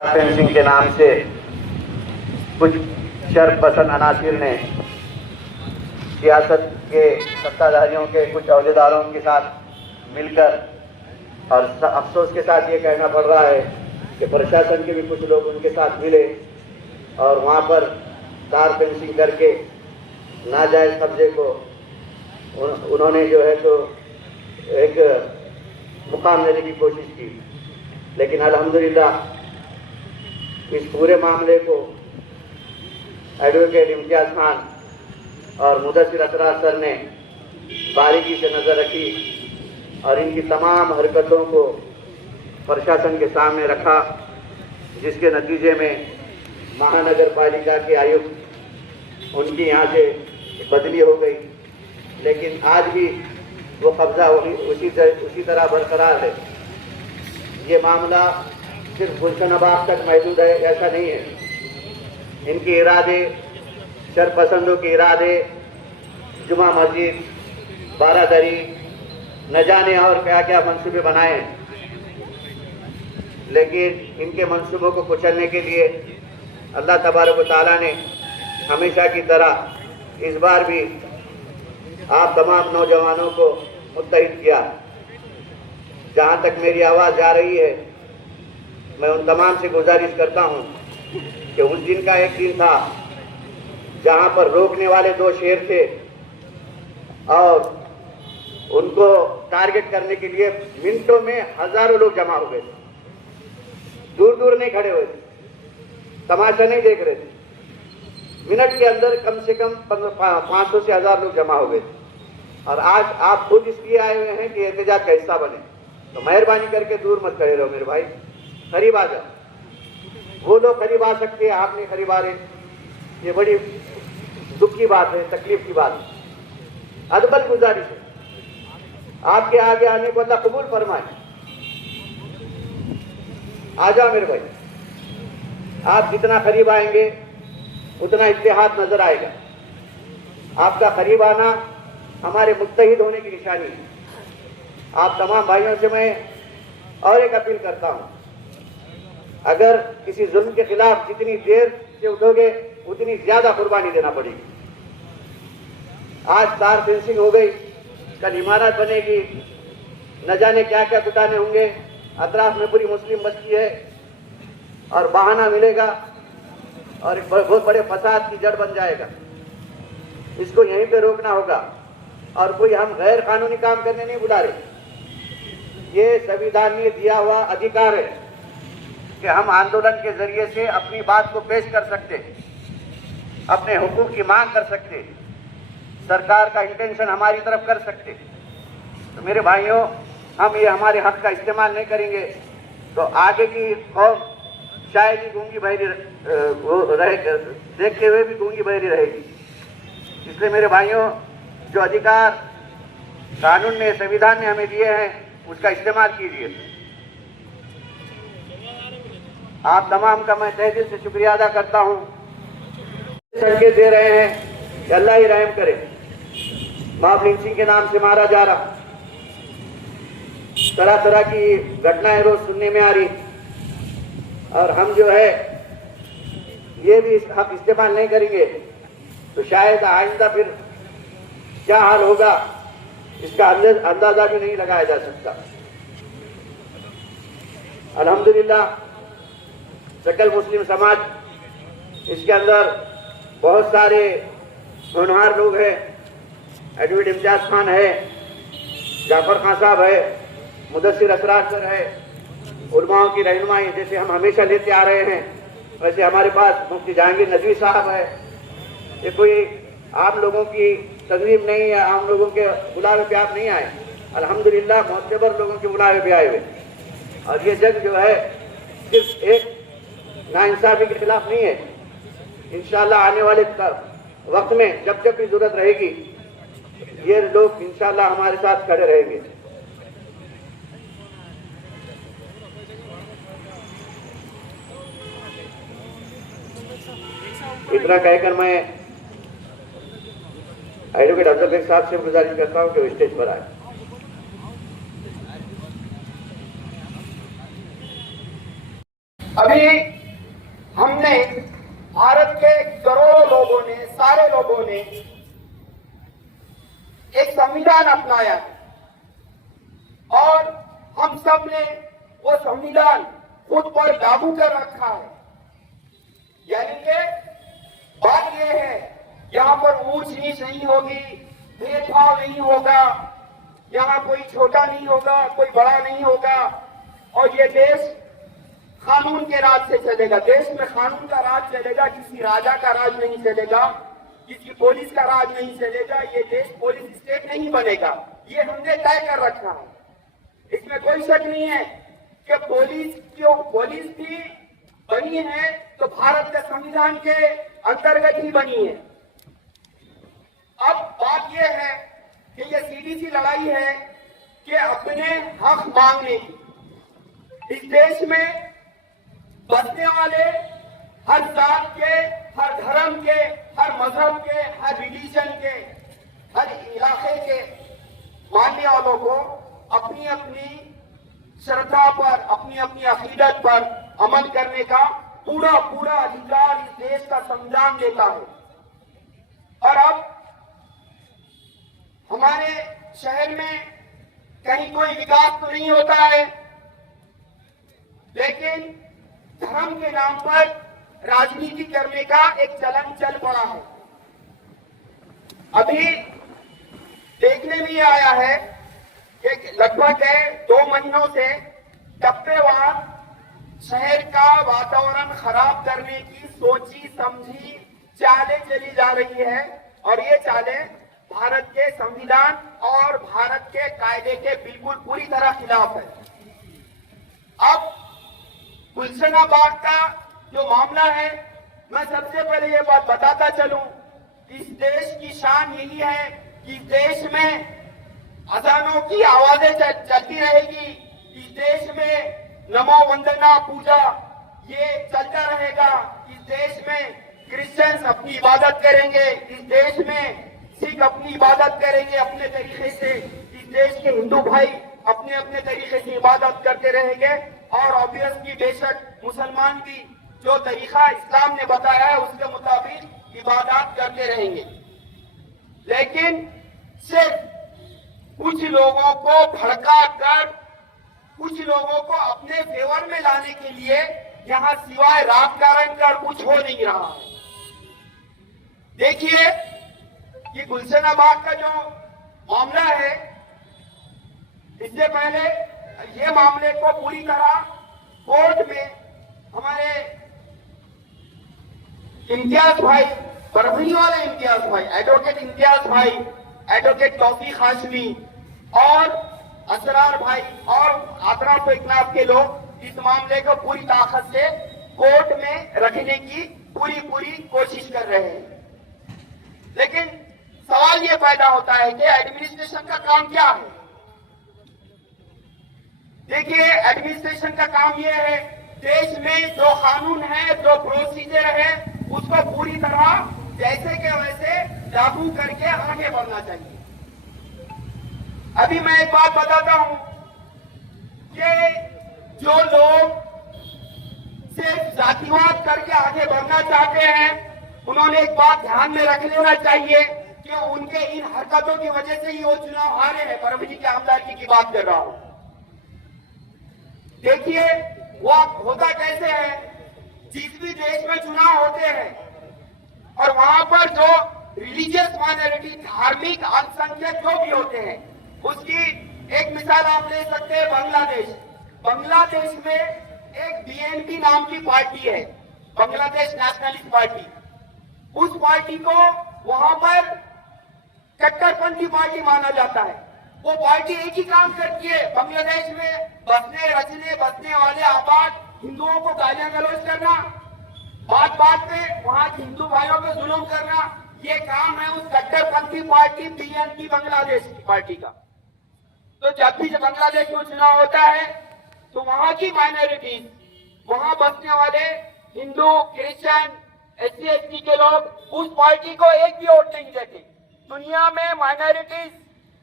Fencing के नाम से कुछ शर्त पसंद अनासिर ने सियासत के सत्ताधारियों के कुछ अहदेदारों के साथ मिलकर, और अफसोस के साथ ये कहना पड़ रहा है कि प्रशासन के भी कुछ लोग उनके साथ मिले और वहाँ पर तार फेंसिंग करके नाजायज़ कब्जे को उन्होंने जो है तो एक मुकाम देने की कोशिश की। लेकिन अल्हम्दुलिल्लाह इस पूरे मामले को एडवोकेट इम्तियाज़ खान और मुदस्सिर असरार सर ने बारीकी से नज़र रखी और इनकी तमाम हरकतों को प्रशासन के सामने रखा, जिसके नतीजे में महानगर पालिका के आयुक्त उनकी यहाँ से बदली हो गई। लेकिन आज भी वो कब्ज़ा उसी तरह बरकरार है। ये मामला सिर्फ गुलशनबाग तक महदूद है ऐसा नहीं है। इनके इरादे, शरपसंदों के इरादे जुमा मस्जिद, बारादरी, न जाने और क्या क्या मंसूबे बनाए हैं। लेकिन इनके मंसूबों को कुचलने के लिए अल्लाह तबारक व तआला ने हमेशा की तरह इस बार भी आप तमाम नौजवानों को मुत्तहिद किया। जहाँ तक मेरी आवाज़ जा रही है, मैं उन तमाम से गुजारिश करता हूँ कि उस दिन का एक दिन था जहाँ पर रोकने वाले दो शेर थे और उनको टारगेट करने के लिए मिनटों में हजारों लोग जमा हो गए थे। दूर दूर नहीं खड़े हुए थे, तमाशा नहीं देख रहे थे। मिनट के अंदर कम से कम 500 से 1000 लोग जमा हो गए थे। और आज आप खुद इसलिए आए हुए हैं कि एहतजाज का हिस्सा बने, तो मेहरबानी करके दूर मत खड़े रहो मेरे भाई, करीब आ जाओ। वो लोग करीब आ सकते हैं, आप नहीं करीब आ रहे, ये बड़ी दुख की बात है, तकलीफ की बात है। अदबल गुजारिश है, आपके आगे आने को अल्लाह कबूल फरमाए। आ जाओ मेरे भाई, आप जितना करीब आएंगे उतना इत्तेहाद नजर आएगा। आपका करीब आना हमारे मुत्तहिद होने की निशानी है। आप तमाम भाइयों से मैं और एक अपील करता हूँ, अगर किसी जुल्म के खिलाफ जितनी देर से उठोगे उतनी ज्यादा कुर्बानी देना पड़ेगी। आज तार फेंसिंग हो गई, कल इमारत बनेगी, न जाने क्या क्या कुटाने होंगे। अतराफ में पूरी मुस्लिम बस्ती है और बहाना मिलेगा और एक बहुत बड़े फसाद की जड़ बन जाएगा। इसको यहीं पे रोकना होगा। और कोई हम गैर कानूनी काम करने नहीं बुला रहे, ये संविधान ने दिया हुआ अधिकार है कि हम आंदोलन के जरिए से अपनी बात को पेश कर सकते, अपने हुकूक की मांग कर सकते, सरकार का इंटेंशन हमारी तरफ कर सकते। तो मेरे भाइयों, हम ये हमारे हक का इस्तेमाल नहीं करेंगे तो आगे की कौम शायद ही गूंगी बहरी रहे, देखते हुए भी गूंगी बहरी रहेगी। इसलिए मेरे भाइयों, जो अधिकार कानून ने, संविधान ने हमें दिए हैं, उसका इस्तेमाल कीजिए। आप तमाम का मैं तहे दिल से शुक्रिया अदा करता हूँ। संकेत दे रहे हैं कि अल्लाह ही रहम करे। मॉब लिंचिंग के नाम से मारा जा रहा, तरह तरह की घटनाएं रोज सुनने में आ रही, और हम जो है ये भी हक इस्तेमाल नहीं करेंगे तो शायद आइंदा फिर क्या हाल होगा इसका अंदाजा भी नहीं लगाया जा सकता। अल्हम्दुलिल्लाह सकल मुस्लिम समाज, इसके अंदर बहुत सारे होनहार लोग हैं। एडवोकेट इम्तियाज़ खान है, जाफर खान साहब है, मुदस्सिर असरार सर है, उलमाओं की रहनुमाई जैसे हम हमेशा लेते आ रहे हैं, वैसे हमारे पास मुफ्ती जहांगीर नदवी साहब है। ये कोई आम लोगों की तंजीम नहीं है, आम लोगों के बुलावे पे आप नहीं आए, अल्हम्दुलिल्लाह मोतबर लोगों के बुलावे पे आए हुए। और ये जंग जो है सिर्फ एक नाइंसाफी के खिलाफ नहीं है। इंशाल्लाह आने वाले वक्त में जब जब भी जरूरत रहेगी, ये लोग इंशाल्लाह हमारे साथ खड़े रहेंगे। इतना कहकर मैं एडवोकेट अफजल बेग साहब से गुजारिश करता हूँ कि वो स्टेज पर आए। अभी हमने भारत के करोड़ों लोगों ने, सारे लोगों ने एक संविधान अपनाया है और हम सब ने वो संविधान खुद पर लागू कर रखा है। यानी कि बात यह है, यहाँ पर ऊंच नीच नहीं होगी, भेदभाव नहीं होगा, यहाँ कोई छोटा नहीं होगा, कोई बड़ा नहीं होगा और ये देश कानून के राज से चलेगा। देश में कानून का राज चलेगा, किसी राजा का राज नहीं चलेगा, किसी पुलिस का राज नहीं चलेगा। ये देश पुलिस स्टेट नहीं बनेगा, ये हमने तय कर रखा है। इसमें कोई शक नहीं है कि पुलिस भी बनी है तो भारत के संविधान के अंतर्गत ही बनी है। अब बात यह है कि ये सीधी सी लड़ाई है कि अपने हक मांगने की। इस देश में बसने वाले हर जात के, हर धर्म के, हर मजहब के, हर रिलीजन के, हर इलाके के मानने वालों को अपनी अपनी श्रद्धा पर, अपनी अपनी अकीदत पर अमल करने का पूरा पूरा अधिकार इस देश का संविधान देता है। और अब हमारे शहर में कहीं कोई विकास तो नहीं होता है, लेकिन धर्म के नाम पर राजनीति करने का एक चलन चल पड़ा है। अभी देखने में ये आया है कि लगभग 2 महीनों से टप्पेवार शहर का वातावरण खराब करने की सोची समझी चालें चली जा रही है और ये चालें भारत के संविधान और भारत के कायदे के बिल्कुल पूरी तरह खिलाफ है। अब गुलशन बाग का जो मामला है, मैं सबसे पहले ये बात बताता चलूं, इस देश की शान यही है कि इस देश में अजानों की आवाजें चलती रहेगी, इस देश में नमो वंदना पूजा ये चलता रहेगा, इस देश में क्रिश्चियंस अपनी इबादत करेंगे, इस देश में सिख अपनी इबादत करेंगे अपने तरीके से, इस देश के हिंदू भाई अपने अपने तरीके से इबादत करते रहेंगे और ऑब्वियसली बेशक मुसलमान भी जो तरीका इस्लाम ने बताया है उसके मुताबिक इबादत करते रहेंगे। लेकिन सिर्फ कुछ लोगों को भड़का कर, कुछ लोगों को अपने फेवर में लाने के लिए यहाँ सिवाय राजकारण कर कुछ हो नहीं रहा है। देखिए, ये गुलशन बाग का जो मामला है, इससे पहले ये मामले को पूरी तरह कोर्ट में हमारे इम्तियाज भाई, परभनी वाले इम्तियाज भाई, एडवोकेट इम्तियाज भाई, एडवोकेट तौफीक हाशमी और असरार भाई और अतराफ इकलाब के लोग इस मामले को पूरी ताकत से कोर्ट में रखने की पूरी कोशिश कर रहे हैं। लेकिन सवाल ये पैदा होता है कि एडमिनिस्ट्रेशन का काम क्या है। देखिए, एडमिनिस्ट्रेशन का काम ये है, देश में जो कानून है, जो प्रोसीजर है, उसको पूरी तरह जैसे के वैसे लागू करके आगे बढ़ना चाहिए। अभी मैं एक बात बताता हूं कि जो लोग सिर्फ जातिवाद करके आगे बढ़ना चाहते हैं, उन्होंने एक बात ध्यान में रख लेना चाहिए कि उनके इन हरकतों की वजह से ही वो चुनाव हारे हैं। परभनी के आमदारी की बात कर रहा हूं। देखिए, वो होता कैसे है, जिस भी देश में चुनाव होते हैं और वहां पर जो रिलीजियस माइनॉरिटी, धार्मिक अल्पसंख्यक जो भी होते हैं, उसकी एक मिसाल आप ले सकते हैं बांग्लादेश। बांग्लादेश में एक बीएनपी नाम की पार्टी है, बांग्लादेश नेशनलिस्ट पार्टी। उस पार्टी को वहां पर कट्टरपंथी पार्टी माना जाता है। वो पार्टी एक ही काम करती है, बांग्लादेश में बसने वाले आबाद हिंदुओं को गालियां गलौज करना, बात में वहां हिंदू भाइयों को जुल्म करना, ये काम है उस कट्टरपंथी पार्टी बीएनपी बांग्लादेश की पार्टी का। तो जब भी बांग्लादेश में चुनाव होता है तो वहां की माइनॉरिटीज, वहां बसने वाले हिंदू, क्रिश्चियन, SC ST के लोग उस पार्टी को एक भी वोट नहीं देते। दुनिया में माइनॉरिटीज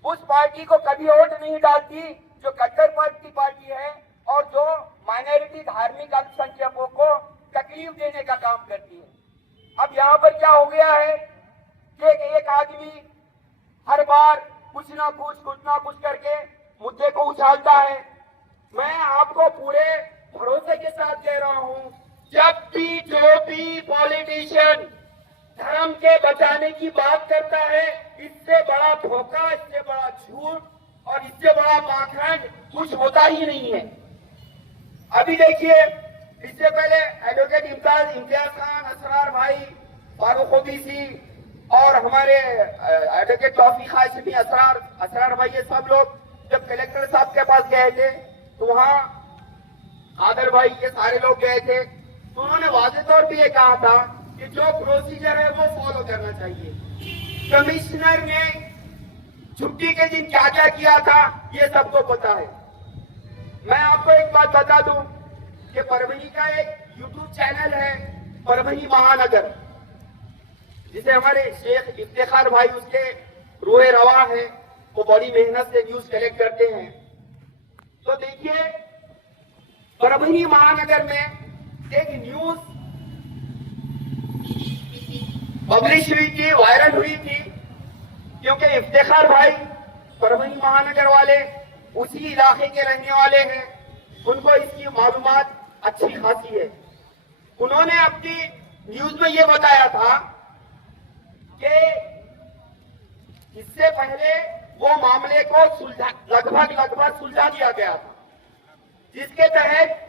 उस पार्टी को कभी वोट नहीं डालती जो कट्टरपंथी पार्टी है, और जो माइनॉरिटी धार्मिक अल्पसंख्यकों को तकलीफ देने का काम करती है। अब यहाँ पर क्या हो गया है कि एक आदमी हर बार कुछ ना कुछ करके मुद्दे को उछालता है। मैं आपको पूरे भरोसे के साथ कह रहा हूं, जब भी जो भी पॉलिटिशियन धर्म के बचाने की बात करता है, इससे बड़ा धोखा, इससे बड़ा झूठ और इससे बड़ा पाखंड कुछ होता ही नहीं है। अभी देखिए, इससे पहले एडवोकेट इम्तियाज खान, असरार भाई, फारूक ओबीसी और हमारे एडवोकेट तौफीक हाशमी, असरार भाई, ये सब लोग जब कलेक्टर साहब के पास गए थे तो वहां आदर भाई के सारे लोग गए थे, तो उन्होंने वाज़ेह तौर पे ये कहा था कि जो प्रोसीजर है वो फॉलो करना चाहिए। कमिश्नर ने छुट्टी के दिन क्या क्या किया था ये सबको पता है। मैं आपको एक बात बता दूं कि परभनी का एक यूट्यूब चैनल है परभनी महानगर, जिसे हमारे शेख इफ्तिखार भाई उसके रूहे रवा है, वो बड़ी मेहनत से न्यूज कलेक्ट करते हैं। तो देखिए, परभनी महानगर में एक न्यूज पब्लिश हुई थी, वायरल हुई थी, क्योंकि इफ्तिखार भाई परभनी महानगर वाले उसी इलाके के रहने वाले हैं, उनको इसकी मालूमात अच्छी खासी है। उन्होंने अपनी न्यूज में ये बताया था कि इससे पहले वो मामले को लगभग सुलझा दिया गया था, जिसके तहत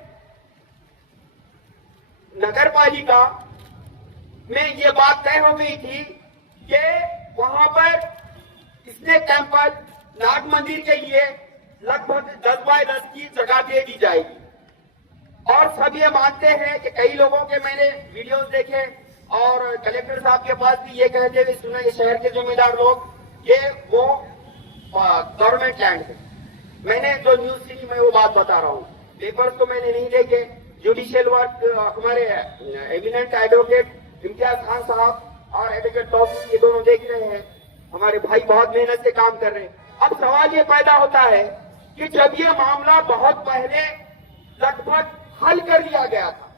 नगर पालिका में ये बात तय हो गई थी कि वहां पर स्नेक टेम्पल नाग मंदिर के लिए लगभग 10 बाय 10 की जगह दे दी जाएगी। और सब ये मानते हैं कि कई लोगों के मैंने वीडियोस देखे और कलेक्टर साहब के पास भी ये कहते हुए सुना, ये शहर के जिम्मेदार लोग, ये वो गवर्नमेंट लैंड है। मैंने जो न्यूज सुनी मैं वो बात बता रहा हूँ, पेपर्स तो मैंने नहीं देखे। जुडिशियल वर्क हमारे एमिनेंट एडवोकेट इम्तियाज खान साहब और एडवोकेट तौफीक, ये दोनों देख रहे हैं, हमारे भाई बहुत मेहनत से काम कर रहे हैं। अब सवाल ये पैदा होता है कि जब ये मामला बहुत पहले लगभग हल कर लिया गया था,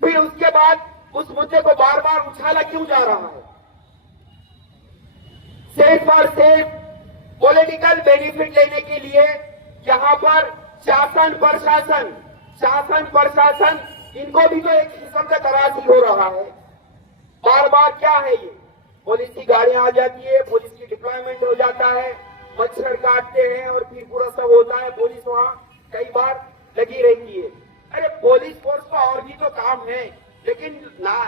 फिर उसके बाद उस मुद्दे को बार बार उछाला क्यों जा रहा है? सिर्फ और सिर्फ पॉलिटिकल बेनिफिट लेने के लिए यहाँ पर शासन प्रशासन इनको भी तो एक किस्म का तराजी हो रहा है। बार बार क्या है ये, पुलिस की गाड़ियां आ जाती है, पुलिस की डिप्लॉयमेंट हो जाता है, मच्छर काटते हैं और फिर पूरा सब होता है, पुलिस वहां कई बार लगी रहती है। अरे पुलिस फोर्स का और भी तो काम है, लेकिन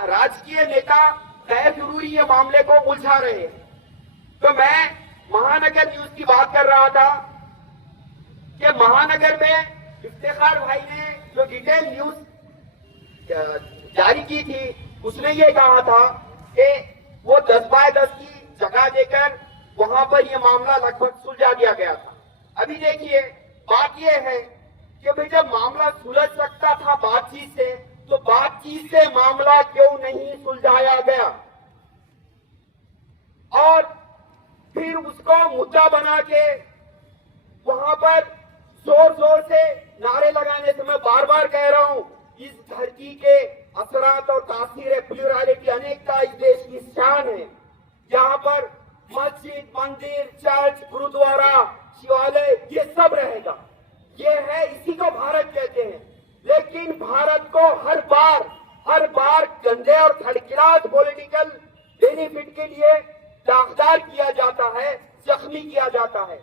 राजकीय नेता गैर जरूरी ये मामले को उलझा रहे हैं। तो मैं महानगर न्यूज की बात कर रहा था कि महानगर में इफ्तिखार भाई ने जो डिटेल न्यूज जारी की थी, उसने ये कहा था कि वो 10 बाय 10 की जगह देकर वहां पर ये मामला लगभग सुलझा दिया गया था। अभी देखिए, बात ये है कि भाई जब मामला सुलझ सकता था बातचीत से, तो बातचीत से मामला क्यों नहीं सुलझाया गया? और फिर उसको मुद्दा बना के वहां पर जोर से नारे लगाने से, मैं बार बार कह रहा हूं, इस धरती के असरात और तासीर प्लुरलिटी अनेकता इस देश की शान है। यहाँ पर मस्जिद, मंदिर, चर्च, गुरुद्वारा, शिवालय, ये सब रहेगा। ये है, इसी को भारत कहते हैं। लेकिन भारत को हर बार गंदे और थड़किलात पॉलिटिकल बेनिफिट के लिए दागदार किया जाता है, जख्मी किया जाता है।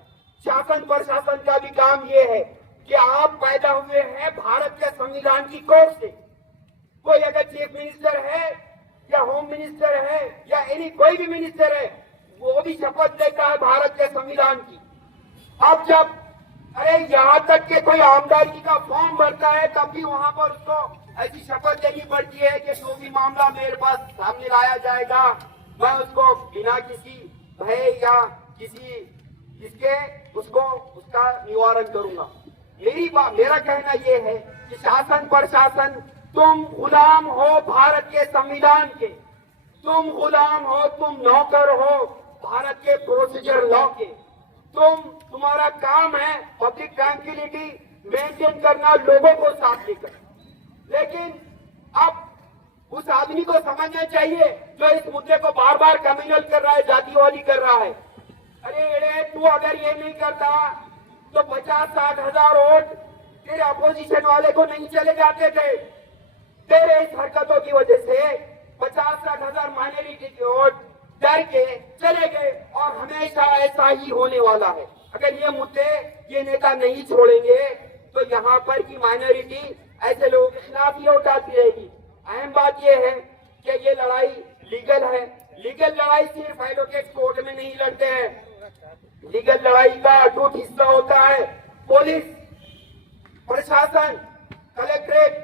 शासन प्रशासन का भी काम ये है कि आप पैदा हुए हैं भारत के संविधान की कोख से। कोई अगर चीफ मिनिस्टर है या होम मिनिस्टर है या कोई भी मिनिस्टर है, वो भी शपथ लेता है भारत के संविधान की। अब जब यहाँ तक के कोई आमदानी का फॉर्म भरता है, तब भी वहां पर उसको ऐसी शपथ लेनी पड़ती है कि जो भी मामला मेरे पास सामने लाया जाएगा, मैं उसको बिना किसी भय या उसका निवारण करूंगा। मेरा कहना यह है कि शासन प्रशासन, तुम गुलाम हो भारत के संविधान के, तुम गुलाम हो, तुम नौकर हो भारत के प्रोसीजर लॉ के। तुम्हारा काम है पब्लिक ट्रैंक्विलिटी, मेंटेन करना लोगों को साथ लेकर। लेकिन अब उस आदमी को समझना चाहिए जो इस मुद्दे को बार बार कम्युनल कर रहा है, जातिवादी कर रहा है। अरे तू अगर ये नहीं करता तो 50-60 हजार वोट तेरे अपोजिशन वाले को नहीं चले जाते थे। तेरे इस हरकतों की वजह से 50-60 हजार माइनॉरिटी के वोट डर के चले गए और हमेशा ऐसा ही होने वाला है। अगर ये मुद्दे ये नेता नहीं छोड़ेंगे तो यहाँ पर की माइनॉरिटी ऐसे लोगों के खिलाफ ही उठाती रहेगी। अहम बात यह है कि ये लड़ाई लीगल है। लीगल लड़ाई सिर्फ एडवोकेट कोर्ट में नहीं लड़ते हैं। लीगल लड़ाई का अटूट हिस्सा होता है पुलिस प्रशासन, कलेक्ट्रेट।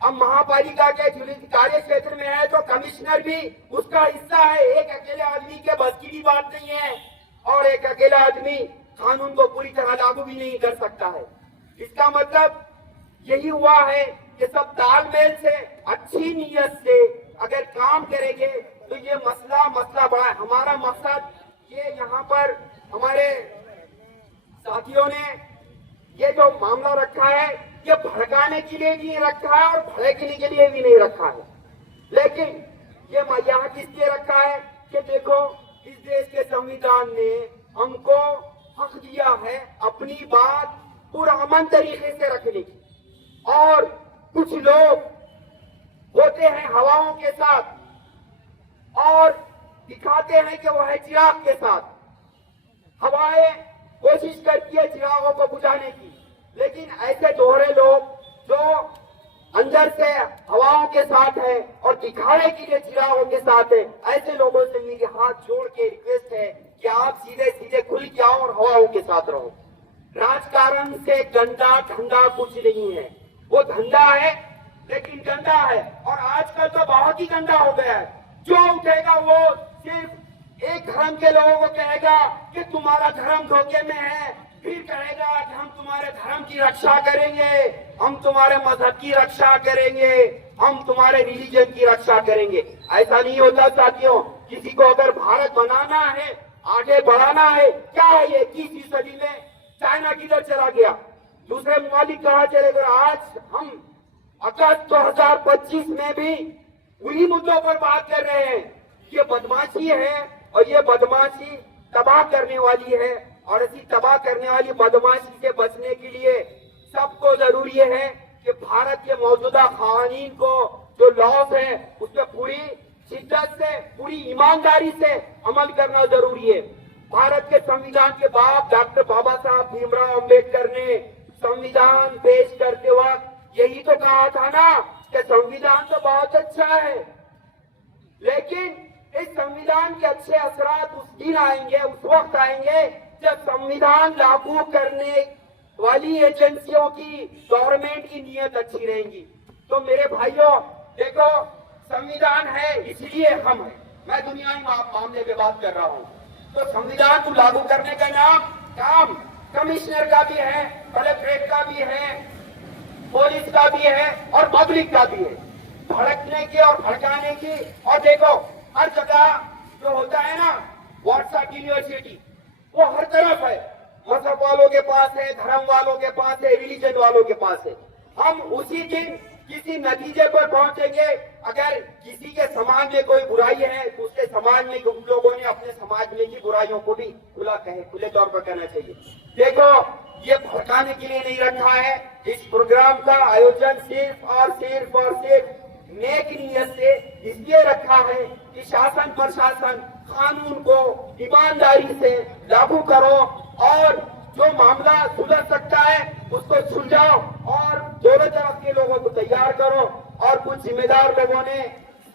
अब महापालिका के कार्य क्षेत्र में है तो कमिश्नर भी उसका हिस्सा है। एक अकेले आदमी के बस की भी बात नहीं है और एक अकेला आदमी कानून को पूरी तरह लागू भी नहीं कर सकता है। इसका मतलब यही हुआ है कि सब तालमेल से, अच्छी नीयत से अगर काम करेंगे तो ये मसला बड़ा है। हमारा मकसद ये यहाँ पर हमारे साथियों ने ये जो मामला रखा है ये भड़काने के लिए भी रखा है और भड़कने के लिए भी नहीं रखा है। लेकिन ये यहाँ किस लिए रखा है कि देखो इस देश के संविधान ने हमको हक दिया है अपनी बात पुरअमन तरीके से रखने की। और कुछ लोग होते हैं हवाओं के साथ और दिखाते हैं कि वह है चिराग के साथ। हवाएं कोशिश करती है चिरागों को बुझाने की, लेकिन ऐसे दोहरे लोग जो अंदर से हवाओं के साथ है और दिखाने के लिए चिरागों के साथ है, ऐसे लोगों से मेरी हाथ जोड़ के रिक्वेस्ट है कि आप सीधे सीधे खुल के आओ और हवाओं के साथ रहो। राजकारण से गंदा धंधा कुछ नहीं है। वो धंधा है लेकिन गंदा है और आजकल तो बहुत ही गंदा हो गया है। जो उठेगा वो सिर्फ एक धर्म के लोगों को कहेगा कि तुम्हारा धर्म धोखे में है, फिर कहेगा कि हम तुम्हारे धर्म की रक्षा करेंगे, हम तुम्हारे मजहब की रक्षा करेंगे, हम तुम्हारे रिलीजन की रक्षा करेंगे। ऐसा नहीं होता साथियों। किसी को अगर भारत बनाना है, आगे बढ़ाना है, क्या है ये 21वीं सदी में चाइना किधर चला गया, दूसरे ममालिक कहाँ चले गए। आज हम अगस्त 2025 में भी उन्हीं मुद्दों पर बात कर रहे हैं। ये बदमाशी है और ये बदमाशी तबाह करने वाली है और ऐसी तबाह करने वाली बदमाशी से बचने के लिए सबको जरूरी है कि भारत के मौजूदा कानून को जो लॉस है उस पर पूरी शिद्दत से, पूरी ईमानदारी से अमल करना जरूरी है। भारत के संविधान के बाप डॉक्टर बाबा साहब भीमराव अम्बेडकर ने संविधान पेश करते वक्त यही तो कहा था ना कि संविधान तो बहुत अच्छा है, लेकिन इस संविधान के अच्छे असरात उस दिन आएंगे, उस वक्त आएंगे जब संविधान लागू करने वाली एजेंसियों की, गवर्नमेंट की नीयत अच्छी रहेगी। तो मेरे भाइयों देखो, संविधान है इसलिए हम हैं। मैं दुनियावी मामले पे बात कर रहा हूँ। तो संविधान को लागू करने का काम कमिश्नर का भी है, कलेक्ट्रेट का भी है, पुलिस का भी है और पब्लिक का भी है। भड़कने की और भड़काने की। और देखो हर जगह जो होता है ना व्हाट्सएप यूनिवर्सिटी, वो हर तरफ है। मजहब वालों के पास है, धर्म वालों के पास है, रिलीजन वालों के पास है। हम उसी दिन किसी नतीजे पर पहुंचेंगे। अगर किसी के समाज में कोई बुराई है तो उसके समाज में उन लोगों ने अपने समाज में की बुराइयों को भी खुले तौर पर कहना चाहिए। देखो ये भड़काने के लिए नहीं रखा है। इस प्रोग्राम का आयोजन सिर्फ और सिर्फ नेक नियत से इसलिए रखा है कि शासन प्रशासन कानून को ईमानदारी से लागू करो और जो मामला सुलझ सकता है उसको सुलझाओ और दोनों तरफ के लोगों को तैयार करो। और कुछ जिम्मेदार लोगों ने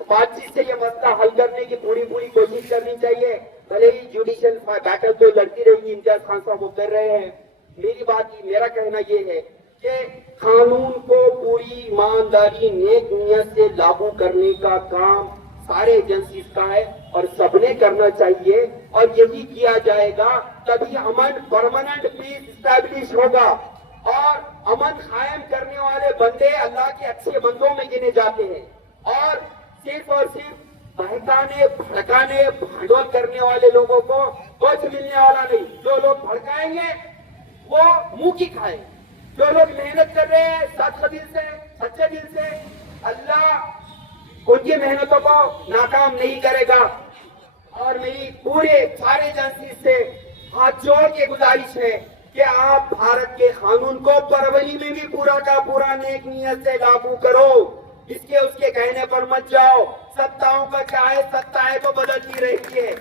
बातचीत से ये मसला हल करने की पूरी कोशिश करनी चाहिए। भले ही जुडिशियल बैटल तो लड़ती रहेगी, इम्तियाज खान साहब वो कर रहे हैं। मेरा कहना ये है कि कानून को पूरी ईमानदारी नेक नियत से लागू करने का काम सारे एजेंसीज का है और सबने करना चाहिए। और यही किया जाएगा तभी अमन, परमानेंट पीस स्टैब्लिश होगा। और अमन कायम करने वाले बंदे अल्लाह के अच्छे बंदों में गिने जाते हैं। और सिर्फ बहकाने, भड़काने, भांडोल करने वाले लोगों को कुछ मिलने वाला नहीं। जो लोग भड़काएंगे वो मुंह की खाएंगे। जो लोग मेहनत कर रहे हैं सच्चे दिल से, सच्चे दिल से, अल्लाह उनकी मेहनतों को नाकाम नहीं करेगा। और मेरी पूरे सारे जनसी से हाथ जोड़ के गुजारिश है कि आप भारत के कानून को परवली में भी पूरा का पूरा नेक नियत से लागू करो। इसके उसके कहने पर मत जाओ। सत्ताओं का क्या है, सत्ताएं तो बदलती रहती है।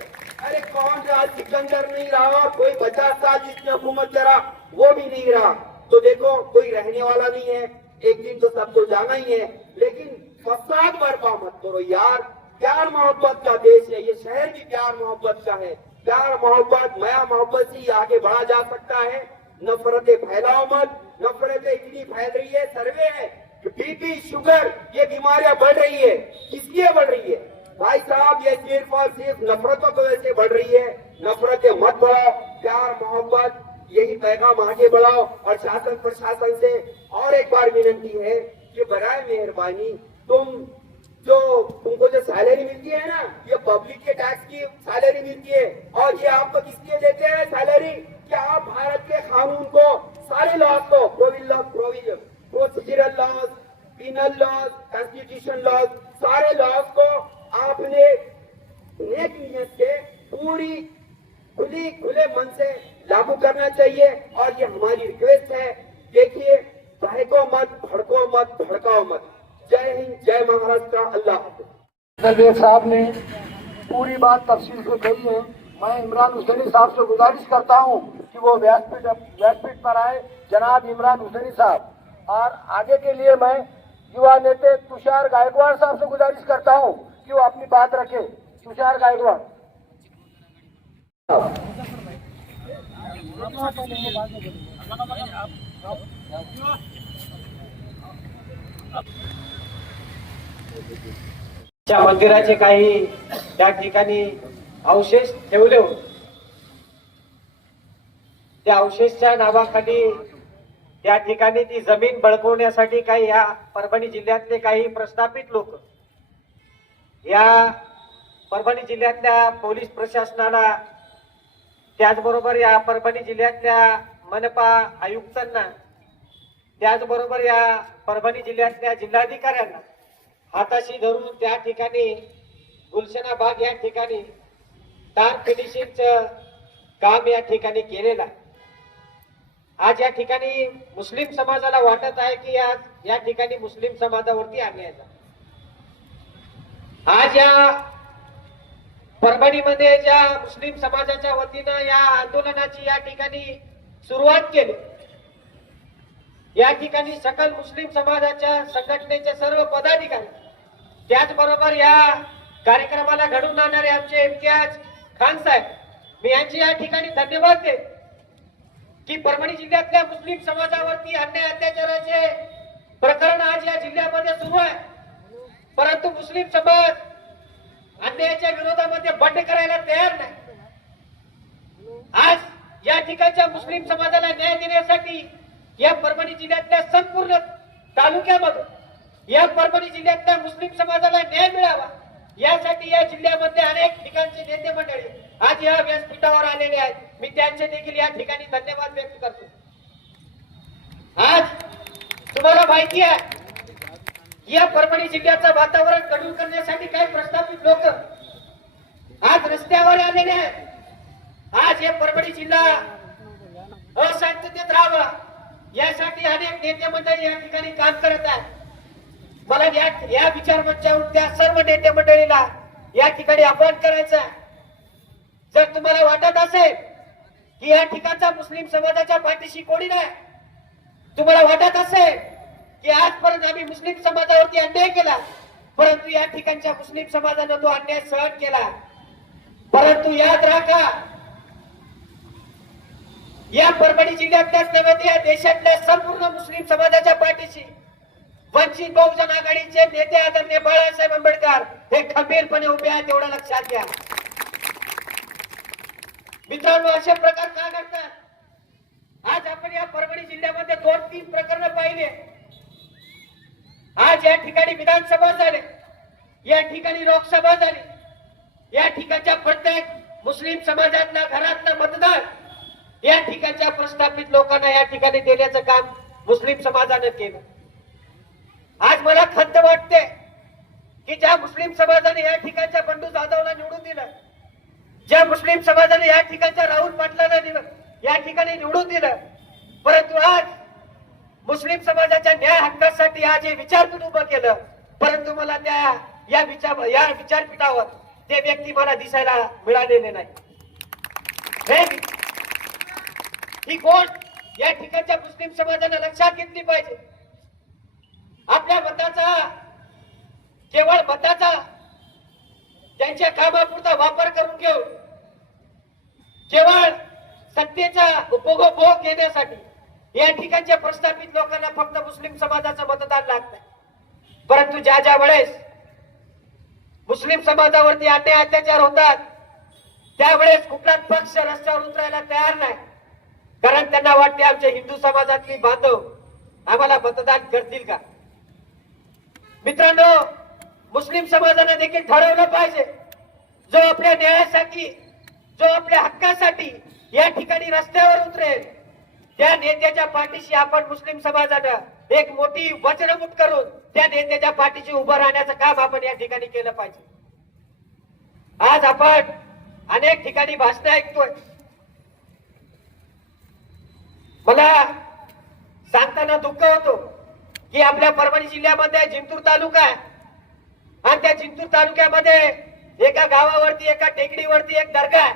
अरे कौन राज सिकंदर नहीं रहा, कोई 50 साल जिसने हुकूमत करा वो भी नहीं रहा। तो देखो कोई रहने वाला नहीं है, एक दिन तो सबको जाना ही है। लेकिन फसाद बर्पा मत करो यार। प्यार मोहब्बत का देश है, ये शहर भी प्यार मोहब्बत का है। प्यार मोहब्बत माया मोहब्बत से आगे बढ़ा जा सकता है। नफरतें फैलाओ मत। नफरतें इतनी फैल रही है, सर्वे है कि बीपी शुगर ये बीमारियां बढ़ रही है। किसलिए बढ़ रही है भाई साहब? ये सिर्फ और सिर्फ नफरतों की वजह से बढ़ रही है। नफरतें मत बढ़ाओ, प्यार मोहब्बत यही पैगाम आगे बढ़ाओ। और शासन प्रशासन से और एक बार विनती है कि बराए मेहरबानी तुमको जो सैलरी मिलती है ना, ये पब्लिक के टैक्स की सैलरी मिलती है। और ये आपको किसलिए देते हैं सैलरी? कि आप भारत के कानून को, सारे लॉज को, procedural laws, penal laws, constitution laws, सारे लॉज को आपने नेक नियत से पूरी खुले मन से लागू करना चाहिए। और ये हमारी रिक्वेस्ट है। देखिए, बहको मत, भड़को मत, भड़काओ मत। जय हिंद, जय महाराष्ट्र, अल्लाह हाफिज। दरवेश साहब ने पूरी बात तफसील से कही है। मैं इमरान हुसैनी साहब से गुजारिश करता हूं कि वो व्यासपीठ पर आए, जनाब इमरान हुसैनी साहब। और आगे के लिए मैं युवा नेता तुषार गायकवाड़ साहब से गुजारिश करता हूं कि वो अपनी बात रखे। तुषार गायकवाड़। त्या मंदिराचे काही त्या ठिकाणी अवशेष ठेवले होते. त्या अवशेषच्या नावाखाली त्या ठिकाणी ती जमीन बळकवण्यासाठी काही या परभणी जिल्ह्यातले काही प्रस्थापित लोक, या परभणी जिल्ह्यातल्या पोलीस प्रशासनाला, त्याचबरोबर या परभणी जिल्ह्यातल्या मनपा आयुक्तांना, त्याचबरोबर या परभणी जिल्ह्यातल्या जिल्हाधिकाऱ्यांना हाताशी धरून त्या ठिकाणी गुलशना बाग या ठिकाणी तार फिनिशिंगचं काम या ठिकाणी केलेलं आहे. आज या ठिकाणी मुस्लिम समाजाला वाटत आहे की आज या ठिकाणी मुस्लिम समाजावरती अन्याय झाला. आज या परभणीमध्ये ज्या मुस्लिम समाजाच्या वतीनं या आंदोलनाची या ठिकाणी सुरुवात केली, या ठिकाणी सकल मुस्लिम समाजाच्या संघटनेचे सर्व पदाधिकारी, त्याचबरोबर या कार्यक्रमाला घडवून आणणारे आमचे इम्तियाज खान साहेब, मी यांचे या ठिकाणी धन्यवाद देतो की परभणी जिल्ह्यातल्या मुस्लिम समाजावरती अन्याय अत्याचाराचे प्रकरण आज या जिल्ह्यामध्ये सुरू आहे. परंतु मुस्लिम समाज अन्यायाच्या विरोधामध्ये बंड करायला तयार नाही. आज या ठिकाणच्या मुस्लिम समाजाला न्याय देण्यासाठी या परभणी जिल्ह्यातल्या संपूर्ण तालुक्यामध्ये या परभणी जिल्ह्यातल्या मुस्लिम समाजाला न्याय मिळावा यासाठी या जिल्ह्यामध्ये अनेक ठिकाणचे नेते मंडळी आज या व्यासपीठावर आलेले आहेत. मी त्यांचे देखील या ठिकाणी धन्यवाद व्यक्त करतो. आज तुम्हाला माहिती आहे या परभणी जिल्ह्याचं वातावरण कडू करण्यासाठी काही प्रस्थापित लोक आज रस्त्यावर आलेले आहेत. आज हे परभणी जिल्हा अशांततेत राहावा यासाठी अनेक नेते मंडळी या ठिकाणी काम करत आहेत. मला या विचार मंचावर त्या सर्व नेते मंडळीला या ठिकाणी आवाहन करायचं आहे. जर तुम्हाला वाटत असेल की या ठिकाणचा मुस्लिम समाजाच्या पाठीशी कोणी नाही, तुम्हाला वाटत असेल की आजपर्यंत आम्ही मुस्लिम समाजावरती अन्याय केला, परंतु या ठिकाणच्या मुस्लिम समाजाने तो अन्याय सहन केला, परंतु याद राखा या परभणी जिल्ह्यातल्याच नव्हे या देशातल्या संपूर्ण मुस्लिम समाजाच्या पाठीशी वंचित बहुजन आघाडीचे नेते आदरणीय बाळासाहेब आंबेडकर हे खंबीरपणे उभे आहेत, एवढं लक्षात घ्या. मित्रांनो, असे प्रकार का घडतात? आज आपण या परभणी जिल्ह्यामध्ये 2-3 प्रकरण पाहिले. आज या ठिकाणी विधानसभा झाले, या ठिकाणी लोकसभा झाली, या ठिकाणच्या प्रत्येक मुस्लिम समाजातल्या घरातलं मतदान या ठिकाणच्या प्रस्थापित लोकांना या ठिकाणी देण्याचं काम मुस्लिम समाजाने केलं. आज मला खंत वाटते की ज्या मुस्लिम समाजाने या ठिकाणच्या बंडू जाधवला निवडून दिलं, ज्या मुस्लिम समाजाने या ठिकाणच्या राहुल पाटलांना या ठिकाणी निवडून दिलं, परंतु आज मुस्लिम समाजाच्या न्याय हक्कासाठी आज हे विचारपीठ उभं केलं, परंतु मला या विचारपीठावर ते व्यक्ती मला दिसायला मिळालेले नाही. ही कोण या ठिकाणच्या मुस्लिम समाजाने लक्षात घेतली पाहिजे. आपल्या मताचा, केवळ मताचा त्यांच्या कामापुरता वापर करून घेऊन केवळ सत्तेचा उपभोग घेण्यासाठी या ठिकाणच्या प्रस्थापित लोकांना फक्त मुस्लिम समाजाचं मतदान लागत. परंतु ज्या वेळेस मुस्लिम समाजावरती अन्याय अत्याचार होतात त्यावेळेस कुठलाच पक्ष रस्त्यावर उतरायला तयार नाही, कारण त्यांना वाटते आमच्या हिंदू समाजातली बांधव आम्हाला मतदान करतील का. मित्रांनो, मुस्लिम समाजाने देखील ठरवलं पाहिजे, जो आपल्या न्यायासाठी, जो आपल्या हक्कासाठी या ठिकाणी रस्त्यावर उतरेल त्या नेत्याच्या पाठीशी आपण मुस्लिम समाजानं एक मोठी वचनमूट करून त्या नेत्याच्या पाठीशी उभं राहण्याचं काम आपण या ठिकाणी केलं पाहिजे. आज आपण अनेक ठिकाणी भाषण ऐकतोय. मला सांगताना दुःख होतो की आपल्या परभणी जिल्ह्यामध्ये जिंतूर तालुका आहे आणि त्या जिंतूर तालुक्यामध्ये एका गावावरती, एका टेकडीवरती एक दर्गा आहे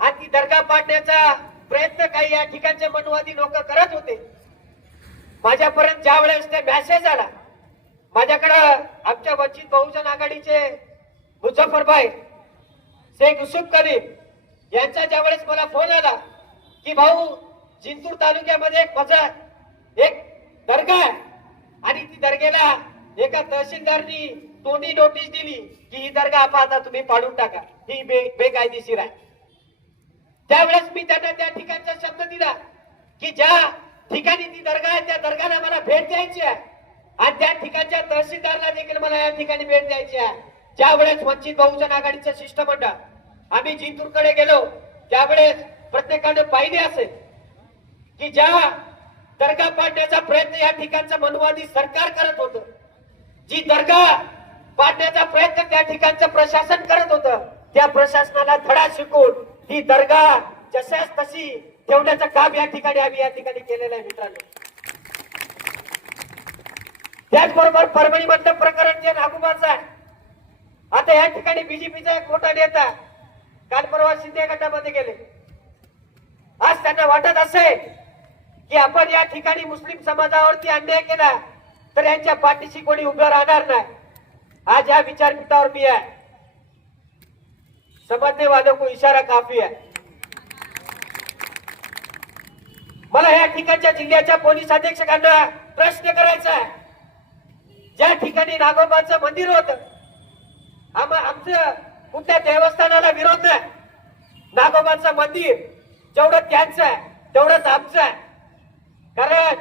आणि ती दर्गा पाडण्याचा प्रयत्न काही या ठिकाणचे मनवादी लोक करत होते. माझ्यापर्यंत ज्या वेळेस ते मेसेज आला, माझ्याकडं आमच्या वंचित बहुजन आघाडीचे मुझफ्फरभाई शेख युसुफ करीम यांचा ज्या वेळेस मला फोन आला की भाऊ, जिंतूर तालुक्यामध्ये एक दर्गा आहे आणि ती दर्गेला एका तहसीलदारनी तोंडी नोटीस दिली की ही दर्गा आता तुम्ही पाडून टाका, ही बेकायदेशीर आहे. त्यावेळेस मी त्यांना त्या ठिकाणचा शब्द दिला की ज्या ठिकाणी ती दर्गा आहे त्या दर्गाला मला भेट द्यायची आहे आणि त्या ठिकाणच्या तहसीलदारला देखील मला या ठिकाणी भेट द्यायची आहे. ज्यावेळेस वंचित बहुजन आघाडीचं शिष्टमंडळ आम्ही जिंतूरकडे गेलो त्यावेळेस प्रत्येकाने पाहिले असेल की ज्या दर्गा पाडण्याचा प्रयत्न या ठिकाणचं मनवादी सरकार करत होतं, जी दर्गा पाडण्याचा प्रयत्न त्या ठिकाणचं प्रशासन करत होतं, त्या प्रशासनाला धडा शिकून ही दर्गा जशाच तशी ठेवण्याचं काम या ठिकाणी आम्ही या ठिकाणी केलेलं आहे. मित्रांनो, त्याचबरोबर परभणी मधलं प्रकरण जे नागोबाचं आहे, आता या ठिकाणी बीजेपीचा एक मोठा नेता काल परवा शिंदे गटामध्ये गेले. आज त्यांना वाटत असेल की आपण या ठिकाणी मुस्लिम समाजावरती अन्याय केला तर यांच्या पाठीशी कोणी उभं राहणार नाही. आज या विचारपीठावर मी आहे, समझने वालों को इशारा काफी है. मला या ठिकाणच्या जिल्ह्याच्या पोलीस अधीक्षकांना प्रश्न करायचा आहे. ज्या ठिकाणी नागोबाचं मंदिर होतं, आमचं कुठल्या देवस्थानाला विरोध नाही. नागोबाचं मंदिर जेवढं त्यांचं आहे तेवढंच आमचं आहे. कारण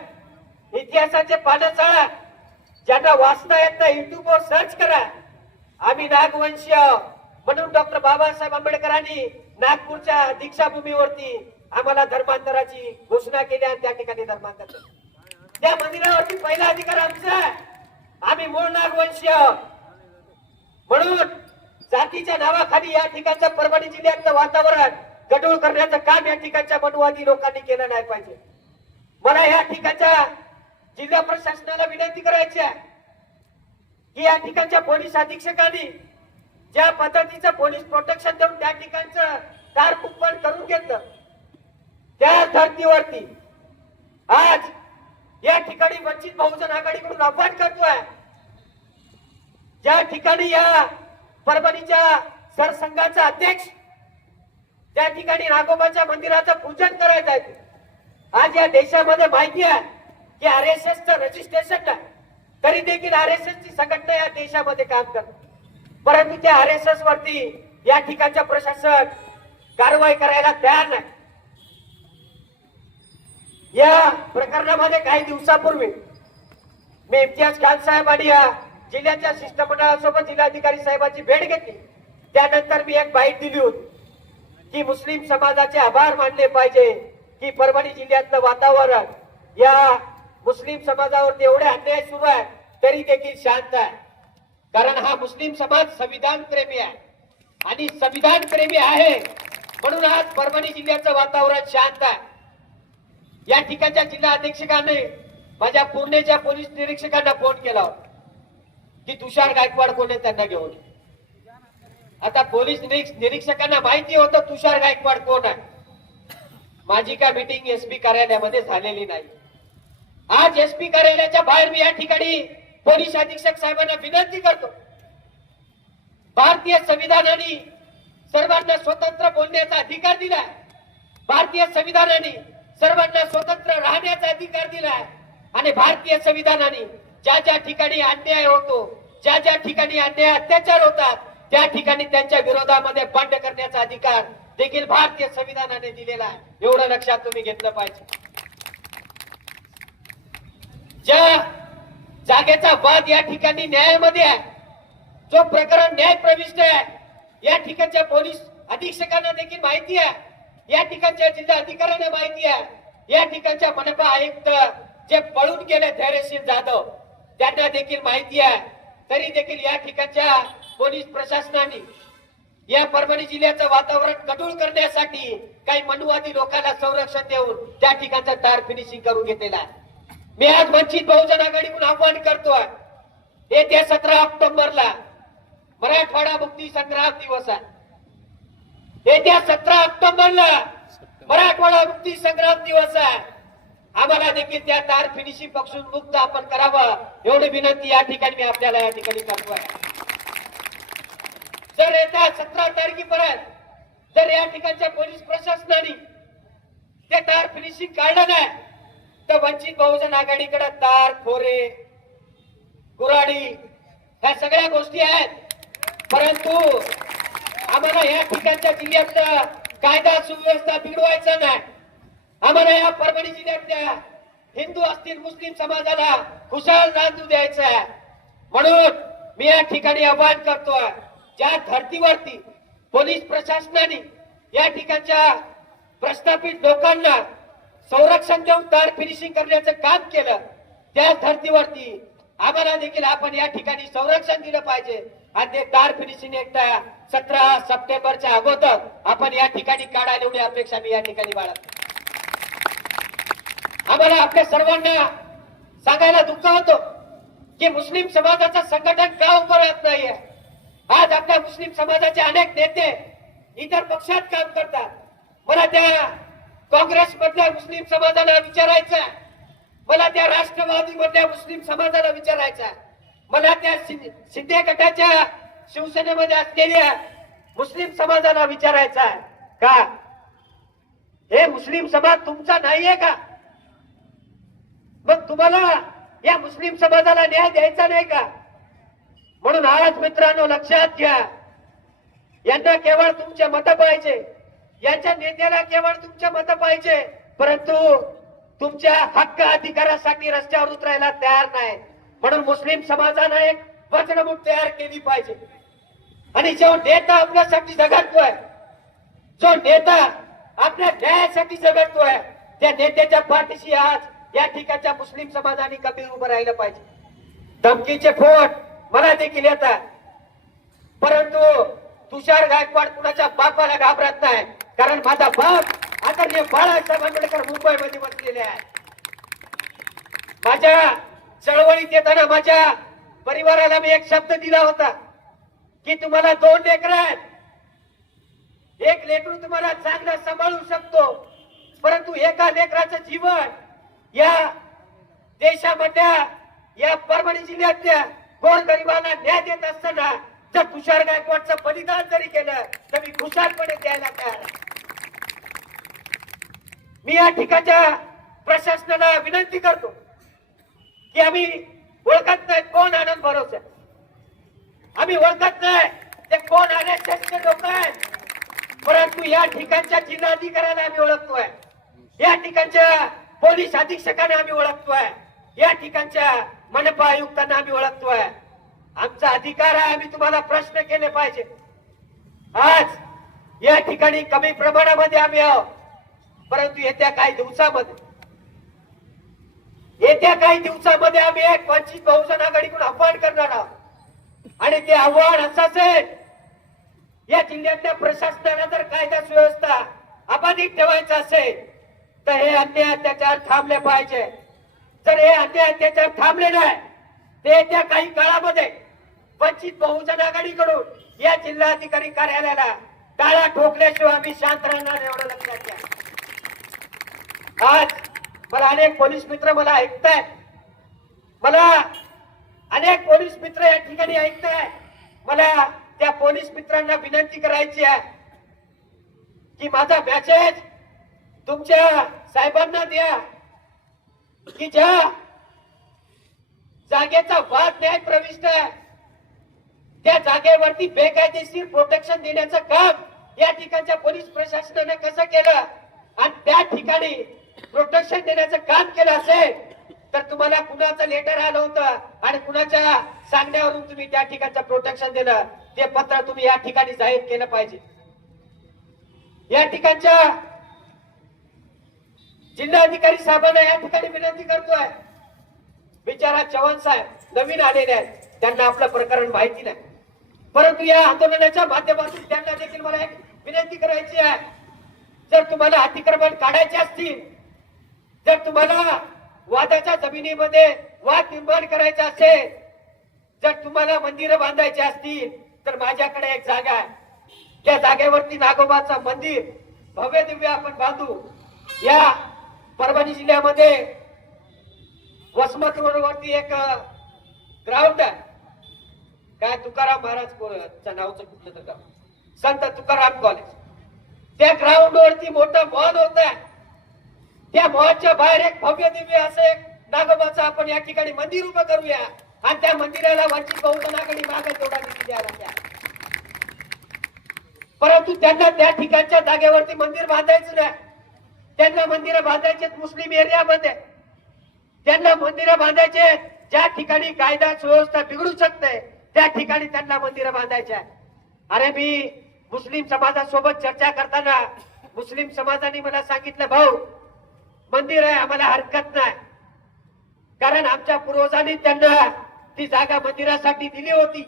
इतिहासाचे पानं चाळा, ज्यांना वाचता येत नाही युट्यूबवर सर्च करा. आम्ही नागवंशीय म्हणून डॉक्टर बाबासाहेब आंबेडकरांनी नागपूरच्या दीक्षाभूमीवरती आम्हाला धर्मांतराची घोषणा केली आणि त्या ठिकाणी धर्मांतर केलं. त्या मंदिरावरती पहिला अधिकार आमचा आहे. आम्ही मूळ नागवंशीय म्हणून जातीच्या नावाखाली या ठिकाणच्या परभणी जिल्ह्यातलं वातावरण गढूळ करण्याचं काम या ठिकाणच्या मनवादी लोकांनी केलं नाही पाहिजे. मला या ठिकाणच्या जिल्हा प्रशासनाला विनंती करायची आहे की या ठिकाणच्या पोलीस अधीक्षकांनी ज्या पद्धतीचं पोलीस प्रोटेक्शन देऊन त्या ठिकाणचं कारकुंपण करून घेतलं, त्या धर्तीवरती आज या ठिकाणी वंचित बहुजन आघाडीकडून आव्हान करतोय. ज्या ठिकाणी या परभणीच्या सरसंघाचा अध्यक्ष त्या ठिकाणी नागोबाच्या मंदिराचं पूजन करायचं आहे. आज या देशामध्ये माहिती आहे की आरएसएसचं रजिस्ट्रेशन नाही, तरी देखील आरएसएस ची संघटना या देशामध्ये काम करते. परंतु त्या आरएसएस वरती या ठिकाणच्या प्रशासन कारवाई करायला तयार नाही. या प्रकरणामध्ये काही दिवसापूर्वी मी इम्तियाज खान साहेब आणि या जिल्ह्याच्या शिष्टमंडळासोबत जिल्हाधिकारी साहेबांची भेट घेतली. त्यानंतर मी एक बाईट दिली होती की मुस्लिम समाजाचे आभार मानले पाहिजे की परभणी जिल्ह्यातलं वातावरण या मुस्लिम समाजावरती एवढे अन्याय सुरू आहे तरी देखील शांत आहे. कारण हा मुस्लिम समाज संविधान प्रेमी आहे आणि संविधान प्रेमी आहे म्हणून आज परभणी जिल्ह्याचं वातावरण शांत आहे. या ठिकाणच्या जिल्हा अधीक्षकांनी माझ्या पुणेच्या पोलीस निरीक्षकांना फोन केला होता की तुषार गायकवाड कोण आहे त्यांना घेऊन. आता पोलीस निरीक्षकांना माहिती होतं तुषार गायकवाड कोण आहे. माझी का मीटिंग एसपी कार्यालयामध्ये झालेली नाही. आज एसपी कार्यालयाच्या बाहेर मी या ठिकाणी पोलीस अधीक्षक साहेबांना विनंती करतो, भारतीय संविधानाने सर्वांना स्वतंत्र बोलण्याचा अधिकार दिलाय. भारतीय संविधानाने सर्वांना स्वतंत्र राहण्याचा अधिकार दिलाय आणि भारतीय संविधानाने ज्या ज्या ठिकाणी अन्याय होतो, ज्या ज्या ठिकाणी अन्याय अत्याचार होतात त्या ठिकाणी त्यांच्या विरोधामध्ये बंड करण्याचा अधिकार देखील भारतीय संविधानाने दिलेला आहे. एवढं लक्षात तुम्ही घेतलं पाहिजे. ज्या जागेचा वाद या ठिकाणी न्यायामध्ये आहे, जो प्रकरण न्याय प्रविष्ट आहे, या ठिकाणच्या पोलीस अधीक्षकांना देखील माहिती आहे, या ठिकाणच्या जिल्हा अधिकाऱ्यांना माहिती आहे, या ठिकाणच्या मनपा आयुक्त जे पळून गेले धैर्यशील जाधव त्यांना देखील माहिती आहे. तरी देखील या ठिकाणच्या पोलीस प्रशासनाने या परभणी जिल्ह्याचं वातावरण कठोर करण्यासाठी काही मनुवादी लोकांना संरक्षण देऊन त्या ठिकाणचं टार फिनिशिंग करून घेतलेला आहे. मी आज वंचित बहुजन आघाडीकडून आव्हान करतोय, येत्या 17 ऑक्टोबरला मराठवाडा मुक्ती संग्राम दिवस आहे. येत्या 17 ऑक्टोबरला मराठवाडा मुक्ती संग्राम दिवस आहे. आम्हाला देखील त्या तार फिनिशिंग पासून मुक्त आपण करावं एवढी विनंती या ठिकाणी मी आपल्याला या ठिकाणी करतोय. जर येत्या 17 तारखेपर्यंत जर या ठिकाणच्या पोलीस प्रशासनाने ते तार फिनिशिंग काढलं नाही तर वंचित बहुजन आघाडीकडे तार, खोरे, गुराडी ह्या सगळ्या गोष्टी आहेत. परंतु आम्हाला या ठिकाणच्या जिल्ह्यातलं कायदा सुव्यवस्था बिघडवायचा नाही. आम्हाला या परभणी जिल्ह्यातल्या हिंदू असतील मुस्लिम समाजाला खुशाल नांदू द्यायचं आहे. म्हणून मी या ठिकाणी आवाहन करतोय, ज्या धर्तीवरती पोलीस प्रशासनाने या ठिकाणच्या प्रस्थापित लोकांना संरक्षण देऊन तार फिनिशिंग करण्याचं काम केलं, त्या धर्तीवरती आम्हाला देखील आपण या ठिकाणी संरक्षण दिलं पाहिजे आणि ते तार फिनिशिंग एकदा 17 सप्टेंबरच्या अगोदर आपण या ठिकाणी काढायला एवढी अपेक्षा मी या ठिकाणी बाळगतो. आम्हाला आपल्या सर्वांना सांगायला दुःख होतो की मुस्लिम समाजाचं संघटन का उभं राहत नाहीये. आज आपल्या मुस्लिम समाजाचे अनेक नेते इतर पक्षात काम करतात. मला त्या काँग्रेस मधल्या मुस्लिम समाजाला विचारायचं, मला त्या राष्ट्रवादी मधल्या मुस्लिम समाजाला विचारायचं, मला त्या शिंदे गटाच्या शिवसेनेमध्ये असलेल्या मुस्लिम समाजाला विचारायचं आहे का हे मुस्लिम समाज तुमचा नाहीये का? मग तुम्हाला या मुस्लिम समाजाला न्याय द्यायचा नाही का? म्हणून आज मित्रांनो लक्षात घ्या, यांना केवळ तुमचे मत पाहिजे, यांच्या नेत्याला केवळ तुमचे मत पाहिजे, परंतु तुमच्या हक्क अधिकारासाठी रस्त्यावर उतरायला तयार नाही. म्हणून मुस्लिम समाजाने एक वचनमूठ तयार केली पाहिजे आणि जो नेता आपल्यासाठी झगडतोय, जो नेता आपल्या न्यायासाठी झगडतोय, त्या नेत्याच्या पाठीशी आज या ठिकाणच्या मुस्लिम समाजाने कबीर उभं राहिलं पाहिजे. धमकीचे फोन मला देखील येतात, परंतु तुषार गायकवाड कुणाच्या बापाला घाबरत नाही, कारण माझा बाप आदरणीय बाळासाहेब आंबेडकर मुंबईमध्ये बसलेले आहे. माझ्या चळवळीत येताना माझ्या परिवाराला मी एक शब्द दिला होता की तुम्हाला 2 लेकरं आहेत, एक लेकरू तुम्हाला चांगलं सांभाळू शकतो, परंतु एका लेकराचं जीवन या देशामधल्या या परभणी जिल्ह्यातल्या गोरगरिबांना न्याय देत असताना जर तुषार गायकवाडचं बलिदान जरी केलं तर मी खुशालपणे द्यायला तयार आहे. मी या ठिकाणच्या प्रशासनाला विनंती करतो की आम्ही ओळखत नाही कोण आनंद भरोसे, आम्ही ओळखत नाही ते कोण आरएसएसचे लोक आहेत, परंतु या ठिकाणच्या जिल्हाधिकाऱ्याला आम्ही ओळखतोय, या ठिकाणच्या पोलीस अधीक्षकांना आम्ही ओळखतोय, या ठिकाणच्या मनपा आयुक्तांना आम्ही ओळखतोय. आमचा अधिकार आहे, आम्ही तुम्हाला प्रश्न केले पाहिजे. आज या ठिकाणी कमी प्रमाणामध्ये आम्ही आहोत, परंतु येत्या काही दिवसामध्ये येत्या काही दिवसामध्ये आम्ही एक वंचित बहुजन आघाडीकडून आव्हान करणार आहोत आणि ते आव्हान असं असेल, या जिल्ह्यातल्या प्रशासनाला जर कायदा सुव्यवस्था अबाधित ठेवायचं असेल तर हे अन्याय अत्याचार थांबले पाहिजे. जर हे अन्याय अत्याचार थांबले नाही ते येत्या काही काळामध्ये वंचित बहुजन आघाडीकडून या जिल्हाधिकारी कार्यालयाला टाळा ठोकल्याशिवाय आम्ही शांत राहणार, एवढं लक्षात घ्या. आज मला अनेक पोलीस मित्र मला ऐकतायत, मला अनेक पोलीस मित्र या ठिकाणी ऐकतायत. मला त्या पोलीस मित्रांना विनंती करायची आहे की माझा मेसेज तुमच्या साहेबांना द्या की ज्या जागेचा वाद न्याय प्रविष्ट आहे त्या जागेवरती बेकायदेशीर प्रोटेक्शन देण्याचं काम या ठिकाणच्या पोलीस प्रशासनाने कसं केलं आणि त्या ठिकाणी प्रोटेक्शन देण्याचं काम केलं असेल तर तुम्हाला कुणाचं लेटर आलं होतं आणि कुणाच्या सांगण्यावरून तुम्ही त्या ठिकाणचं प्रोटेक्शन दिलं ते पत्र तुम्ही या ठिकाणी जाहीर केलं पाहिजे. या ठिकाणच्या जिल्हाधिकारी साहेबांना या ठिकाणी विनंती करतोय. बिचारा चव्हाण साहेब नवीन आलेले आहेत, त्यांना आपलं प्रकरण माहिती नाही, परंतु या आंदोलनाच्या माध्यमातून त्यांना देखील मला एक विनंती करायची आहे. जर तुम्हाला अतिक्रमण काढायचे असतील, जर तुम्हाला वादाच्या जमिनीमध्ये वाद निर्माण करायचा असेल, जर तुम्हाला मंदिरं बांधायची असतील तर माझ्याकडे एक जागा आहे. त्या जागेवरती नागोबाचं मंदिर भव्य दिव्य आपण बांधू. या परभणी जिल्ह्यामध्ये वसमत रोडवरती एक ग्राउंड आहे, काय तुकाराम महाराज नावचं कुठलं तर गाव, संत तुकाराम कॉलेज. त्या ग्राउंड वरती मोठं मॉल होत आहे. त्या मॉलच्या बाहेर एक भव्य दिव्य असं एक नागोबाचं आपण या ठिकाणी मंदिर उभं करूया आणि त्या मंदिराला वंचित बहुजन आघाडी मागे तेवढा निधी द्यायला द्या. परंतु त्यांना त्या ठिकाणच्या जागेवरती मंदिर बांधायचं नाही. त्यांना मंदिरं बांधायचे मुस्लिम एरियामध्ये, त्यांना मंदिरं बांधायचे ज्या ठिकाणी कायदा सुव्यवस्था बिघडू शकते त्या ठिकाणी त्यांना मंदिरं बांधायचे. अरे मी मुस्लिम समाजासोबत चर्चा करताना मुस्लिम समाजाने मला सांगितलं, भाऊ मंदिर आहे आम्हाला हरकत नाही, कारण आमच्या पूर्वजांनी त्यांना ती जागा मंदिरासाठी दिली होती,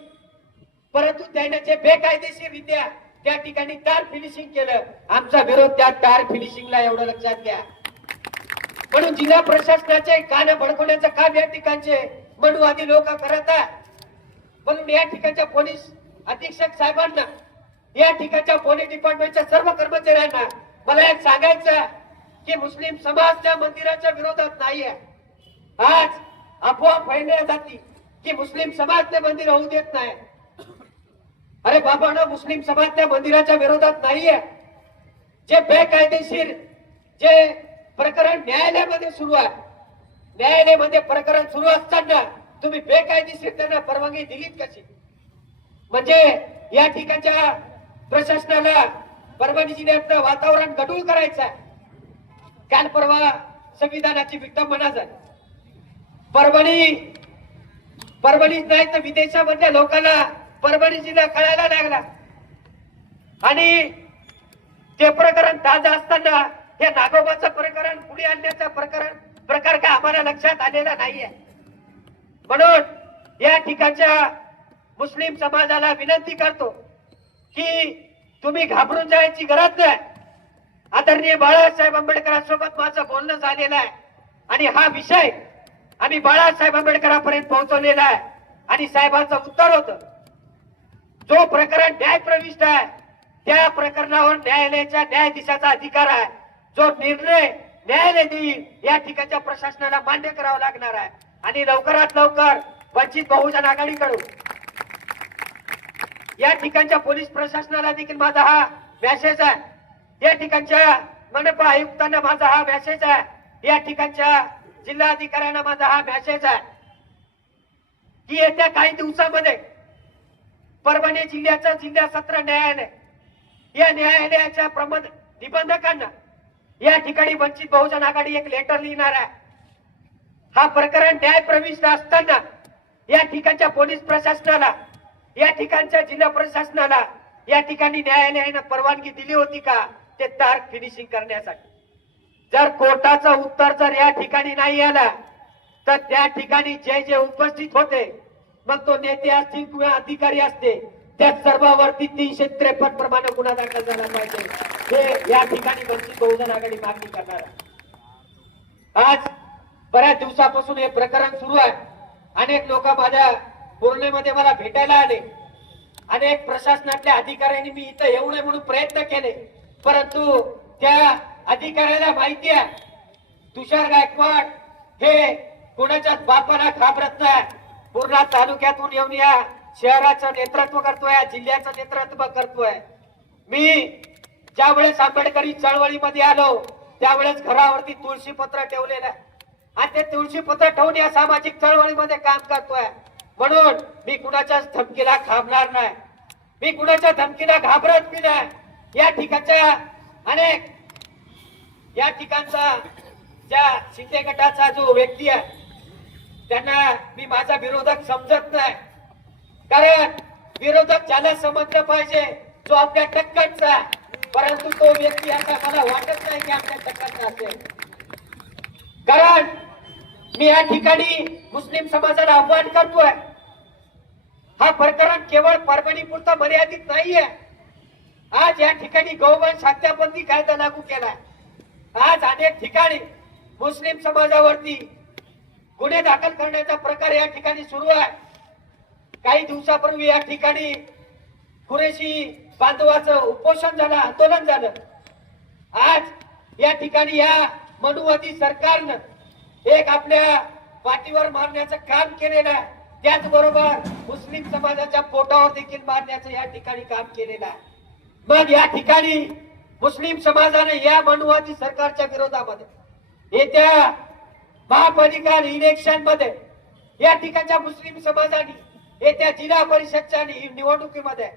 परंतु त्याने जे बेकायदेशीररित्या त्या ठिकाणी टार फिनिशिंग केलं, आमचा विरोध त्या टार फिनिशिंगला, एवढं लक्षात घ्या. म्हणून जिल्हा प्रशासनाचे कान भडकवण्याचं काम या ठिकाणचे मनुवादी लोक करत आहेत. म्हणून या ठिकाणच्या पोलीस अधीक्षक साहेबांना, या ठिकाणच्या पोलीस डिपार्टमेंटच्या सर्व कर्मचाऱ्यांना मला एक सांगायचं की मुस्लिम समाज त्या मंदिराच्या विरोधात नाहीये. आज अफवा फैलल्या जाती की मुस्लिम समाज ते मंदिर होऊ देत नाही. अरे बाबांनो, मुस्लिम समाज त्या मंदिराच्या विरोधात नाहीये. जे बेकायदेशीर जे प्रकरण न्यायालयामध्ये सुरू आहे, न्यायालयामध्ये प्रकरण सुरू असताना तुम्ही बेकायदेशीर त्यांना परवानगी दिलीत कशी? म्हणजे या ठिकाणच्या प्रशासनाला परभणी जिल्ह्यातलं वातावरण गढूळ करायचं आहे. काल परवा संविधानाची विटंबना झाली. परभणीच नाही तर विदेशामधल्या लोकांना परभणी जिल्हा कळायला लागला आणि ते प्रकरण ताजं असताना हे नागोबाचं प्रकरण पुढे आणण्याचा प्रकार काय आम्हाला लक्षात आलेला नाहीये. म्हणून या ठिकाणच्या मुस्लिम समाजाला विनंती करतो की तुम्ही घाबरून जायची गरज नाही. आदरणीय बाळासाहेब आंबेडकरांसोबत माझं बोलणं झालेलं आहे आणि हा विषय आम्ही बाळासाहेब आंबेडकरांपर्यंत पोहोचवलेला आहे आणि साहेबांचं उत्तर होतं, जो प्रकरण न्याय प्रविष्ट आहे त्या प्रकरणावर न्यायालयाच्या न्यायाधीशाचा अधिकार आहे. जो निर्णय न्यायालय देईल या ठिकाणच्या प्रशासनाला मान्य करावा लागणार आहे आणि लवकरात लवकर वंचित बहुजन आघाडीकडून या ठिकाणच्या पोलीस प्रशासनाला देखील माझा हा मेसेज आहे. या ठिकाणच्या मनपा आयुक्तांना माझा हा मेसेज आहे. या ठिकाणच्या जिल्हाधिकाऱ्यांना माझा हा मेसेज आहे की येत्या काही दिवसामध्ये परभणी जिल्ह्याचं जिल्हा सत्र न्यायालय, या न्यायालयाच्या निबंधकांना या ठिकाणी वंचित बहुजन आघाडी एक लेटर लिहिणार आहे. हा प्रकरण न्याय प्रविष्ट असताना या ठिकाणच्या पोलीस प्रशासनाला, या ठिकाणच्या जिल्हा प्रशासनाला या ठिकाणी न्यायालयाने परवानगी दिली होती का ते तार फिनिशिंग करण्यासाठी? जर कोर्टाचं उत्तर जर या ठिकाणी नाही आलं तर त्या ठिकाणी जे जे उपस्थित होते, मग तो नेते असतील किंवा अधिकारी असते, त्या सर्वांवरती 353 प्रमाणे गुन्हा दाखल झाला पाहिजे, हे या ठिकाणी वंचित बहुजन आघाडी मागणी करणार आहे. आज बऱ्याच दिवसापासून हे प्रकरण सुरू आहे. अनेक लोक माझ्या पूर्णेमध्ये मला भेटायला आले. अनेक प्रशासनातल्या अधिकाऱ्यांनी मी इथं येऊ नये म्हणून प्रयत्न केले, परंतु त्या अधिकाऱ्याला माहिती आहे तुषार गायकवाड हे कोणाच्याच बापाला घाबरत नाही. पूर्णा तालुक्यातून येऊन या शहराचं नेतृत्व करतोय, जिल्ह्याचं नेतृत्व करतोय. मी ज्या वेळेस आंबेडकरी चळवळीमध्ये आलो त्यावेळेस घरावरती तुळशीपत्र ठेवलेलं आहे आणि ते तुळशीपत्र ठेवून या सामाजिक चळवळीमध्ये काम करतोय. म्हणून मी कुणाच्याच धमकीला घाबरणार नाही, मी कुणाच्या धमकीला घाबरत बी नाही. या ठिकाणच्या अनेक या ठिकाणचा ज्या शिंदे गटाचा जो व्यक्ती आहे त्यांना मी माझा विरोधक समजत नाही, कारण विरोधक ज्याला समजलं पाहिजे जो आपल्या टक्करचा, परंतु तो व्यक्ती असा मला वाटत नाही की आपल्या टक्करचा असेल. कारण मी या ठिकाणी मुस्लिम समाजाला आव्हान करतोय, हा प्रकरण केवळ परभणी पुरता मर्यादित नाहीये. आज या ठिकाणी गौवंश हत्याबंदी कायदा लागू केलाय. आज अनेक ठिकाणी मुस्लिम समाजावरती गुन्हे दाखल करण्याचा प्रकार या ठिकाणी सुरू आहे. काही दिवसापूर्वी या ठिकाणी कुरेशी बांधवाचं उपोषण झालं, आंदोलन झालं. आज या ठिकाणी या मनुवादी सरकारनं एक आपल्या पाठीवर मारण्याचं काम केलेलं आहे, त्याचबरोबर मुस्लिम समाजाच्या पोटावर देखील मारण्याचं या ठिकाणी काम केलेलं आहे. मग या ठिकाणी मुस्लिम समाजाने या मनुवादी सरकारच्या विरोधामध्ये येत्या महापालिका इलेक्शन मध्ये या ठिकाणच्या मुस्लिम समाजाने येत्या जिल्हा परिषदच्या निवडणुकीमध्ये,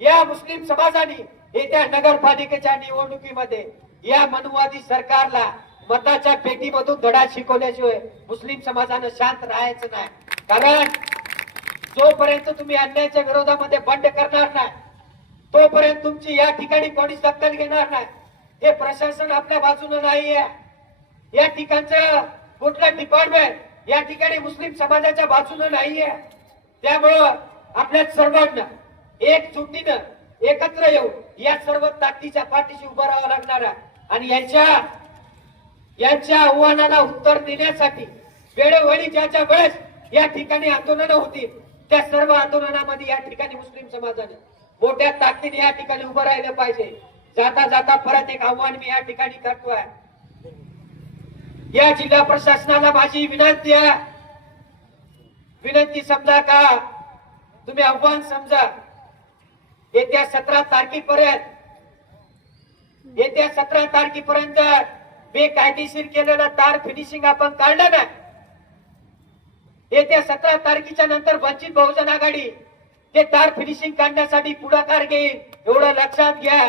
या मुस्लिम समाजाने येत्या नगरपालिकेच्या निवडणुकीमध्ये या मनुवादी सरकारला मताच्या पेटीमधून धडा शिकवल्याशिवाय मुस्लिम समाजानं शांत राहायचं नाही. कारण जोपर्यंत तुम्ही अन्यायाच्या विरोधामध्ये बंड करणार नाही तोपर्यंत तुमची या ठिकाणी कोणीच दखल घेणार नाही. हे प्रशासन आपल्या बाजूने नाहीये, या ठिकाणचं कुठलं डिपार्टमेंट या ठिकाणी मुस्लिम समाजाच्या बाजूने नाहीये. त्यामुळं आपल्या सर्वांना एकजुटीनं एकत्र येऊन या सर्व ताकदीच्या पाठीशी उभं राहावं लागणार आहे. आणि यांच्या आव्हानाला उत्तर देण्यासाठी वेळोवेळी ज्याच्या वेळेस या ठिकाणी आंदोलनं होती त्या सर्व आंदोलनामध्ये या ठिकाणी मुस्लिम समाजाने मोठ्या ताकदीने या ठिकाणी उभं राहिलं पाहिजे. जाता जाता परत एक आव्हान मी या ठिकाणी करतोय. या जिल्हा प्रशासनाला माझी विनंती आहे, विनंती समजा का तुम्ही आव्हान समजा. येत्या 17 तारखेपर्यंत बेकायदेशीर केलेलं तार फिनिशिंग आपण काढलं ना, येत्या 17 तारखेच्या नंतर वंचित बहुजन आघाडी ते तार फिनिशिंग काढण्यासाठी पुढाकार घेईल, एवढं लक्षात घ्या.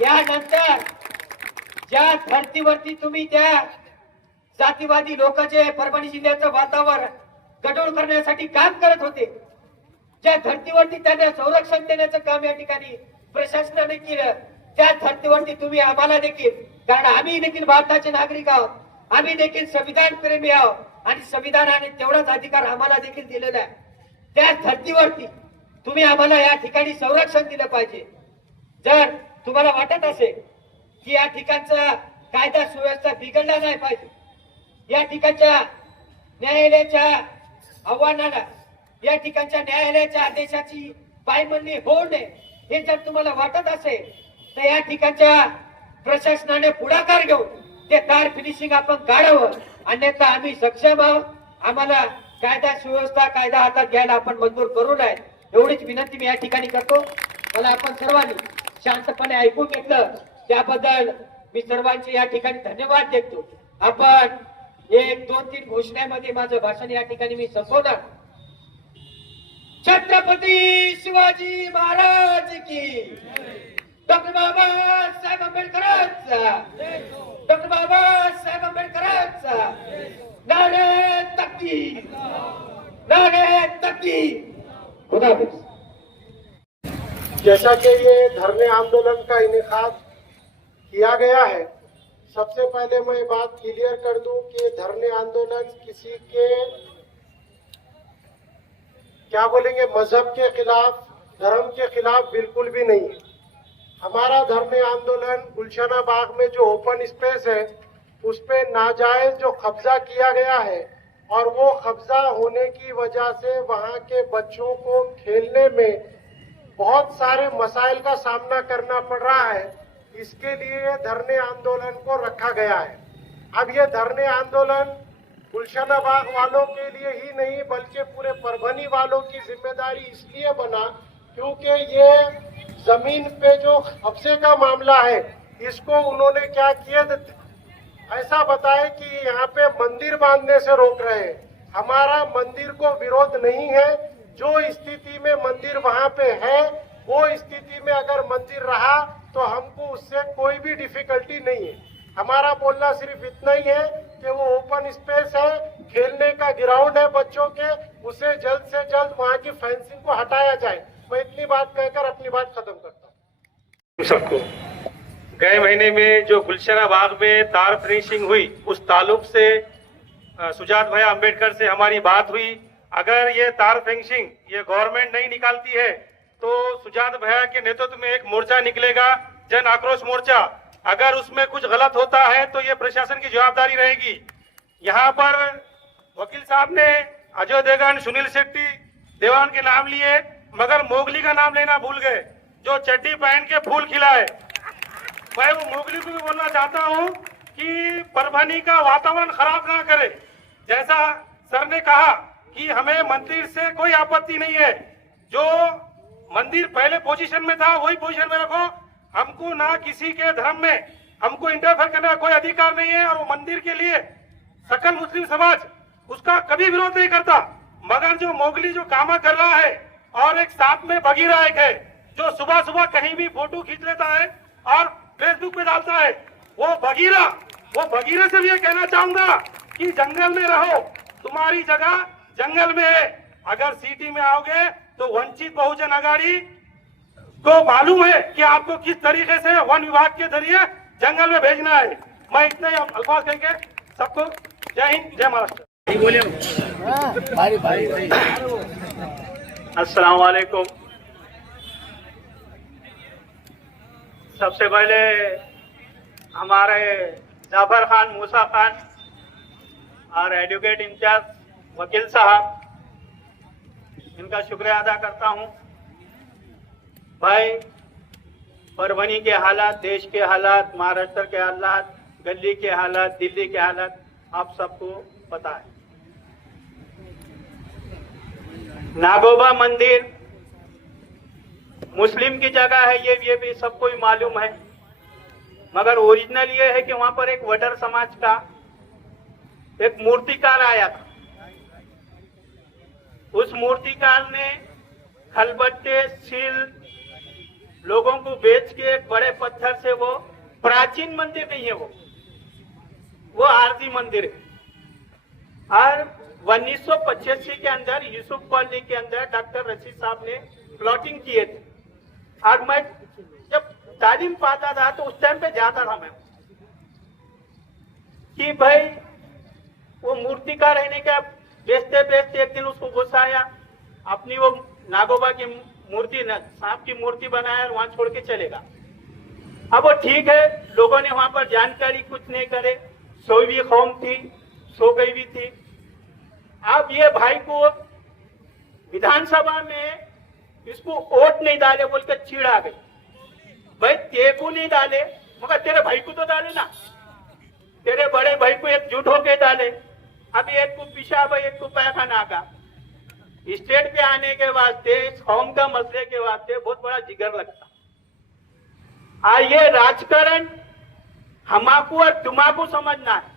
यानंतर ज्या धर्तीवरती तुम्ही त्या जातीवादी लोक जे परभणी जिल्ह्याचं वातावरण गढूळ करण्यासाठी काम करत होते, ज्या धर्तीवरती त्यांना संरक्षण देण्याचं काम या ठिकाणी प्रशासनाने केलं, त्या धर्तीवरती तुम्ही आम्हाला देखील, कारण आम्ही देखील भारताचे नागरिक आहोत, आम्ही देखील संविधान प्रेमी आहोत आणि संविधानाने तेवढाच अधिकार आम्हाला देखील दिलेला आहे. त्या धर्तीवरती तुम्ही आम्हाला या ठिकाणी संरक्षण दिलं पाहिजे. जर तुम्हाला वाटत असेल की या ठिकाणचा कायदा सुव्यवस्था बिघडला नाही पाहिजे, या ठिकाणच्या न्यायालयाच्या आव्हानाला, या ठिकाणच्या न्यायालयाच्या आदेशाची पायमल्ली होऊ नये, हे जर तुम्हाला वाटत असेल तर या ठिकाणच्या प्रशासनाने पुढाकार घेऊन ते तार फिनिशिंग आपण काढावं. अन्यथा आम्ही सक्षम आहोत, आम्हाला कायदा सुव्यवस्था कायदा हातात घ्यायला आपण मंजूर करू नये, एवढीच विनंती मी या ठिकाणी करतो. मला आपण सर्वांनी शांतपणे ऐकून घेतलं त्याबद्दल मी सर्वांचे या ठिकाणी धन्यवाद देतो. आपण 1, 2, 3 घोषणामध्ये माझं भाषण या ठिकाणी मी संपवणार. छत्रपती शिवाजी महाराज की, डॉक्टर बाबासाहेब आंबेडकरांचा, डॉक्टर बाबासाहेब आंबेडकरांचा नारे तकबीर, नारे तकबीर. खुदा हाफिज. जैसा कि ये धरने आंदोलन का इनेकाद किया गया है, सबसे पहले मैं ये बात क्लियर कर दूं कि धरने आंदोलन किसी के क्या बोलेंगे मजहब के खिलाफ, धर्म के खिलाफ बिल्कुल भी नहीं है। हमारा धरने आंदोलन गुलशना बाग में जो ओपन स्पेस है उस पे नाजायज जो कब्जा किया गया है और वो कब्जा होने की वजह से वहां के बच्चों को खेलने में बहुत सारे मसाइल का सामना करना पड़ रहा है, इसके लिए धरने आंदोलन को रखा गया है। अब ये धरने आंदोलन गुलशना बाग वालों के लिए ही नहीं बल्कि पूरे परभनी वालों की जिम्मेदारी इसलिए बना क्योंकि ये जमीन पे जो कब्जे का मामला है इसको उन्होंने क्या किया, ऐसा बताया कि यहाँ पे मंदिर बांधने से रोक रहे हैं। हमारा मंदिर को विरोध नहीं है, जो स्थिति में मंदिर वहाँ पे है वो स्थिति में अगर मंदिर रहा तो हमको उससे कोई भी डिफिकल्टी नहीं है। हमारा बोलना सिर्फ इतना ही है कि वो ओपन स्पेस है, खेलने का ग्राउंड है बच्चों के, उसे जल्द से जल्द वहाँ की फेंसिंग को हटाया जाए। मैं इतनी बात कहकर अपनी बात खत्म करता हूँ। सबको गए महीने में जो गुलशना बाग में तार फिनिशिंग हुई उस ताल्लुक से सुजात भाई अंबेडकर से हमारी बात हुई। अगर ये तार फिनिशिंग ये गवर्नमेंट नहीं निकालती है तो सुजात भैया के नेतृत्व में एक मोर्चा निकलेगा, जन आक्रोश मोर्चा। अगर उसमें कुछ गलत होता है तो ये प्रशासन की जवाबदारी रहेगी। यहाँ पर वकील साहब ने अजय देवगन, सुनील शेट्टी, देवान के नाम लिए मगर मोगली का नाम लेना भूल गए, जो चड्डी पहन के फूल खिलाए। मैं वो मोगली को भी बोलना चाहता हूँ कि परभनी का वातावरण खराब ना करे। जैसा सर ने कहा कि हमें मंदिर से कोई आपत्ति नहीं है, जो मंदिर पहले पोजीशन में था वही पोजीशन में रखो। हमको ना किसी के धर्म में हमको इंटरफेयर करने का कोई अधिकार नहीं है और वो मंदिर के लिए सकल मुस्लिम समाज उसका कभी विरोध नहीं करता। मगर जो मोगली जो कामा कर रहा है और एक साथ में बगीरा एक है जो सुबह सुबह कहीं भी फोटो खींच लेता है और फेसबुक पे डालता है, वो बगीरे से भी ये कहना चाहूंगा कि जंगल में रहो, तुम्हारी जगह जंगल में है। अगर सिटी में आओगे तो वंचित बहुजन अघाड़ी को मालूम है कि आपको किस तरीके से वन विभाग के जरिए जंगल में भेजना है। मैं इतने ही अल्फाज कह सबको जय हिंद, जय महाराष्ट्र। अस्सलाम वालेकुम। सबसे पहले हमारे जाफर खान, मूसा खान और एडवोकेट इंचार्ज वकील साहब, इनका शुक्रिया अदा करता हूं। भाई, परभनी के हालात, देश के हालात, महाराष्ट्र के हालात, दिल्ली के हालात, दिल्ली के हालात आप सबको पता है। नागोबा मंदिर मुस्लिम की जगह है, ये भी सबको ही मालूम है। मगर ओरिजिनल ये है कि वहां पर एक वडर समाज का एक मूर्तिकार आया था। उस मूर्तिकार ने खलबट्टे, सील लोगों को बेच के एक बड़े पत्थर से, वो प्राचीन मंदिर नहीं है, वो आरती मंदिर है। और 1985 के अंदर यूसुफ कॉलोनी के अंदर डॉक्टर रशीद साहब ने प्लॉटिंग किए थे। और मैं जब तालीम पाता था तो उस टाइम पे जाता था मैं कि भाई वो मूर्ति का रहने का बेचते बेचते एक दिन उसको गुस्सा आया, अपनी वो नागोबा की मूर्ति, सांप की मूर्ति बनाया और वहां छोड़ के चलेगा। अब वो ठीक है, लोगों ने वहां पर जानकारी कुछ नहीं करे, सोई भी कौम थी, सो गई भी थी। अब ये भाई को विधानसभा में इसको वोट नहीं डाले बोलकर चिढ़ आ गई। भाई तेरे को नहीं डाले मगर तेरे भाई को तो डाले ना, तेरे बड़े भाई को एकजुट होके डाले। अभी एक को पेशाब, एक को पैखाना का। स्टेट पे आने के वास्ते, कौम का मसले के वास्ते बहुत बड़ा जिगर लगता। और ये राजकारण हमाकू और तुम्हाकू समझना है।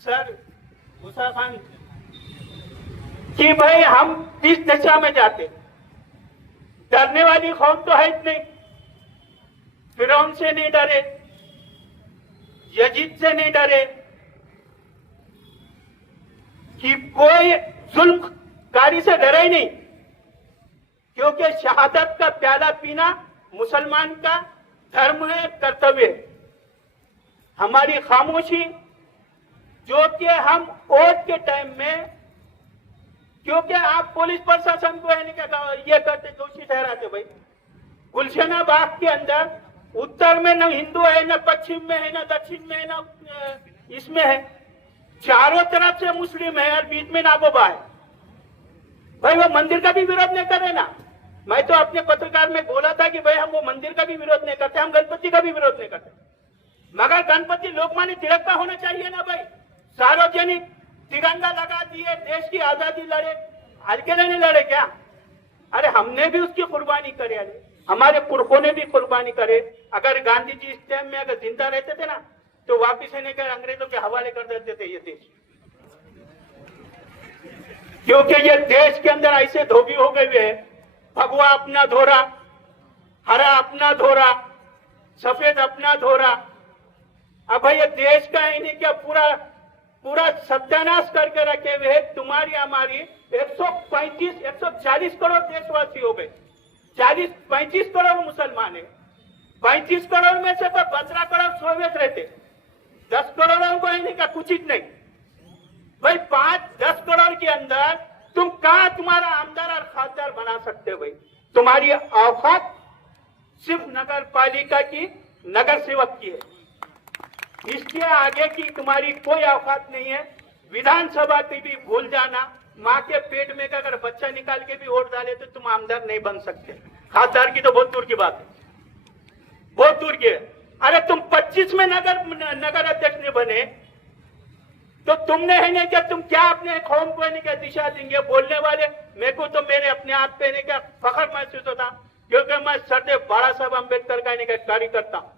सर मूसा खान कि भाई हम किस दिशा में जाते, डरने वाली कौम तो है नहीं। फिरौन से नहीं डरे, यजीद से नहीं डरे कि कोई जुल्मकारी से डरे ही नहीं, क्योंकि शहादत का प्याला पीना मुसलमान का धर्म है, कर्तव्य है। हमारी खामोशी, जो कि हम वोट के टाइम में, क्योंकि आप पुलिस प्रशासन को ये करते दोषी ठहराते भाई। गुलशना बाग के अंदर उत्तर में न हिंदू है, न पश्चिम में है, न दक्षिण में है, न इसमें है, चारों तरफ से मुस्लिम है और बीच में नागोबा है। भाई वो मंदिर का भी विरोध नहीं करे ना। मैं तो अपने पत्रकार में बोला था कि भाई हम वो मंदिर का भी विरोध नहीं करते, हम गणपति का भी विरोध नहीं करते, मगर गणपति लोकमान्य तिलक का होना चाहिए ना भाई। सार्वजनिक तिरंगा लगा दिए, देश की आजादी लड़े, अकेले नहीं लड़े क्या? अरे हमने भी उसकी कुर्बानी करे, अरे हमारे पुरखों ने भी कुर्बानी करे। अगर गांधी जी इस टाइम में अगर जिंदा रहते थे ना तो वापिस आने कर अंग्रेजों के हवाले कर देते थे ये देश, क्योंकि ये देश के अंदर ऐसे धोबी हो गए हुए हैं। भगवा अपना धोरा, हरा अपना धोरा, सफेद अपना धोरा। अब भाई ये देश का इन्हीं क्या पूरा पूरा सत्यानाश करके रखे हुए है। तुम्हारी हमारी 140 करोड़ देशवासी हो गए, 35 करोड़ मुसलमान है। 35 करोड़ में से तो 15 करोड़ सोवियत रहते, 10 करोड़ों को इन्हीं का कुछ नहीं भाई। 5-10 करोड़ के अंदर तुम कहां तुम्हारा आमदार और खासदार बना सकते हो भाई? तुम्हारी औकात सिर्फ नगर पालिका की, नगर सेवक की है, इसके आगे की तुम्हारी कोई औकात नहीं है। विधानसभा की भी भूल जाना, माँ के पेट में का अगर बच्चा निकाल के भी वोट डाले तो तुम आमदार नहीं बन सकते, खासदार की तो बहुत दूर की बात है, बहुत दूर की है। अरे तुम 25 में नगर अध्यक्ष ने बने तो तुमने है नहीं क्या, तुम क्या अपने कौम को नहीं क्या दिशा देंगे? बोलने वाले मेरे को तो मेरे अपने आप पे नहीं क्या फखर महसूस होता, क्योंकि मैं सरदेव बाबा साहब अम्बेडकर का नहीं क्या कार्य करता हूँ।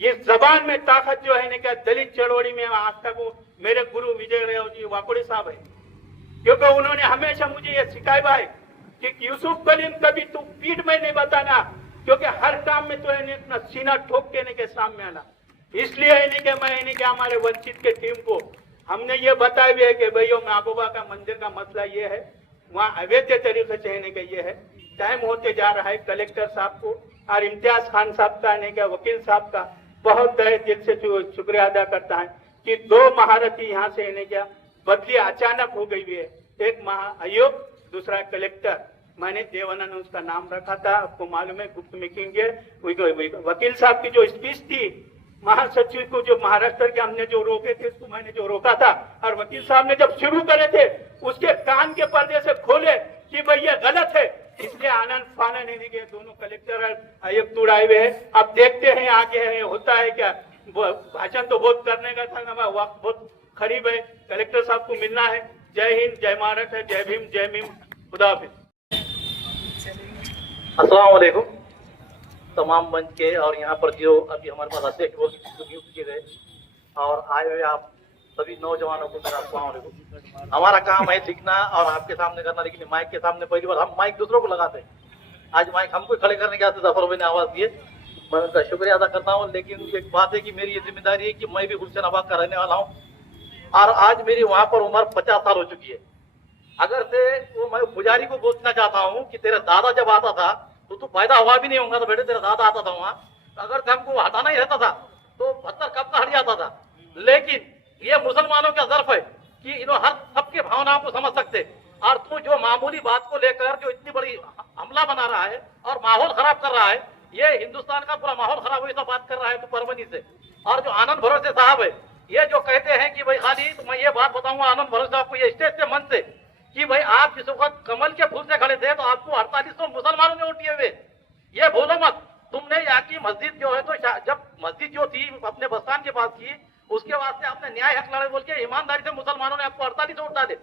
ये जबान में ताकत जो है ना क्या, दलित चळवळी में आज तक मेरे गुरु विजय राव जी वाकोड़े साहब है, क्योंकि उन्होंने हमेशा मुझे ये सिखाया है कि यूसुफ कलीम कभी तू पीठ में नहीं बताना, क्योंकि हर काम में तो अपना सीना ठोक के नहीं के सामने आना। इसलिए नहीं कि मैं नहीं कि हमारे वंचित के टीम को हमने ये बताया भी है कि भाइयों नागोबा का मंदिर का मसला ये है, वहाँ अवैध तरीके से है कि ये है। टाइम होते जा रहा है, कलेक्टर साहब को और इम्तियाज खान साहब का नहीं क्या, वकील साहब का बहुत तहे दिल से शुक्रिया अदा करता है कि 2 महारथी यहाँ से नहीं क्या बदली अचानक हो गई है। एक महाआयोग, दूसरा कलेक्टर। मैंने देवानंद उसका नाम रखा था, आपको मालूम है, गुप्त मीटिंग है। वकील साहब की जो स्पीच थी, महासचिव को जो महाराष्ट्र के हमने जो रोके थे उसको मैंने जो रोका था, और वकील साहब ने जब शुरू करे थे उसके कान के पर्दे से खोले कि भाई ये गलत है, इसलिए आनंद फानन नहीं गए। दोनों कलेक्टर आयुक्त उड़ाए हुए हैं। अब देखते हैं आगे है होता है क्या। भाषण तो बहुत करने का था ना, वक्त बहुत करीब है, कलेक्टर साहब को मिलना है। जय हिंद, जय महाराष्ट्र, जय भीम, जय भीम, खुदा हाफिज। अस्सलाम वालेकुम तमाम मंच के और यहाँ पर जो अभी हमारे पास अध्यक्ष वो नियुक्त किए गए और आए हुए आप सभी नौजवानों को मेरा अस्सलाम वालेकुम। हमारा काम है लिखना और आपके सामने करना, लेकिन माइक के सामने पहली बार हम माइक दूसरों को लगाते हैं। आज माइक हमको खड़े करने के वास्ते जफर भाई ने आवाज दिए, मैं उनका शुक्रिया अदा करता हूँ। लेकिन एक बात है कि मेरी ये जिम्मेदारी है कि मैं भी गुलशन आबाद का रहने वाला हूँ और आज मेरी वहाँ पर उम्र 50 साल हो चुकी है। अगर से वो मैं पुजारी को पूछना चाहता हूँ कि तेरा दादा जब आता था तो तू पैदा हुआ भी नहीं होगा, तो बेटे तेरा दादा आता था वहाँ, अगर से हमको हटाना ही रहता था तो 72 कब का हट जाता था। लेकिन ये मुसलमानों का ज़र्फ है कि इन्हों हर सबके भावनाओं को समझ सकते, और तू जो मामूली बात को लेकर जो इतनी बड़ी हमला बना रहा है और माहौल खराब कर रहा है, ये हिंदुस्तान का पूरा माहौल खराब हुई तो बात कर रहा है तू परवनी से। और जो आनंद भरोसे साहब है, ये जो कहते हैं कि भाई खाली, तो मैं ये बात बताऊंगा आनंद भरोसे साहब को ये स्टेज से मन से कि भाई आप जिस वक्त कमल के फूल से खड़े थे तो आपको 4800 मुसलमानों ने वोट दिए हुए, ये भूलो मत। तुमने यहाँ की मस्जिद जो है, तो जब मस्जिद जो थी अपने बस्तान के पास की, उसके वास्ते आपने न्याय हक लड़े बोल के ईमानदारी से मुसलमानों ने आपको 48 वोट डाले।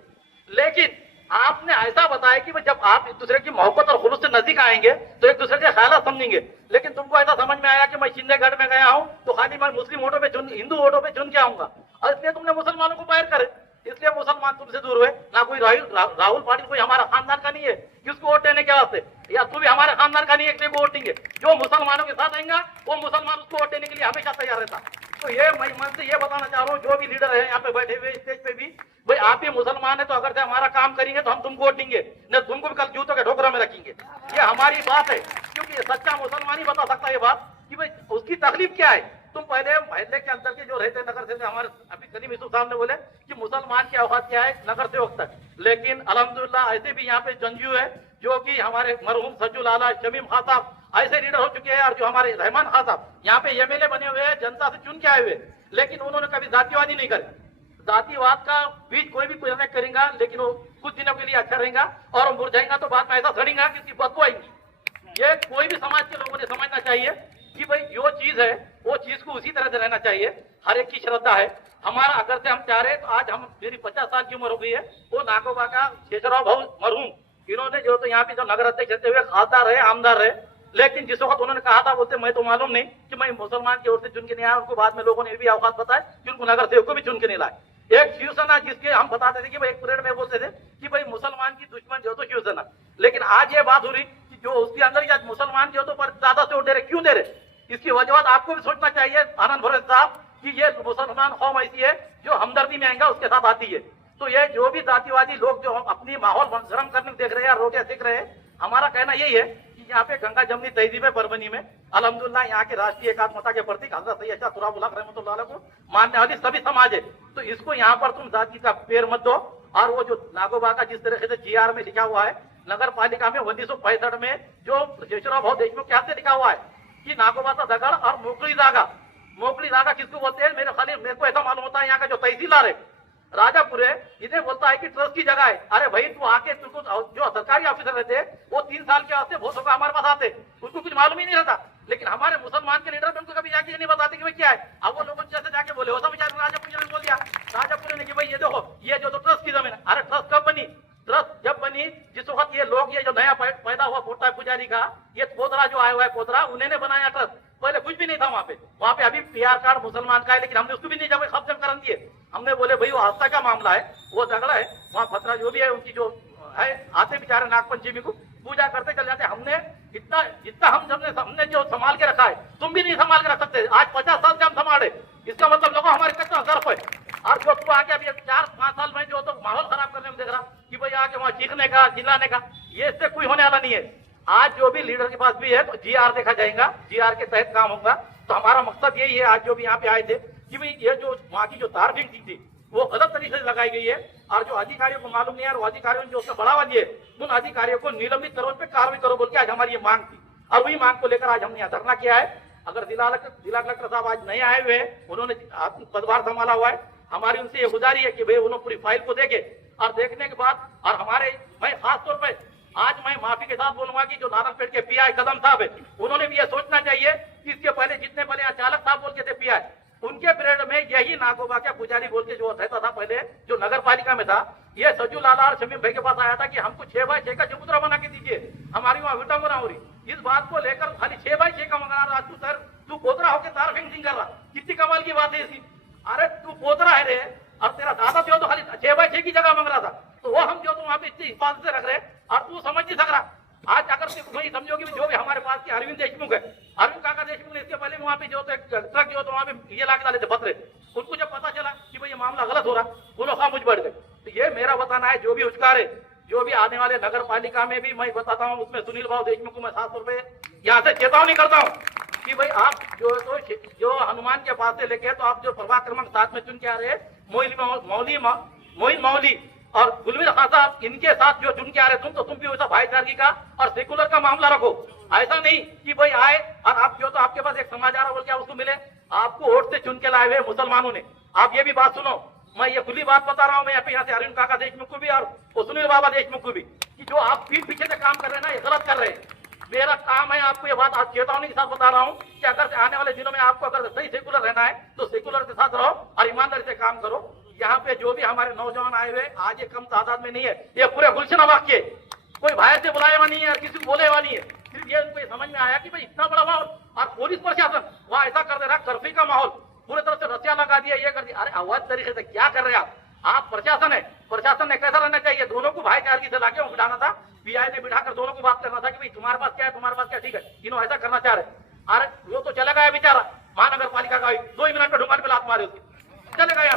लेकिन आपने ऐसा बताया कि जब आप एक दूसरे की मोहब्बत और खुलूस से नजदीक आएंगे तो एक दूसरे के ख्याल समझेंगे। लेकिन तुमको ऐसा समझ में आया कि मैं शिंदेगढ़ में गया हूँ तो खाली मैं मुस्लिम वोटों पे हिंदू वोटों पे चुन के आऊंगा, और इसलिए तुमने मुसलमानों को बाहर करे, इसलिए मुसलमान तुमसे दूर हुए। ना कोई राहुल पाटिल कोई हमारा खानदान का नहीं है किसको वोट देने के वास्ते, या तू भी हमारे खानदान का नहीं है इसलिए वोट देंगे। जो मुसलमानों के साथ आएंगे वो मुसलमान उसको वोट देने के लिए हमेशा तैयार रहता। तो ये मैं मन से ये बताना चाह रहा हूँ, जो भी लीडर है यहाँ पे बैठे हुए स्टेज पे भी, भाई आप भी मुसलमान है तो अगर से हमारा काम करेंगे तो हम तुमको वोट देंगे, न तुमको भी कल जूतों के ठोकरा में रखेंगे। ये हमारी बात है, क्योंकि सच्चा मुसलमान ही बता सकता है ये बात कि भाई उसकी तकलीफ क्या है। तुम पहले महल्ले के अंदर के जो रहते नगर सेवक हमारे अभी करीम यूसुफ साहब ने बोले कि मुसलमान की औकात क्या है नगर सेवक तक, लेकिन अल्हम्दुलिल्लाह ऐसे भी यहाँ पे जंजू है जो कि हमारे मरहूम सज्जुल आला शमीम खान साहब ऐसे लीडर हो चुके हैं, और जो हमारे रहमान खान साहब यहाँ पे एमएलए बने हुए हैं, जनता से चुन के आए हुए, लेकिन उन्होंने कभी जातिवादी नहीं करे। जातिवाद का बीच कोई भी प्रयोग करेगा लेकिन वो कुछ दिनों के लिए अच्छा रहेगा और मुरझाएगा तो बाद में ऐसा सड़ेगा कि उसकी बदबू आएगी। ये कोई भी समाज के लोगों ने समझना चाहिए कि भाई जो चीज है वो चीज को उसी तरह से रहना चाहिए। हर एक की श्रद्धा है। हमारा अगर से हम चाह रहे तो आज हम मेरी 50 साल की उम्र हो गई है, वो नागोबा का शेषराव भाऊ मरहूम इन्होंने जो तो यहाँ पे जो नगर अध्यक्ष रहते हुए खासदार रहे, आमदार रहे, लेकिन जिस वक्त उन्होंने कहा था बोलते मैं तो मालूम नहीं कि मैं मुसलमान की ओर से चुन के नहीं आया, उनको बाद में लोगों ने भी अवकाश बताया कि उनको नगर सेवक को भी चुन के नहीं लाए। एक शिवसेना जिसके हम बताते थे कि भाई एक परेड में बोलते थे कि भाई मुसलमान की दुश्मन जो तो शिवसेना, लेकिन आज ये बात हो रही कि जो उसके अंदर या मुसलमान जो तो पर ज्यादा से वोट दे रहे, क्यों दे रहे? इसकी वजह आपको भी सोचना चाहिए आनंद भरोसे साहब कि ये मुसलमान कौम ऐसी है जो हमदर्दी में आएगा उसके साथ आती है। तो ये जो भी जातिवादी लोग जो अपनी माहौल गर्म करने देख रहे हैं, रोटियां सीख रहे हैं, हमारा कहना यही है कि यहाँ पे गंगा जमनी तहजीब है परभनी में, अल्हम्दुलिल्लाह यहाँ के राष्ट्रीय एकात्मता के प्रतीक हजरत सैयद शाह तुराबुल हक रहमतुल्लाह अलैह को मानने वाली सभी समाज है। तो इसको यहाँ पर तुम जाति का पैर मत दो। और वो जो नागोबा का जिस तरीके से जीआर में लिखा हुआ है, नगर पालिका में 1965 में जो शेषराव भाऊ देशमुख के हाथ से लिखा हुआ है कि नागोबाचा दगड़ और मोकली जागा किसको बोलते हैं? मेरे को ऐसा मालूम होता है यहाँ का जो तहसीलदार है राजापुर है, इन्हें बोलता है कि ट्रस्ट की जगह है। अरे भाई तू आके तुमको जो सरकारी ऑफिसर रहते हैं वो 3 साल के वास्ते वोटों का हमारे पास आते, उसको कुछ मालूम ही नहीं रहता। लेकिन हमारे मुसलमान के लीडर उनको कभी जाके नहीं बताते कि भाई क्या है। अब वो लोगों जैसे जाके बोले होता बेचारे राजापुर ने बोल दिया, राजापुर ने कि भाई ये देखो ये जो तो ट्रस्ट की जमीन है। अरे ट्रस्ट कब बनी? ट्रस्ट जब बनी जिस वक्त ये लोग ये जो नया पैदा हुआ पोता पुजारी का ये पोतरा जो आया हुआ है पोतरा, उन्होंने बनाया ट्रस्ट। पहले कुछ भी नहीं था वहाँ पे अभी पीआर कार्ड मुसलमान का है, लेकिन हमने उसको भी नहीं जब कब्जा कर दिए। हमने बोले भाई वो आस्था का मामला है, वो झगड़ा है, वहाँ खतरा जो भी है उनकी जो है आते बेचारे नागपंचमी को पूजा करते चले जाते। हमने जितना हमने जो संभाल के रखा है तुम भी नहीं संभाल के रख सकते। आज 50 साल से हम संभाले, इसका मतलब लोगों हमारे कितना गर्व है। और जो तू आके अभी 4-5 साल में जो तो माहौल खराब करने में देख रहा कि भाई आके वहाँ चीखने का चिल्लाने का, ये इससे कोई होने वाला नहीं है। आज जो भी लीडर के पास भी है तो जीआर देखा जाएगा, जीआर के तहत काम होगा। तो हमारा मकसद यही है आज जो भी यहाँ पे आए थे कि भाई ये जो वहाँ की जो तार फिक्सिंग थी वो गलत तरीके से लगाई गई है, और जो अधिकारियों को मालूम नहीं है और वो अधिकारियों ने जो उसका बढ़ावा दिए उन अधिकारियों को निलंबित करो, उन पे कार्रवाई करो बोल के आज हमारी ये मांग थी। और वही मांग को लेकर आज हमने यहाँ धरना किया है। अगर जिला कलेक्टर साहब आज नहीं आए हुए हैं, उन्होंने पदभार संभाला हुआ है, हमारी उनसे ये गुजारिश है कि भाई उन्होंने पूरी फाइल को देखे और देखने के बाद और हमारे मैं खास तौर पर आज मैं माफी के साथ बोलूंगा कि जो नारायणपेट के पीआई कदम साहब है उन्होंने भी ये सोचना चाहिए कि इसके पहले जितने पहले चालक साहब बोल के थे पीआई, उनके पीरियड में यही नागोबा का पुजारी बोल के जो रहता था पहले जो नगर पालिका में था, ये सज्जुल आला और शमीम भाई के पास आया था कि हमको 6x6 का चबूतरा बना के दीजिए, हमारी वहाँ विटंबना हो रही। इस बात को लेकर खाली 6x6 का मंगा रहा, तू सर तू पोतरा होकर तार फेंसिंग कर रहा, कितनी कमाल की बात है ऐसी। अरे तू पोतरा है रे और तेरा दादा जो तो खाली 6x6 की जगह मांग रहा था, तो वो हम जो तो वहाँ पे इतनी हिफाजत से रख रहे और तू समझ नहीं सक रहा। आज अगर वही समझोगे जो भी हमारे पास की अरविंद देशमुख है, अरविंद काका देशमुख ने इसके पहले वहाँ पे जो ट्रक जो तो वहाँ पे ये लाके डाले थे पत्थरे, उनको जब पता चला कि भाई ये मामला गलत हो रहा वो लोग खामोश बैठ गए। तो ये मेरा बताना है, जो भी उचकार है जो भी आने वाले नगर पालिका में भी मैं बताता हूँ, उसमें सुनील भाव देशमुख को मैं 700 रुपए यहाँ से चेतावनी करता हूँ कि भाई आप जो हनुमान के पास से लेके तो आप जो प्रभाग क्रमांक 7 में चुन के आ रहे हैं मोइन मौली और गुलवीर खान साहब, इनके साथ जो चुन के आ रहे तुम भी वैसा भाईचारगी का और सेकुलर का मामला रखो। ऐसा नहीं कि भाई आए और आप जो तो आपके पास एक समाज आ रहा बोल के उसको मिले, आपको वोट से चुन के लाए हुए मुसलमानों ने। आप ये भी बात सुनो, मैं ये खुली बात बता रहा हूँ, मैं यहाँ से अरविंद काका देशमुख को भी और सुनील बाबा देशमुख को भी कि जो आप पीठ पीछे से काम कर रहे हैं ना, ये गलत कर रहे हैं। मेरा काम है आपको ये बात आज चेतावनी के साथ बता रहा हूँ कि अगर आने वाले दिनों में आपको अगर सही सेकुलर रहना है तो सेकुलर के साथ रहो और ईमानदारी से काम करो। यहाँ पे जो भी हमारे नौजवान आए हुए आज ये कम तादाद में नहीं है, ये पूरे गुलशन वाक्य कोई बाहर से बुलाया हुआ नहीं है और किसी को बोले हुआ नहीं है। सिर्फ ये उनको ये समझ में आया कि भाई इतना बड़ा माहौल और पुलिस प्रशासन वहाँ ऐसा कर दे रहा, कर्फ्यू का माहौल पूरी तरह से रस्सियां लगा दिया, ये कर दिया। अरे अवैध तरीके से क्या कर रहे हैं आप प्रशासन है, प्रशासन ने कैसा रहना चाहिए, दोनों को भाईचारगी से लाके बिठाना था, पीआई ने बिठाकर दोनों को बात करना था कि भाई तुम्हारे पास क्या है, तुम्हारे पास क्या, ठीक है, तीनों ऐसा करना चाह रहे। अरे वो तो चला गया बेचारा महानगर पालिका का 2 ही मिनट में ढुंगान पे लात मारे उसकी, चले गया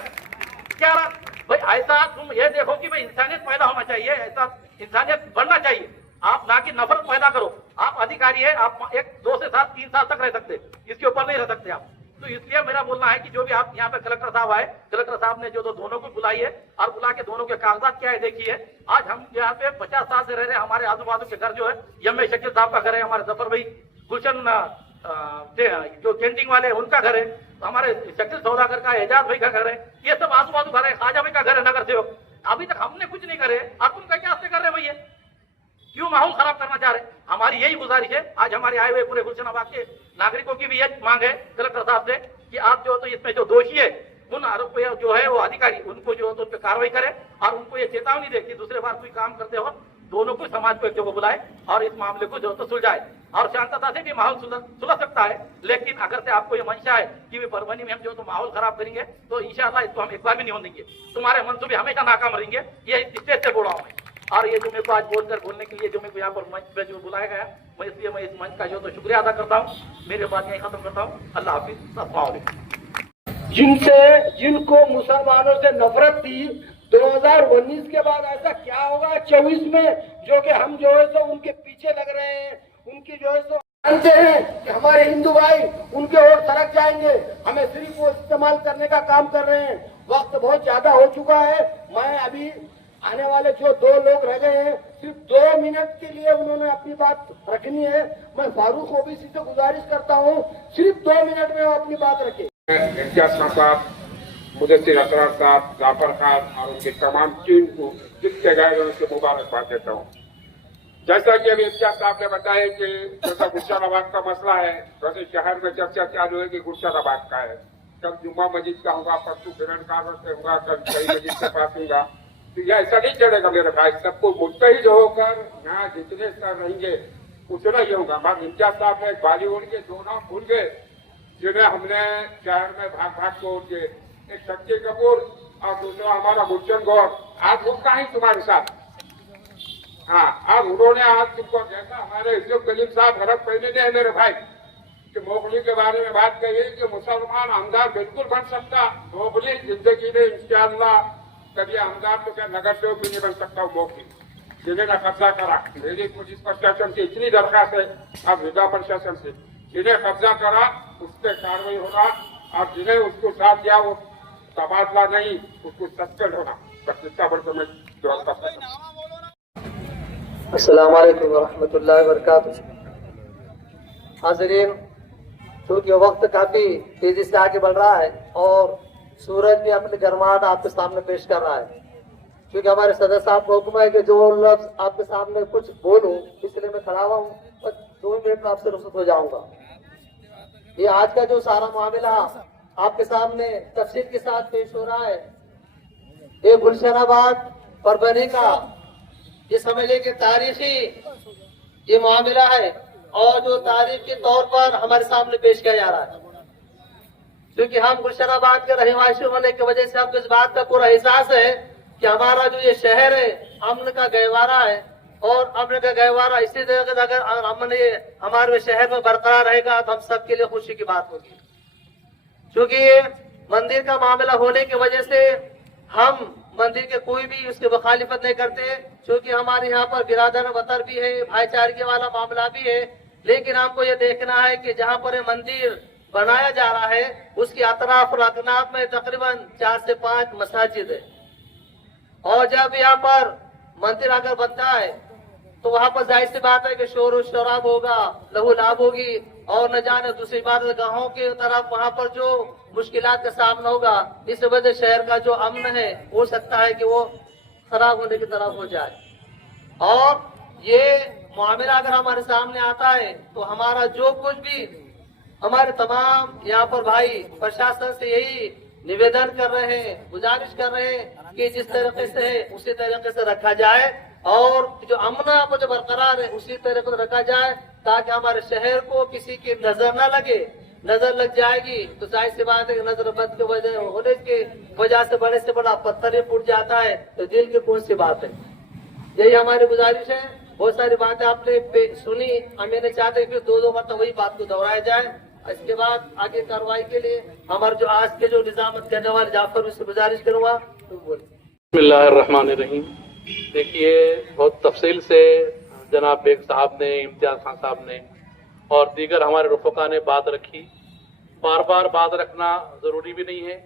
क्या रहा भाई। ऐसा तुम ये देखो कि भाई इंसानियत पैदा होना चाहिए, ऐसा इंसानियत बढ़ना चाहिए, आप ना कि नफरत पैदा करो। आप अधिकारी है, आप 1, 2 से 7, 3 साल तक रह सकते, इसके ऊपर नहीं रह सकते आप। तो इसलिए मेरा बोलना है कि जो भी आप यहाँ पे कलेक्टर साहब आए, कलेक्टर साहब ने जो दोनों को बुलाई है और बुला के दोनों के कागजात क्या है देखिए। आज हम यहाँ पे 50 साल से रह रहे हैं, हमारे आजू बाजू के घर जो है एम.ए. शकील साहब का घर है, हमारे जफर भाई गुलशन जो पेंटिंग वाले हैं उनका घर है, हमारे शकील सौदागर का एजाज भाई का घर है, ये सब आजू बाजू घर है, खाजा भाई का घर है नगर सेवक। अभी तक हमने कुछ नहीं करे और तुम क्या कर रहे भैया, क्यों माहौल खराब करना चाह रहे? हमारी यही गुजारिश है, आज हमारे आए हुए पूरे गुलशनाबाद के नागरिकों की भी यह मांग है कलेक्टर साहब से कि आप जो तो इसमें जो दोषी है उन आरोप जो है वो अधिकारी उनको जो तो उन पर कार्रवाई करे और उनको ये चेतावनी दे कि दूसरे बार कोई काम करते हो दोनों को समाज को एक जगह बुलाए और इस मामले को जो तो सुलझाए और शांतता से भी माहौल सुलझ सकता है। लेकिन अगर से आपको ये मंशा है कि वे परभनी में हम जो तो माहौल खराब करेंगे तो इंशाल्लाह इसको हम एक बार भी नहीं होने देंगे, तुम्हारे मंसूबे हमेशा नाकाम रहेंगे। ये स्टेज से बोल रहा हूँ मैं। और ये जो मेरे को आज बोलने के लिए जो मेरे को यहाँ पर मंच पे जो बुलाया गया, मैं इसलिए मैं इस मंच का जो तो शुक्रिया अदा करता हूँ। मेरी बात यहीं खत्म करता हूँ। अल्लाह हाफिज, अस्सलाम वालेकुम। जिनको मुसलमानों से नफरत थी 2019 के बाद ऐसा क्या होगा 24 में जो कि हम जो है सो उनके पीछे लग रहे हैं, उनकी जो है सो जानते हैं कि हमारे हिंदू भाई उनके ओर सरक जाएंगे, हमें सिर्फ वो इस्तेमाल करने का काम कर रहे हैं। वक्त बहुत ज्यादा हो चुका है। मैं अभी आने वाले जो 2 लोग रह गए हैं सिर्फ 2 मिनट के लिए उन्होंने अपनी बात रखनी है। मैं फारूक ओबीसी से गुजारिश करता हूँ सिर्फ 2 मिनट में वो अपनी बात रखे। इम्तियाज खान साहब, मुदस्सिर असरार साहब, जाफर खान और उनकी तमाम टीम को जितने गए उनसे मुबारकबाद देता हूँ। जैसा कि अभी इम्तियाज साहब ने बताया कि जैसा गुलशनाबाद का मसला है वैसे शहर में चर्चा चालू है कि गुलशनाबाद का है। कल जुम्मा मस्जिद का होगा, परसों किरण कारवर से होगा, कल कई मस्जिद के पास होगा। तो यह ऐसा नहीं चलेगा मेरे भाई, सबको मुत्तहिद होकर यहाँ जितने स्तर रहेंगे उतना ही होगा। बाकी इम्तियाज साहब ने बॉलीवुड के 2 नाम भूल गए जिन्हें हमने शहर में भाग भाग को उनके, एक शक्ति कपूर और दूसरा हमारा गुलशन गौर। आज वो कहीं तुम्हारे साथ, हाँ, अब उन्होंने आज तुमको जैसा हमारे यूसुफ कलीम साहब गलत पहले है मेरे भाई कि मोगली के बारे में बात कही कि मुसलमान आमदार बिल्कुल बन सकता, मोगली जिंदगी में इंशाअल्लाह कभी आमदार तो क्या नगर सेवक भी नहीं बन सकता। मोगली जिन्हें ना कब्जा करा, मेरी पुलिस प्रशासन से इतनी दरखास्त है, अब जिला प्रशासन से जिन्हें कब्जा करा उस पर कार्रवाई होगा और जिन्हें उसको साथ दिया वो तबादला नहीं, उसको सस्पेंड होना। बस इतना बढ़ मैं अस्सलाम वालेकुम वरहमतुल्लाहि वबरकातुहू। हाज़रीन, चूँकि वक्त काफी तेजी से आगे बढ़ रहा है और सूरज भी अपनी गर्माहट आपके सामने पेश कर रहा है, क्योंकि हमारे सदर साहब को हुक्म है कि जो लफ्ज आपके सामने कुछ बोलूं, इसलिए मैं खड़ा हुआ हूँ और 2 मिनट में आपसे रुखसत हो जाऊंगा। ये आज का जो सारा मामला आपके सामने तफसील के साथ पेश हो रहा है, ये गुलशनाबाद परभनी का ये समझ लें कि तारीखी ये मामला है और जो तारीख के तौर पर हमारे सामने पेश किया जा रहा है, क्योंकि हम गुलशनाबाद के रहवासी होने की वजह से हमको इस बात का पूरा एहसास है कि हमारा जो ये शहर है अमन का गहवारा है और अमन का गहवारा इसी तरह अगर अमन ये हमारे शहर में बरकरार रहेगा तो हम सबके लिए खुशी की बात होगी। क्योंकि ये मंदिर का मामला होने की वजह से हम मंदिर के कोई भी उसकी मुखालिफत नहीं करते, क्योंकि हमारे यहाँ पर बिरादर वतर भी है, भाईचारे वाला मामला भी है। लेकिन हमको ये देखना है कि जहाँ पर मंदिर बनाया जा रहा है उसके अतराफ और अकनाफ में तकरीबन 4 से 5 मसाजिद है और जब यहाँ पर मंदिर अगर बनता है तो वहाँ पर जाहिर सी बात है कि शोर शराब होगा, लहू लाभ होगी और न जाने दूसरी बात गांवों के तरफ वहाँ पर जो मुश्किलात का सामना होगा, इस वजह से शहर का जो अमन है हो सकता है कि वो खराब होने की तरफ हो जाए। और ये मामला अगर हमारे सामने आता है तो हमारा जो कुछ भी हमारे तमाम यहाँ पर भाई प्रशासन से यही निवेदन कर रहे हैं, गुजारिश कर रहे हैं कि जिस तरीके से है उसी तरीके से रखा जाए और जो अमन आपको जो बरकरार है उसी तरीके से रखा जाए, ताकि हमारे शहर को किसी की नजर न लगे। नजर लग जाएगी तो जाहिर सी बात है नजर बद की वजह होने की वजह से बड़े से बड़ा पत्थर ही फूट जाता है, तो दिल की कौन सी बात है। यही हमारी गुजारिश है। बहुत सारी बातें आपने सुनी, हम ये नहीं चाहते कि 2-2 मरतबा वही बात को दोहराया जाए। इसके बाद आगे कार्रवाई के लिए हमारे जो आज के जो निजामत करने वाले जाफर उससे गुजारिश करूंगा तो बोलिए। बिस्मिल्लाहिर्रहमानिर्रहीम। देखिए, बहुत तफसील से जनाब बेग साहब ने, इम्तियाज खान साहब ने और दीगर हमारे रुफका ने बात रखी बार बार बात रखना जरूरी भी नहीं है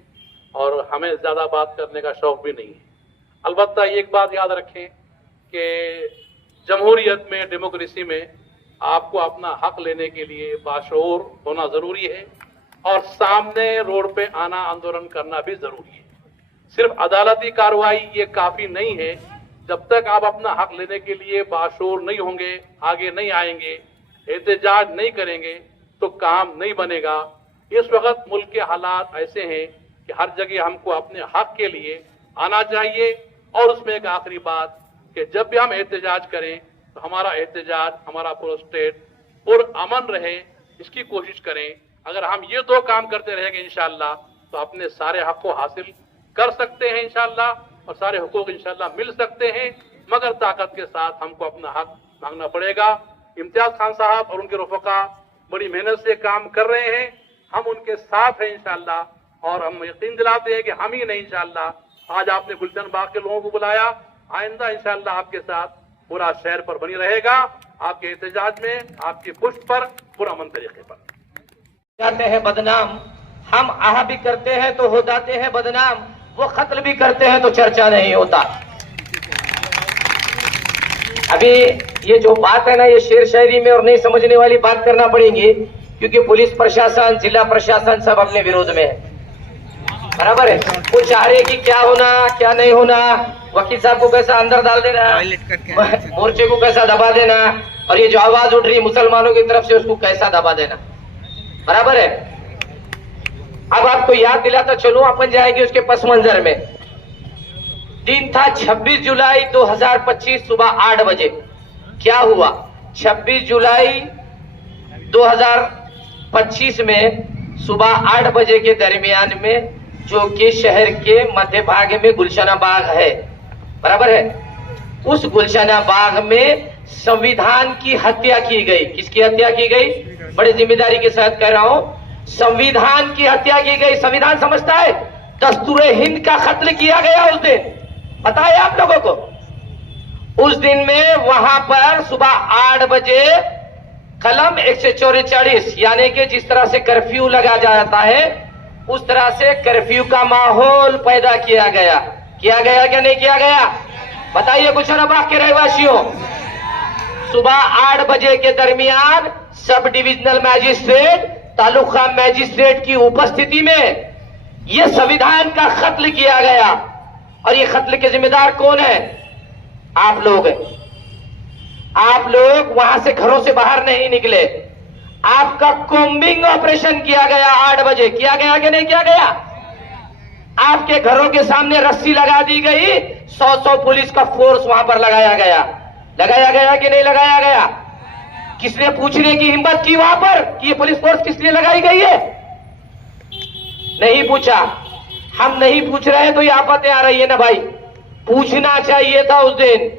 और हमें ज्यादा बात करने का शौक भी नहीं है। अलबत्ता एक बात याद रखें कि जमहूरियत में, डेमोक्रेसी में आपको अपना हक लेने के लिए बाशऊर होना जरूरी है और सामने रोड पे आना, आंदोलन करना भी जरूरी है। सिर्फ अदालती कार्रवाई ये काफी नहीं है। जब तक आप अपना हक लेने के लिए बाशऊर नहीं होंगे, आगे नहीं आएंगे, एहतजाज नहीं करेंगे तो काम नहीं बनेगा। इस वक्त मुल्क के हालात ऐसे हैं कि हर जगह हमको अपने हक के लिए आना चाहिए। और उसमें एक आखिरी बात कि जब भी हम एहतजाज करें तो हमारा एहतजाज, हमारा पूरा स्टेट पुरअमन रहे, इसकी कोशिश करें। अगर हम ये दो काम करते रहेंगे इंशाअल्लाह तो अपने सारे हक को हासिल कर सकते हैं इंशाअल्लाह, और सारे हुकूक इंशाअल्लाह मिल सकते हैं। मगर ताकत के साथ हमको अपना हक मांगना पड़ेगा। इम्तियाज खान साहब और उनके रफका बड़ी मेहनत से काम कर रहे हैं, हम उनके साथ हैं इंशाअल्लाह, और हम यकीन दिलाते हैं कि हम ही नहीं इंशाअल्लाह। आज आपने गुलशन बाग के लोगों को बुलाया, आइंदा इंशाअल्लाह आपके साथ पूरा शहर पर बनी रहेगा, आपके एहतजाज में, आपकी पुष्ट पर पुरअमन तरीके पर। जाते हैं बदनाम, हम आह भी करते हैं तो हो जाते हैं बदनाम, वो कत्ल भी करते हैं तो चर्चा नहीं होता। अभी ये जो बात है ना, ये शेर शायरी में और नहीं समझने वाली बात करना पड़ेगी, क्योंकि पुलिस प्रशासन, जिला प्रशासन सब अपने विरोध में है, बराबर है। वो चाह रहे कि क्या होना क्या नहीं होना, वकील साहब को कैसा अंदर डाल देना, मोर्चे को कैसा दबा देना, और ये जो आवाज उठ रही मुसलमानों की तरफ से उसको कैसा दबा देना, बराबर है। अब आपको याद दिलाता चलो, अपन जाएंगे उसके पस मंजर में। दिन था 26 जुलाई 2025 सुबह 8 बजे। क्या हुआ? 26 जुलाई 2025 में सुबह 8 बजे के दरमियान में, जो कि शहर के मध्य भाग में गुलशना बाग है, बराबर है, उस गुलशना बाग में संविधान की हत्या की गई। किसकी हत्या की गई? बड़ी जिम्मेदारी के साथ कह रहा हूं, संविधान की हत्या की गई। संविधान समझता है? दस्तूरे हिंद का कत्ल किया गया उस दिन, पता है आप लोगों को? उस दिन में वहां पर सुबह 8 बजे कलम 144, यानी कि जिस तरह से कर्फ्यू लगा जाता है उस तरह से कर्फ्यू का माहौल पैदा किया गया। किया गया क्या नहीं किया गया? बताइए गुलशना बाग के रहवासियों। सुबह 8 बजे के दरमियान sub divisional magistrate, taluka magistrate की उपस्थिति में यह संविधान का कत्ल किया गया। और ये कत्ल के जिम्मेदार कौन है? आप लोग हैं। आप लोग वहां से घरों से बाहर नहीं निकले, आपका कॉम्बिंग ऑपरेशन किया गया 8 बजे। किया गया कि नहीं किया गया? आपके घरों के सामने रस्सी लगा दी गई, 100 पुलिस का फोर्स वहां पर लगाया गया। लगाया गया कि नहीं लगाया गया? किसने पूछने की हिम्मत की वहां पर कि ये पुलिस फोर्स किस लिए लगाई गई है? नहीं पूछा। हम नहीं पूछ रहे तो ये आफतें आ रही है ना भाई, पूछना चाहिए था उस दिन।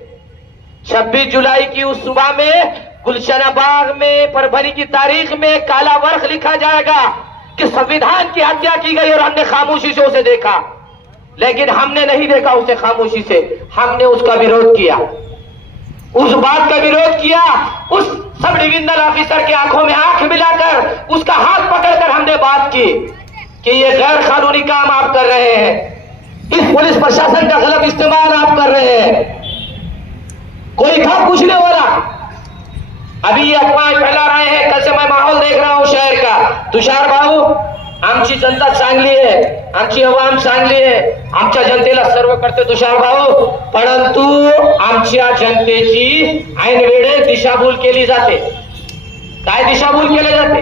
26 जुलाई की उस सुबह में गुलशना बाग में, परभनी की तारीख में काला वर्ष लिखा जाएगा कि संविधान की हत्या की गई, और हमने खामोशी से उसे देखा। लेकिन हमने नहीं देखा उसे खामोशी से, हमने उसका विरोध किया, उस बात का विरोध किया। उस सब डिविजनल ऑफिसर के आंखों में आंख मिलाकर, उसका हाथ पकड़कर हमने बात की कि ये गैर कानूनी काम आप कर रहे हैं, इस पुलिस प्रशासन का गलत इस्तेमाल आप कर रहे हैं। कोई था पूछने वाला? अभी ये अफवाह फैला रहे हैं। कल से मैं माहौल देख रहा हूं शहर का। तुषार भाऊ, आमची जनता चांगली आहे, आमची अवाम चांगली आहे, आमच्या जनतेला सर्व करते तुषार भाऊ, परंतु आमच्या जनतेची ऐनवेळे दिशाभूल केली जाते। काय दिशाभूल केले जाते?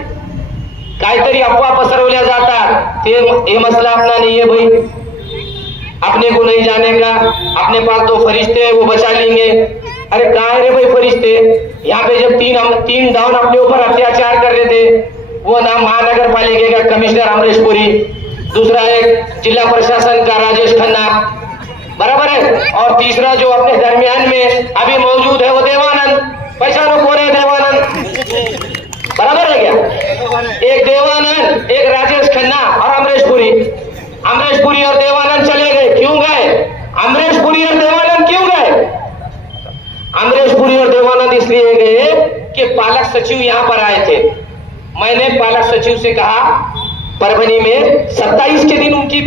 काहीतरी अफवा पसरवल्या जातात। ये मसला अपना नहीं है भाई, अपने को नहीं जानेगा, अपने पास 2 फरिश्ते हैं वो बचा लेंगे। अरे कहाँ है रे भाई फरिश्ते? यहाँ पे जब तीन डाउन अपने ऊपर अत्याचार कर रहे थे, वो नाम महानगर पालिका का कमिश्नर अमरीश पुरी, दूसरा एक जिला प्रशासन का राजेश खन्ना, बराबर है, और तीसरा जो अपने दरमियान में अभी मौजूद है वो देवानंद। पहचानो कौन है देवानंद? बराबर है क्या? एक देवानंद, एक राजेश खन्ना और अमरीश पुरी। अमरीश पुरी और देवानंद चले गए। क्यों गए? अमरीश पुरी और देवानंद क्यों गए? अमरीश पुरी और देवानंद इसलिए गए कि पालक सचिव यहां पर आए थे। मैंने पालक सचिव से कहा परभनी में 27 के दिन उनकी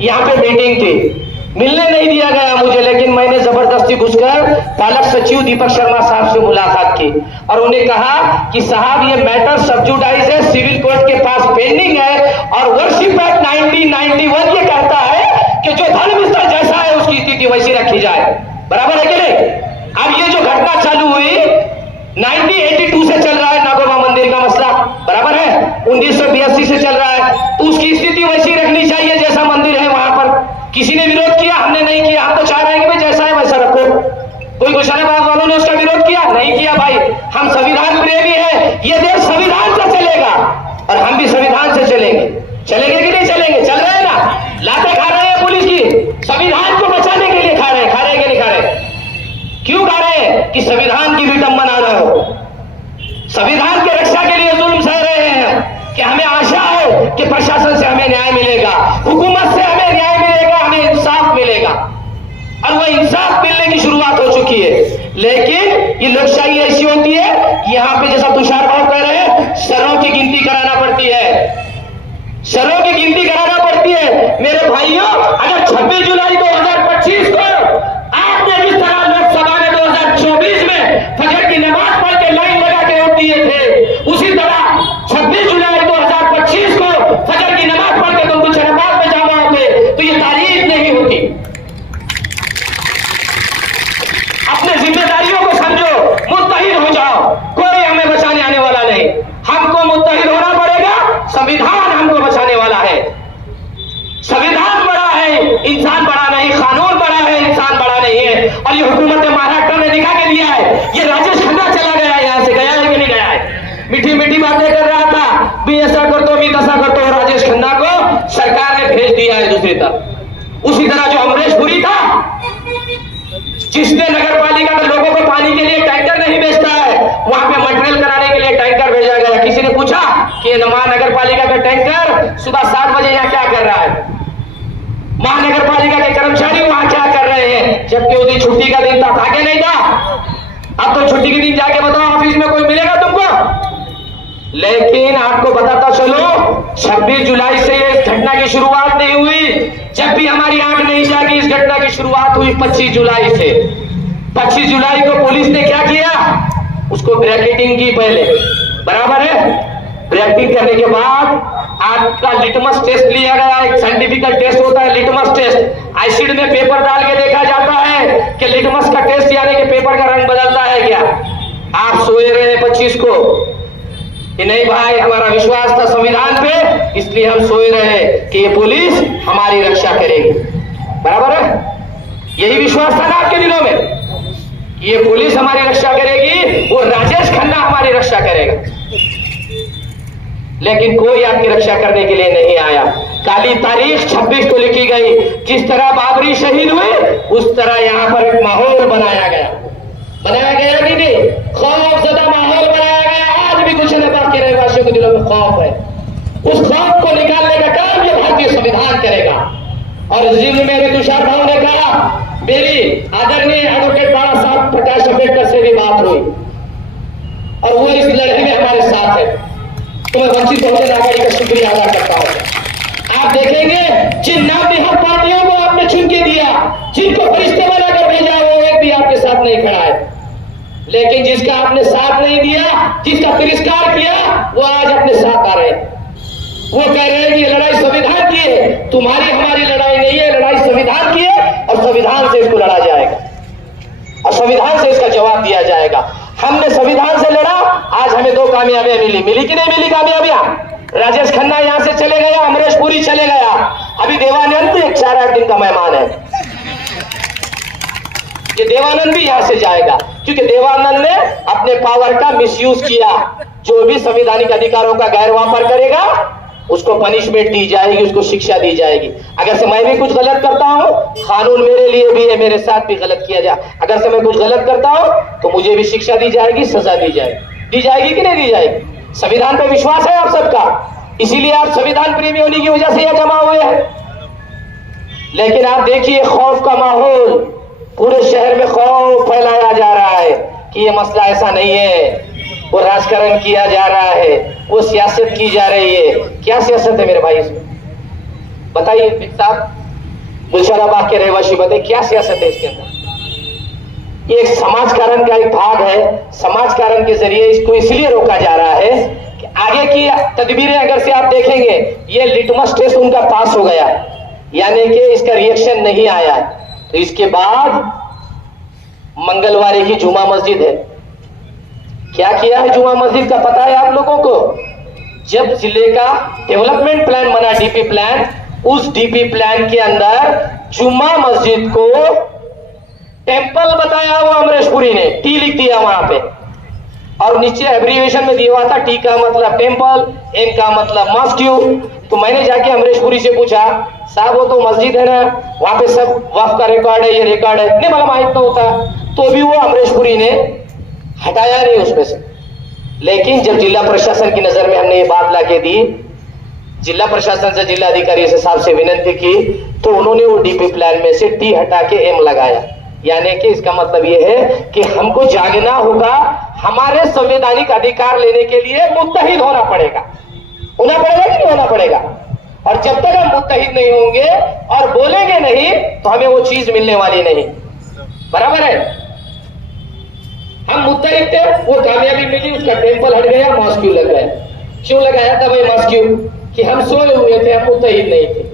यहाँ पे मीटिंग थी, मिलने नहीं दिया गया मुझे, लेकिन मैंने जबरदस्ती घुसकर पालक सचिव दीपक शर्मा साहब से मुलाकात की और उन्हें कहा कि साहब ये मैटर सब जुडाइज है, सिविल कोर्ट के पास पेंडिंग है और वर्शिप एक्ट 1991 ये कहता है कि जो धर्म स्तर जैसा है उसकी स्थिति वैसी रखी जाए। बराबर है कि नहीं? अब ये जो घटना चालू हुई 1982 से चल रहा है नागोबा मंदिर का मसला, बराबर है, 1982 से चल रहा है, तो उसकी स्थिति वैसी रखनी चाहिए जैसा मंदिर है वहां पर। किसी ने विरोध किया? हमने नहीं किया। हम तो चाह रहे हैं कि भाई जैसा है वैसा रखो। कोई गुलशना बाग वालों ने उसका विरोध किया? नहीं किया भाई। हम संविधान प्रेमी हैं, ये देश संविधान से चलेगा और हम भी संविधान से चलेंगे। चलेंगे कि नहीं चलेंगे? चल रहे हैं ना, लाते खा रहे हैं पुलिस की, संविधान को बचाने के लिए खा रहे हैं। खा रहे हैं कि नहीं खा रहे? क्यों खा रहे हैं? कि संविधान की विडंबना न हो, संविधान की रक्षा के लिए जुल्म सह रहे हैं कि हमें आशा है कि प्रशासन से हमें न्याय मिलेगा, हुकूमत से हमें न्याय मिलेगा, हमें इंसाफ मिलेगा, और वह इंसाफ मिलने की शुरुआत हो चुकी है। लेकिन ये लोकशाही ऐसी होती है कि यहाँ पे जैसा तुषार भाव कह रहे हैं, शरों की गिनती कराना पड़ती है, शरों की गिनती कराना पड़ती है। मेरे भाइयों, अगर 26 जुलाई 2025 को आपने जिस तरह लोकसभा में 2024 में फजर की नमाज पढ़ के लाइन लगा के वोट दिए थे, उसी तरह 26 जुलाई 2025 को फजर की नमाज पढ़ के तुम गुलशन बाग में जमा होते तो ये तारीफ नहीं होती। अपने जिम्मेदारियों को समझो, मुत्तहिद हो जाओ, कोई हमें बचाने आने वाला नहीं, हमको मुत्तहिद होना पड़ेगा। संविधान हमको बचाने वाला है, संविधान बड़ा है, इंसान बड़ा नहीं, कानून बड़ा है, इंसान बड़ा नहीं है। और ये हुकूमत महाराष्ट्र ने दिखा के दिया है। ये राजेश खन्ना चला गया यहाँ से, गया है कि नहीं गया है? मीठी मीठी बातें कर रहा था, भी ऐसा कर दो, मी तसा कर दो, राजेश खन्ना को सरकार ने भेज दिया है दूसरी तरफ। उसी तरह जो अमरीश पुरी था, जिसने नगर पालिका के लोगों को पानी के लिए टैंकर नहीं भेजता है, वहां पे मटेरियल कराने के लिए टैंकर भेजा गया। किसी ने पूछा कि नगर पालिका का टैंकर सुबह 7 बजे यहाँ क्या कर रहा है? महानगर पालिका के कर्मचारी वहां क्या कर रहे हैं? जबकि उस दिन छुट्टी का दिन था, भागे नहीं था। अब तो छुट्टी के दिन जाके बताओ ऑफिस में कोई मिलेगा तुमको? लेकिन आपको बताता चलो, 26 जुलाई से इस घटना की शुरुआत नहीं हुई। जब भी हमारी आंख नहीं जागी, इस घटना की शुरुआत हुई 25 जुलाई से। 25 जुलाई को पुलिस ने क्या किया? उसको ब्रैकेटिंग की पहले, बराबर है, ब्रैकेटिंग करने के बाद आपका लिटमस टेस्ट लिया गया। एक साइंटिफिक टेस्ट होता है लिटमस टेस्ट, एसिड में पेपर डाल के देखा जाता है कि लिटमस का टेस्ट यानी कि पेपर का रंग बदलता है क्या। आप सोए रहे 25 को कि नहीं भाई, हमारा विश्वास था संविधान पे, इसलिए हम सोए रहे कि ये पुलिस हमारी रक्षा करेगी, बराबर है। यही विश्वास था ना आपके दिलों में कि ये पुलिस हमारी रक्षा करेगी, वो राजेश खन्ना हमारी रक्षा करेगा। लेकिन कोई आपकी रक्षा करने के लिए नहीं आया। काली तारीख 26 को लिखी गई। जिस तरह बाबरी शहीद हुए, उस तरह यहाँ पर एक माहौल बनाया गया कि नहीं? खौफजदा माहौल बनाया गया। आज भी गुलशन बाग के रहवासियों के दिलों में खौफ है। उस खौफ को निकालने का काम ये भारतीय संविधान करेगा। और जिम्न में भी तुषार भाव ने कहा, मेरी आदरणीय एडवोकेट बाला साहब प्रकाश अम्बेडकर से भी बात हुई और वो इस लड़ाई में हमारे साथ है। तो मैं वंचित बहुजन आघाड़ी का शुक्रिया अदा करता हूं। आप देखेंगे जिन नाम निहत पार्टियों को आपने चुन के दिया, जिनको फरिश्ते बनाकर भेजा, वो एक भी आपके साथ नहीं खड़ा है। लेकिन जिसका आपने साथ नहीं दिया, जिसका तिरस्कार किया, वो आज अपने साथ आ रहे हैं। वो कह रहे हैं कि लड़ाई संविधान की है, तुम्हारी हमारी लड़ाई नहीं है, लड़ाई संविधान की है और संविधान से इसको लड़ा जाएगा और संविधान से इसका जवाब दिया जाएगा। हमने संविधान से लड़ा, आज हमें 2 कामयाबियां मिली कि नहीं मिली कामयाबियां? राजेश खन्ना यहां से चले गया, अमरीश पुरी चले गया, अभी देवानंद भी 4-8 दिन का मेहमान है। ये देवानंद भी यहां से जाएगा क्योंकि देवानंद ने अपने पावर का मिसयूज किया। जो भी संवैधानिक अधिकारों का गैर वापर करेगा उसको पनिशमेंट दी जाएगी, उसको शिक्षा दी जाएगी। अगर से मैं भी कुछ गलत करता हूं, कानून मेरे लिए भी है, मेरे साथ भी गलत किया जाए। अगर से मैं कुछ गलत करता हूं तो मुझे भी शिक्षा दी जाएगी, सजा दी जाएगी कि नहीं दी जाएगी? संविधान पे विश्वास है आप सबका, इसीलिए आप संविधान प्रेमी होने की वजह से यह जमा हुए हैं। लेकिन आप देखिए खौफ का माहौल, पूरे शहर में खौफ फैलाया जा रहा है कि ये मसला ऐसा नहीं है, वो राजकारण किया जा रहा है, वो सियासत की जा रही है। क्या सियासत है मेरे भाई इसमें? बताइए साहब, गुलशनाबाग के रहवासी बताइए क्या सियासत है इसके अंदर? ये एक समाजकारण का एक भाग है। समाजकारण के जरिए इसको इसलिए रोका जा रहा है कि आगे की तदबीरें अगर से आप देखेंगे, ये लिटमस टेस्ट उनका पास हो गया, यानी कि इसका रिएक्शन नहीं आया। तो इसके बाद मंगलवार की जुमा मस्जिद है। क्या किया है जुमा मस्जिद का पता है आप लोगों को? जब जिले का डेवलपमेंट प्लान बना, डीपी प्लान, उस डीपी प्लान के अंदर जुमा मस्जिद को टेंपल बताया हुआ अमरेशपुरी ने, टी लिख दिया वहां पे, और नीचे एब्रीविएशन में दिया हुआ था टी का मतलब टेंपल, एम का मतलब मस्जिद। तो मैंने जाके अमरेशपुरी से पूछा, साहब वो तो मस्जिद है ना, वहां पे सब वक्फ का रिकॉर्ड है, ये रिकॉर्ड है, नहीं मला माहित होता। तो भी वो अमरेशपुरी ने हटाया नहीं उसमें से। लेकिन जब जिला प्रशासन की नजर में हमने ये बात लाके दी, जिला प्रशासन से, जिला अधिकारी से साहब से विनती की, तो उन्होंने वो डीपी प्लान में से टी हटा के एम लगाया। यानी कि इसका मतलब ये है कि हमको जागना होगा, हमारे संवैधानिक अधिकार लेने के लिए मुत्तहिद होना पड़ेगा। होना पड़ेगा कि नहीं होना पड़ेगा? और जब तक हम मुत्तहिद नहीं होंगे और बोलेंगे नहीं, तो हमें वो चीज मिलने वाली नहीं। बराबर है? हम मुत्तहिद थे, वो कामयाबी मिली, उसका टेंपल हट गया, मॉस्क्यू लग गया। क्यों लगाया था भाई मॉस्क्यू? कि हम सोए हुए थे, हम मुत्तहिद नहीं थे।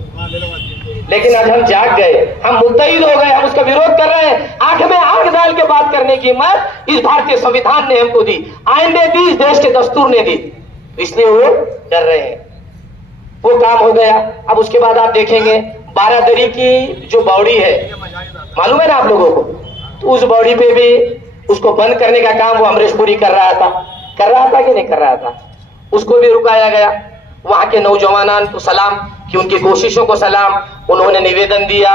लेकिन आज हम जाग गए, हम मुत्तहिद हो गए, हम उसका विरोध कर रहे हैं। आंख में आंख डाल के बात करने की हिम्मत इस भारतीय संविधान ने हमको दी, आइन ने दी, इस देश के दस्तूर ने दी, इसलिए वो डर रहे हैं। वो काम हो गया। अब उसके बाद आप देखेंगे 12 दरी की जो बावड़ी है, मालूम है ना आप लोगों को? तो उस बावड़ी पे भी उसको बंद करने का काम वो अमरेशपुरी कर रहा था कि नहीं कर रहा था? उसको भी रुकाया गया। वहां के नौजवान को सलाम कि उनकी कोशिशों को सलाम, उन्होंने निवेदन दिया,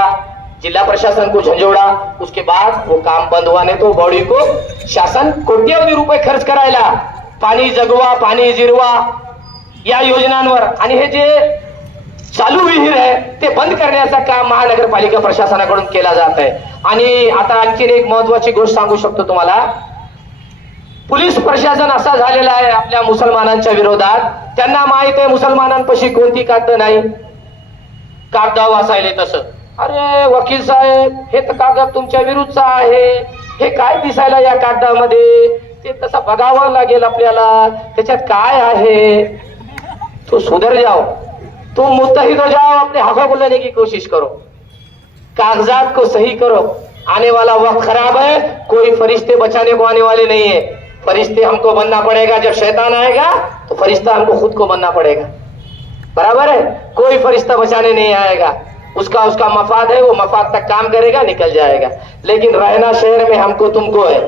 जिला प्रशासन को झंझोड़ा। उसके बाद वो काम बंद हुआ, नहीं तो बॉडी को शासन कोट्यवधी रुपये खर्च करायला पाणी जगवा, पाणी जिरवा या योजनांवर, आणि हे जे चालू विहीर आहे ते बंद करण्याचं काम महानगरपालिका प्रशासनाकडून केला जात आहे। आणि आता आणखी एक महत्वाची गोष्ट सांगू शकतो तुम्हाला, पोलीस प्रशासन असा झालेला आहे आपल्या मुसलमानांच्या विरोधात, त्यांना माहित आहे मुसलमानांपाशी कोणती कागद नाही, कागद वाचायले तसं, अरे वकील साहेब हे तर कागद तुमच्या विरुद्धचा आहे, हे काय दिसायला या कागदामध्ये, ते तसं बघावं लागेल आपल्याला, त्याच्यात काय आहे, तो सुधर जाओ, तुम मुत्तहिद हो जाओ, अपने हकों को लेने की कोशिश करो, कागजात को सही करो। आने वाला वक्त खराब है, कोई फरिश्ते बचाने को आने वाले नहीं है, फरिश्ते हमको बनना पड़ेगा। जब शैतान आएगा तो फरिश्ता हमको खुद को बनना पड़ेगा। बराबर है? कोई फरिश्ता बचाने नहीं आएगा, उसका मफाद है, वो मफाद तक काम करेगा, निकल जाएगा। लेकिन रहना शहर में हमको तुमको है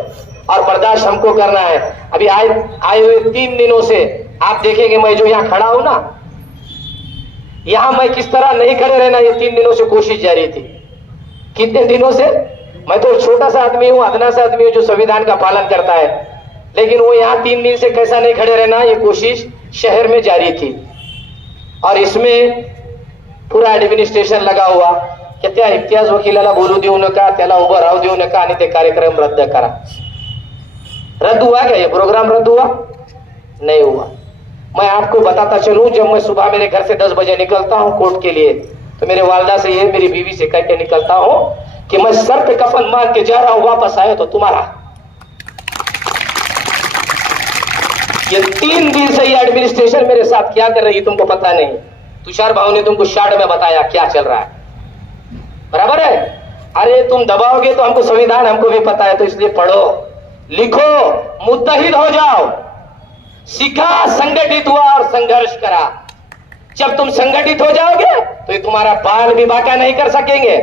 और बर्दाश्त हमको करना है। अभी आए हुए 3 दिनों से आप देखेंगे, मैं जो यहाँ खड़ा हूं ना, यहां मैं किस तरह नहीं खड़े रहना, ये 3 दिनों से कोशिश जारी थी। कितने दिनों से? मैं तो छोटा सा आदमी हूं, अदना सा आदमी हूं जो संविधान का पालन करता है, लेकिन वो यहाँ 3 दिन से कैसा नहीं खड़े रहना, ये कोशिश शहर में जारी थी। और इसमें पूरा ऍडमिनिस्ट्रेशन लगा हुआ की त्या इम्तियाज वकिलाला बोलू देऊ नका, त्याला उभं राहू देऊ नका आणि ते कार्यक्रम रद्द करा। रद्द हुआ क्या? ये प्रोग्राम रद्द हुआ? नहीं हुआ। मैं आपको बताता चलूं, जब मैं सुबह मेरे घर से 10 बजे निकलता हूं कोर्ट के लिए, तो मेरे वालदा से, ये मेरी बीवी से कह के निकलता हूं कि मैं सर पे कफन मार के जा रहा हूं, वापस आए तो तुम्हारा। ये 3 दिन से ये एडमिनिस्ट्रेशन मेरे साथ क्या कर रही है तुमको पता नहीं। तुषार भाव ने तुमको शार्ट में बताया क्या चल रहा है। बराबर है? अरे तुम दबाओगे तो हमको संविधान हमको भी पता है, तो इसलिए पढ़ो, लिखो, मुत्तहिद हो जाओ, सीखा, संगठित हुआ और संघर्ष करा। जब तुम संगठित हो जाओगे तो ये तुम्हारा बाल भी बाका नहीं कर सकेंगे।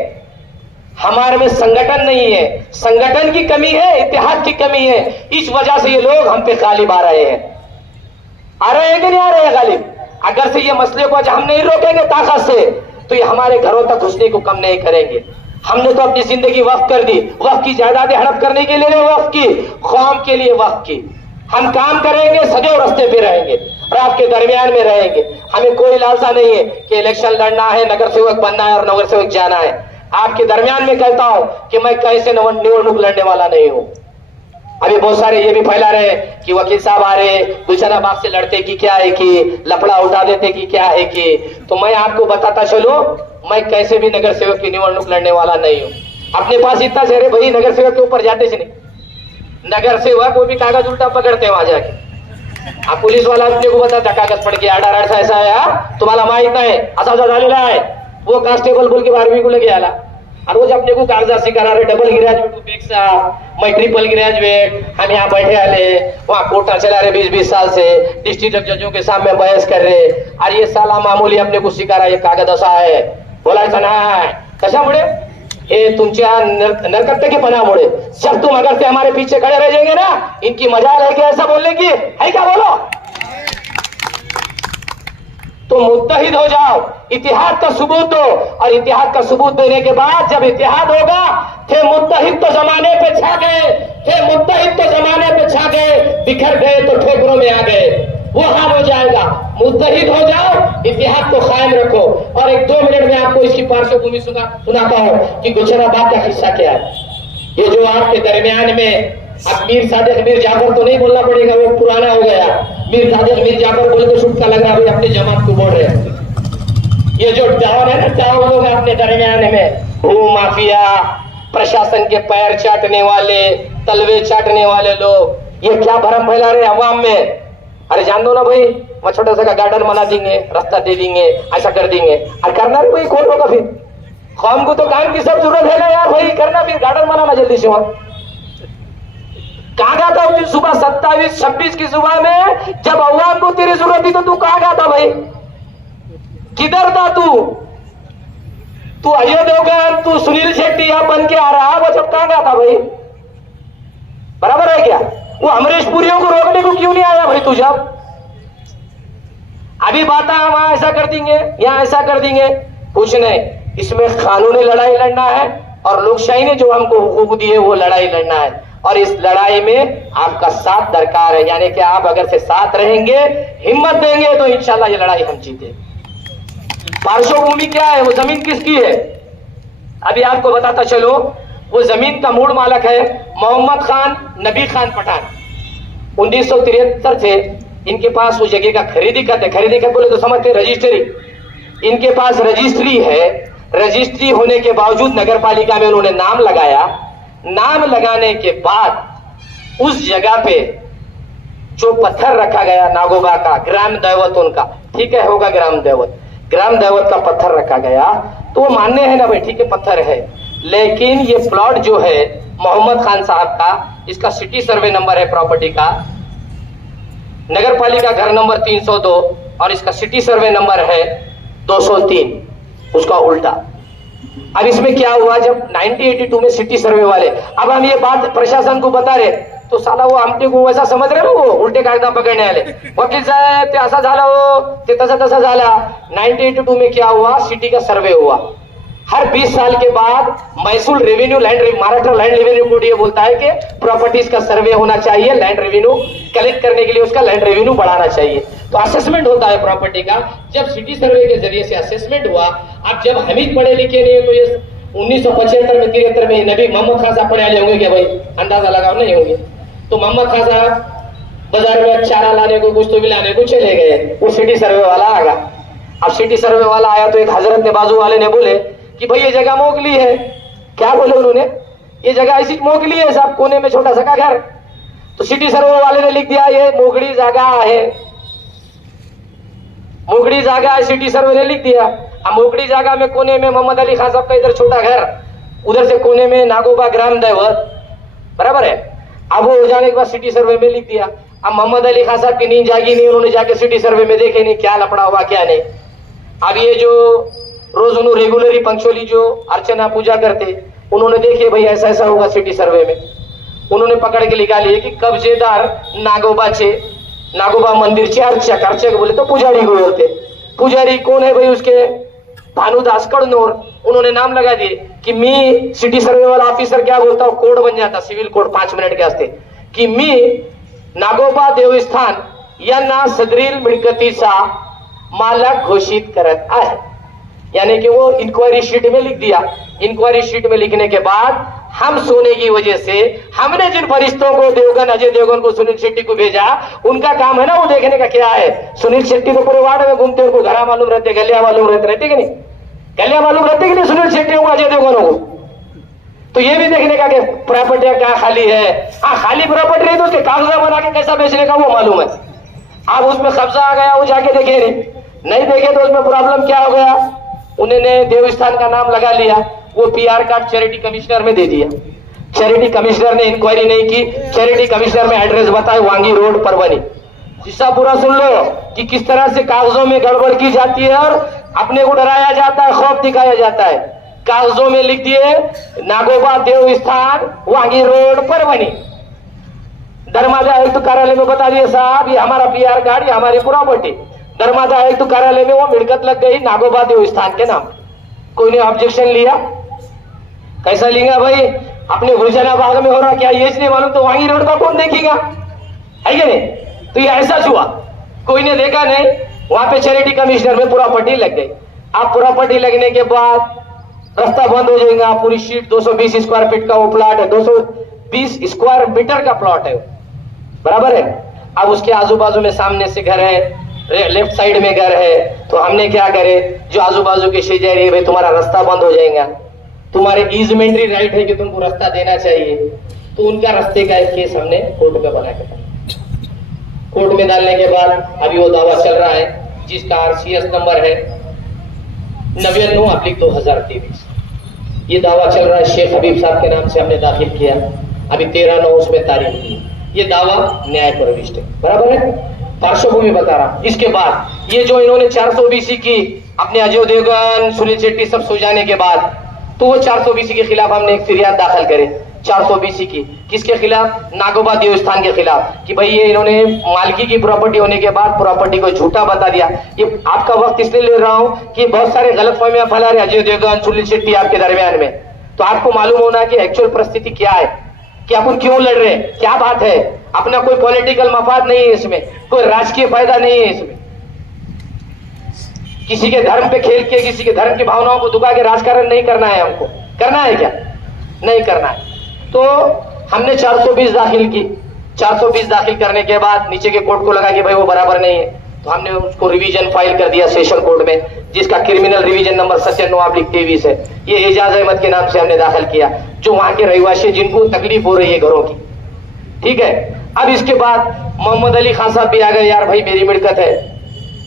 हमारे में संगठन नहीं है, संगठन की कमी है, इतिहाद की कमी है, इस वजह से ये लोग हम पे गालिब आ रहे हैं। आ रहे हैं कि नहीं आ रहे हैं गालिब? अगर से ये मसले को आज हम नहीं रोकेंगे ताकत से, तो ये हमारे घरों तक घुसने को कम नहीं करेंगे। हमने तो अपनी जिंदगी वक्फ कर दी, वक्फ की जायदादें हड़प करने के लिए वक्फ की, कौम के लिए वक्फ की। हम काम करेंगे, सदैव रास्ते पे रहेंगे और आपके दरमियान में रहेंगे। हमें कोई लालसा नहीं है कि इलेक्शन लड़ना है, नगर सेवक बनना है और नगर सेवक जाना है। आपके दरमियान में कहता हूं कि मैं कैसे निवडणूक लड़ने वाला नहीं हूं। अभी बहुत सारे ये भी फैला रहे कि वकील साहब आ रहे, गुलशना बाग से लड़ते कि क्या है कि लफड़ा उठा देते कि क्या है कि। तो मैं आपको बताता चलो, मैं कैसे भी नगर सेवक की निवडणूक लड़ने वाला नहीं हूँ। अपने पास इतना चेहरे भाई नगर सेवक के ऊपर जाते नहीं, नगर सेवक वो भी कागज उल्टा पकड़ते वहां जाके। अब पुलिस वाला अपने को बताता कागज पढ़ के आधार ऐसा है तुम्हाला माहित नाही असा झालेला आहे, वो कांस्टेबल बोल के 12वीं को लगे आला और रोज अपने को कागजात करा रहे, डबल ग्रेजुएट उपेक्षा, मैं ट्रिपल ग्रेजुएट, हम यहाँ बैठे आले, वहाँ कोर्टा चला रहे 20-20 साल से, डिस्ट्रिक्ट जजों के सामने बहस कर रहे, और ये साला मामूली अपने को सिखा रहा है कागज असा आहे, बोलायचं नाही। कशामुळे? हे तुमच्या नरकट्टेपणामुळे। जब तुम अगर से हमारे पीछे खड़े रह जाएंगे ना, इनकी मजाल है क्या ऐसा बोलने की? है क्या? बोलो। तो मुत्तहिद हो जाओ, इतिहाद का सबूत दो, और इतिहाद का सबूत देने के बाद जब इतिहाद होगा, थे मुत्तहिद तो जमाने पे छा गए, थे मुत्तहिद तो जमाने पे छा गए, बिखर गए तो ठोकरों में आ गए, वो हाल हो जाएगा। मुत्तहिद हो जाओ, इतिहाद को कायम रखो। और 1-2 मिनट में आपको इसकी पार्श्वभूमि सुनाता हूँ कि गुलशना बाग का किस्सा क्या है। ये जो आपके दरमियान में अब मीर सादिक मीर जाफर तो नहीं बोलना पड़ेगा, वो पुराना हो गया। मीर सादिक मीर जाफर बोले तो छुटका लग रहा है, अपनी जमात को बोल रहे हैं। ये जो डाउन है ना, डाउन लोग अपने दरमियान में भू माफिया, प्रशासन के पैर चाटने वाले, तलवे चाटने वाले लोग, ये क्या भरम फैला रहे अवाम में। अरे जान दो ना भाई, वह छोटा सा गार्डन बना देंगे, रास्ता दे देंगे, ऐसा कर देंगे, और करना भी भाई कौन होगा फिर? कौम को तो काम की सब जरूरत है ना यार भाई, करना फिर गार्डन बनाना जल्दी से। वहां कहाँ गया था उस दिन सुबह 27-26 की सुबह में, जब अवाम को तेरी जरूरत थी तो तू कहाँ गया था भाई? किधर था तू? तू अजय देवगन, तू सुनील शेट्टी यहाँ बन के आ रहा, वो जब कहाँ गया था भाई? बराबर है क्या? वो अमरीश पुरियों को रोकने को क्यों नहीं आया भाई तू? जब अभी बात है वहां ऐसा कर देंगे, यहाँ ऐसा कर देंगे, कुछ नहीं। इसमें कानूनी लड़ाई लड़ना है, और लोकशाही ने जो हमको हुकूक दिए वो लड़ाई लड़ना है, और इस लड़ाई में आपका साथ दरकार है। यानी कि आप अगर से साथ रहेंगे, हिम्मत देंगे, तो इंशाल्लाह ये लड़ाई हम जीते। पार्श्वभूमि क्या है? वो जमीन किसकी है? अभी आपको बताता चलो, वो जमीन का मूल मालक है मोहम्मद खान नबी खान पठान। 1973 से इनके पास उस जगह का खरीदी खत बोले तो समझते रजिस्ट्री, इनके पास रजिस्ट्री है। रजिस्ट्री होने के बावजूद नगर पालिका में उन्होंने नाम लगाया। नाम लगाने के बाद उस जगह पे जो पत्थर रखा गया नागोबा का, ग्राम दैवत उनका, ठीक है, होगा ग्राम दैवत का पत्थर रखा गया, तो वो मान्य है ना भाई, ठीक है पत्थर है। लेकिन ये प्लॉट जो है मोहम्मद खान साहब का, इसका सिटी सर्वे नंबर है प्रॉपर्टी का, नगर पालिका घर नंबर 302, और इसका सिटी सर्वे नंबर है 203, उसका उल्टा। अब इसमें क्या हुआ, जब 1982 में सिटी सर्वे वाले, अब हम ये बात प्रशासन को बता रहे, तो साला वो आमटे को वैसा समझ रहे ना, वो उल्टे कागदा पकड़ने वाले, वकील साहब ते असा झाला हो, ते तसा झाला। 1982 में क्या हुआ, सिटी का सर्वे हुआ। हर 20 साल के बाद महसूल revenue Maharashtra land revenue code ये बोलता है कि प्रॉपर्टीज का सर्वे होना चाहिए, लैंड रेवेन्यू कलेक्ट करने के लिए उसका लैंड रेवेन्यू बढ़ाना चाहिए। तो असेसमेंट होता है प्रॉपर्टी का। जब सिटी सर्वे के जरिए से असेसमेंट हुआ, अब जब हम ही पढ़े लिखे नहीं, तो ये 1975 में 73 में नबी मोहम्मद खान साहब पढ़े वाले होंगे क्या भाई? अंदाजा लगाओ, नहीं होंगे। तो मोहम्मद खान साहब बाजार में चारा लाने को, कुछ तो भी लाने को चले गए, वो सिटी सर्वे वाला आएगा। अब सिटी सर्वे वाला आया तो एक हजरत ने, बाजू वाले ने बोले कि भाई ये जगह मोगली है। क्या बोले उन्होंने? ये जगह ऐसी मोगली है साहब, कोने में छोटा सा घर। तो सिटी सर्वे वाले ने लिख दिया ये मोगली जगह है, मोगली जगह है, सिटी सर्वे ने लिख दिया। अब मोगली जगह में कोने में मोहम्मद अली खान साहब का इधर छोटा घर, उधर से कोने में नागोबा ग्राम दैवत, बराबर है। अब वो हो जाने के बाद सिटी सर्वे में लिख दिया। अब मोहम्मद अली खान साहब की नींद जागी नहीं, उन्होंने जाके सिटी सर्वे में देखे नहीं क्या लफड़ा हुआ क्या नहीं। अब ये जो रोज उन्होंने रेगुलरली पंक्चुअली जो अर्चना पूजा करते, उन्होंने देखे भाई ऐसा ऐसा होगा सिटी सर्वे में। उन्होंने पकड़ के निकाली की कब्जेदार नागोबा मंदिरचे अर्चक बोले तो पुजारी को बोलते। पुजारी कौन है भाई? उसके भानुदास कडनोर। उन्होंने नाम लगा दिए कि मी सिटी सर्वे वाला ऑफिसर क्या बोलता हूँ, कोड बन जाता, सिविल कोड 5 मिनट के असते की मी नागोबा देवस्थान यांना सदरील मिळकतीचा मालक घोषित करत आहे। यानी कि वो इंक्वायरी शीट में लिख दिया। इंक्वायरी शीट में लिखने के बाद हम सोने की वजह से हमने जिन फरिश्तों को देवगन, अजय देवगन को, सुनील शेट्टी को भेजा, उनका काम है ना वो देखने का क्या है। सुनील शेट्टी तो पूरे वार्ड में घूमते, उनको घरा मालूम रहते, गलिया मालूम रहते कि नहीं, गलिया मालूम रहते कि नहीं सुनील शेट्टी को, अजय देवगन को। तो ये भी देखने का कि प्रॉपर्टी क्या खाली है। हाँ, खाली प्रॉपर्टी नहीं तो उसके कागजा बना के कैसा बेचने का वो मालूम है। अब उसमें कब्जा आ गया, वो जाके देखे नहीं देखे तो उसमें प्रॉब्लम क्या हो गया, उन्होंने देवस्थान का नाम लगा लिया, वो पीआर कार्ड चैरिटी कमिश्नर में दे दिया। चैरिटी कमिश्नर ने इंक्वायरी नहीं की, चैरिटी कमिश्नर में एड्रेस बताए वांगी रोड परभनी। किस्सा पूरा सुन लो कि किस तरह से कागजों में गड़बड़ की जाती है और अपने को डराया जाता है, खौफ दिखाया जाता है। कागजों में लिख दिए नागोबा देवस्थान वांगी रोड परभनी। दरमाजा आयुक्त कार्यालय में बता दिए साहब ये हमारा पीआर कार्ड, ये हमारी प्रॉपर्टी। दरमाजा आयुक्त कार्यालय में वो मिलकत लग गई नागोबा देवस्थान के नाम। कोई ने ऑब्जेक्शन लिया? कैसा लेगा भाई, अपने गुलशना बाग में हो रहा क्या ये नहीं मालूम तो वांगी रोड का कौन देखेगा, है क्या नहीं। तो ये ऐसा हुआ, कोई ने देखा नहीं, वहां पे चैरिटी कमिश्नर में प्रॉपर्टी लग गई। अब प्रॉपर्टी लगने के बाद रास्ता बंद हो जाएगा। पूरी शीट 220 स्क्वायर फीट का वो प्लॉट है, 220 स्क्वायर मीटर का प्लॉट है, बराबर है। अब उसके आजू बाजू में सामने से घर है, लेफ्ट साइड में घर है। तो हमने क्या करे, जो आजू बाजू के शेजारी है, भाई तुम्हारा रास्ता बंद हो जाएगा, तुम्हारे ईजमेंट्री राइट है कि तुमको रास्ता देना चाहिए। तो उनका रास्ते का एक केस हमने कोर्ट में बना के कोर्ट में डालने के बाद अभी वो दावा चल रहा है जिसका RCS नंबर है 99/2023। ये दावा चल रहा है, शेख हबीब साहब के नाम से हमने दाखिल किया। अभी 13/9 उसमें तारीख दी। ये दावा न्याय प्रविष्ट है, बराबर है। पार्श्वभूमि बता रहा। इसके बाद ये जो इन्होंने 420 की अपने अजय देवगन, सुनील शेट्टी सब सुलझाने के बाद, तो वो 420 के खिलाफ हमने एक फिरियाद दाखिल करे। 420 की किसके खिलाफ? नागोबा देवस्थान के खिलाफ, कि भाई ये इन्होंने मालकी की प्रॉपर्टी होने के बाद प्रॉपर्टी को झूठा बता दिया। ये आपका वक्त इसलिए ले रहा हूं कि बहुत सारे गलतफहमियां फैला रहे अजय देवगन, सुनील शेट्टी आपके दरमियान में। तो आपको मालूम होना कि एक्चुअल परिस्थिति क्या है, कि अपन क्यों लड़ रहे हैं, क्या बात है। अपना कोई पॉलिटिकल मफाद नहीं है इसमें, कोई राजकीय फायदा नहीं है इसमें। किसी के धर्म पे खेल के, किसी के धर्म की भावनाओं को दुबा के राजकारण नहीं करना है। हमको करना है क्या? नहीं करना है। तो हमने 420 दाखिल की। 420 दाखिल करने के बाद नीचे के कोर्ट को लगा कि भाई वो बराबर नहीं है, तो हमने उसको रिवीजन फाइल कर दिया सेशन कोर्ट में, जिसका क्रिमिनल रिवीजन नंबर 97/23 है। ये एजाज अहमद के नाम से हमने दाखिल किया, जो वहां के रहवासी जिनको तकलीफ हो रही है घरों की, ठीक है। अब इसके बाद मोहम्मद अली खान साहब भी आ गए, यार भाई मेरी मिलकत है।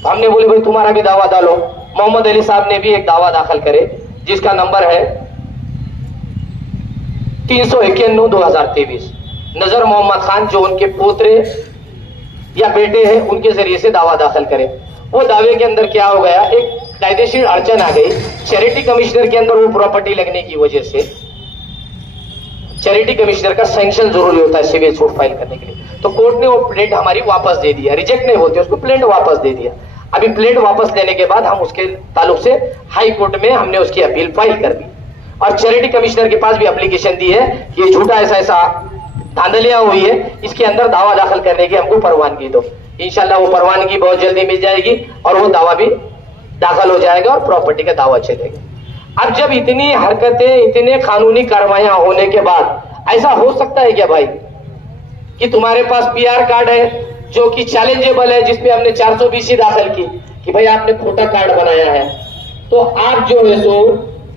तो हमने बोले भाई तुम्हारा भी दावा डालो। मोहम्मद अली साहब ने भी एक दावा दाखिल करे, जिसका नंबर है 391/2023। नजर मोहम्मद खान जो उनके पोतरे या बेटे हैं, उनके जरिए से दावा दाखिल करे। वो दावे के अंदर क्या हो गया, एक कायदेशीर अड़चन आ गई। चैरिटी कमिश्नर के अंदर वो प्रॉपर्टी लगने की वजह से चैरिटी कमिश्नर का सैंक्शन जरूरी होता है सिविल सूट फाइल करने के लिए। तो कोर्ट ने वो प्लेट हमारी वापस दे दिया, रिजेक्ट नहीं होती, उसको प्लेट वापस दे दिया। अभी प्लेट वापस लेने के बाद हम उसके ताल्लुक से हाई कोर्ट में हमने उसकी अपील फाइल कर दी और चैरिटी कमिश्नर के पास भी एप्लीकेशन दी है कि ये झूठा ऐसा धांधलियां हुई है, इसके अंदर दावा दाखिल करने की हमको परवानगी दो। इंशाल्लाह वो परवानगी बहुत जल्दी मिल जाएगी और वो दावा भी दाखिल हो जाएगा और प्रॉपर्टी का दावा चलेगा। अब जब इतनी हरकतें, इतने कानूनी कार्रवाइयां होने के बाद ऐसा हो सकता है क्या भाई कि तुम्हारे पास पीआर कार्ड है जो कि चैलेंजेबल है, जिसपे हमने 420 दाखिल की कि भाई आपने खोटा कार्ड बनाया है, तो आप जो है सो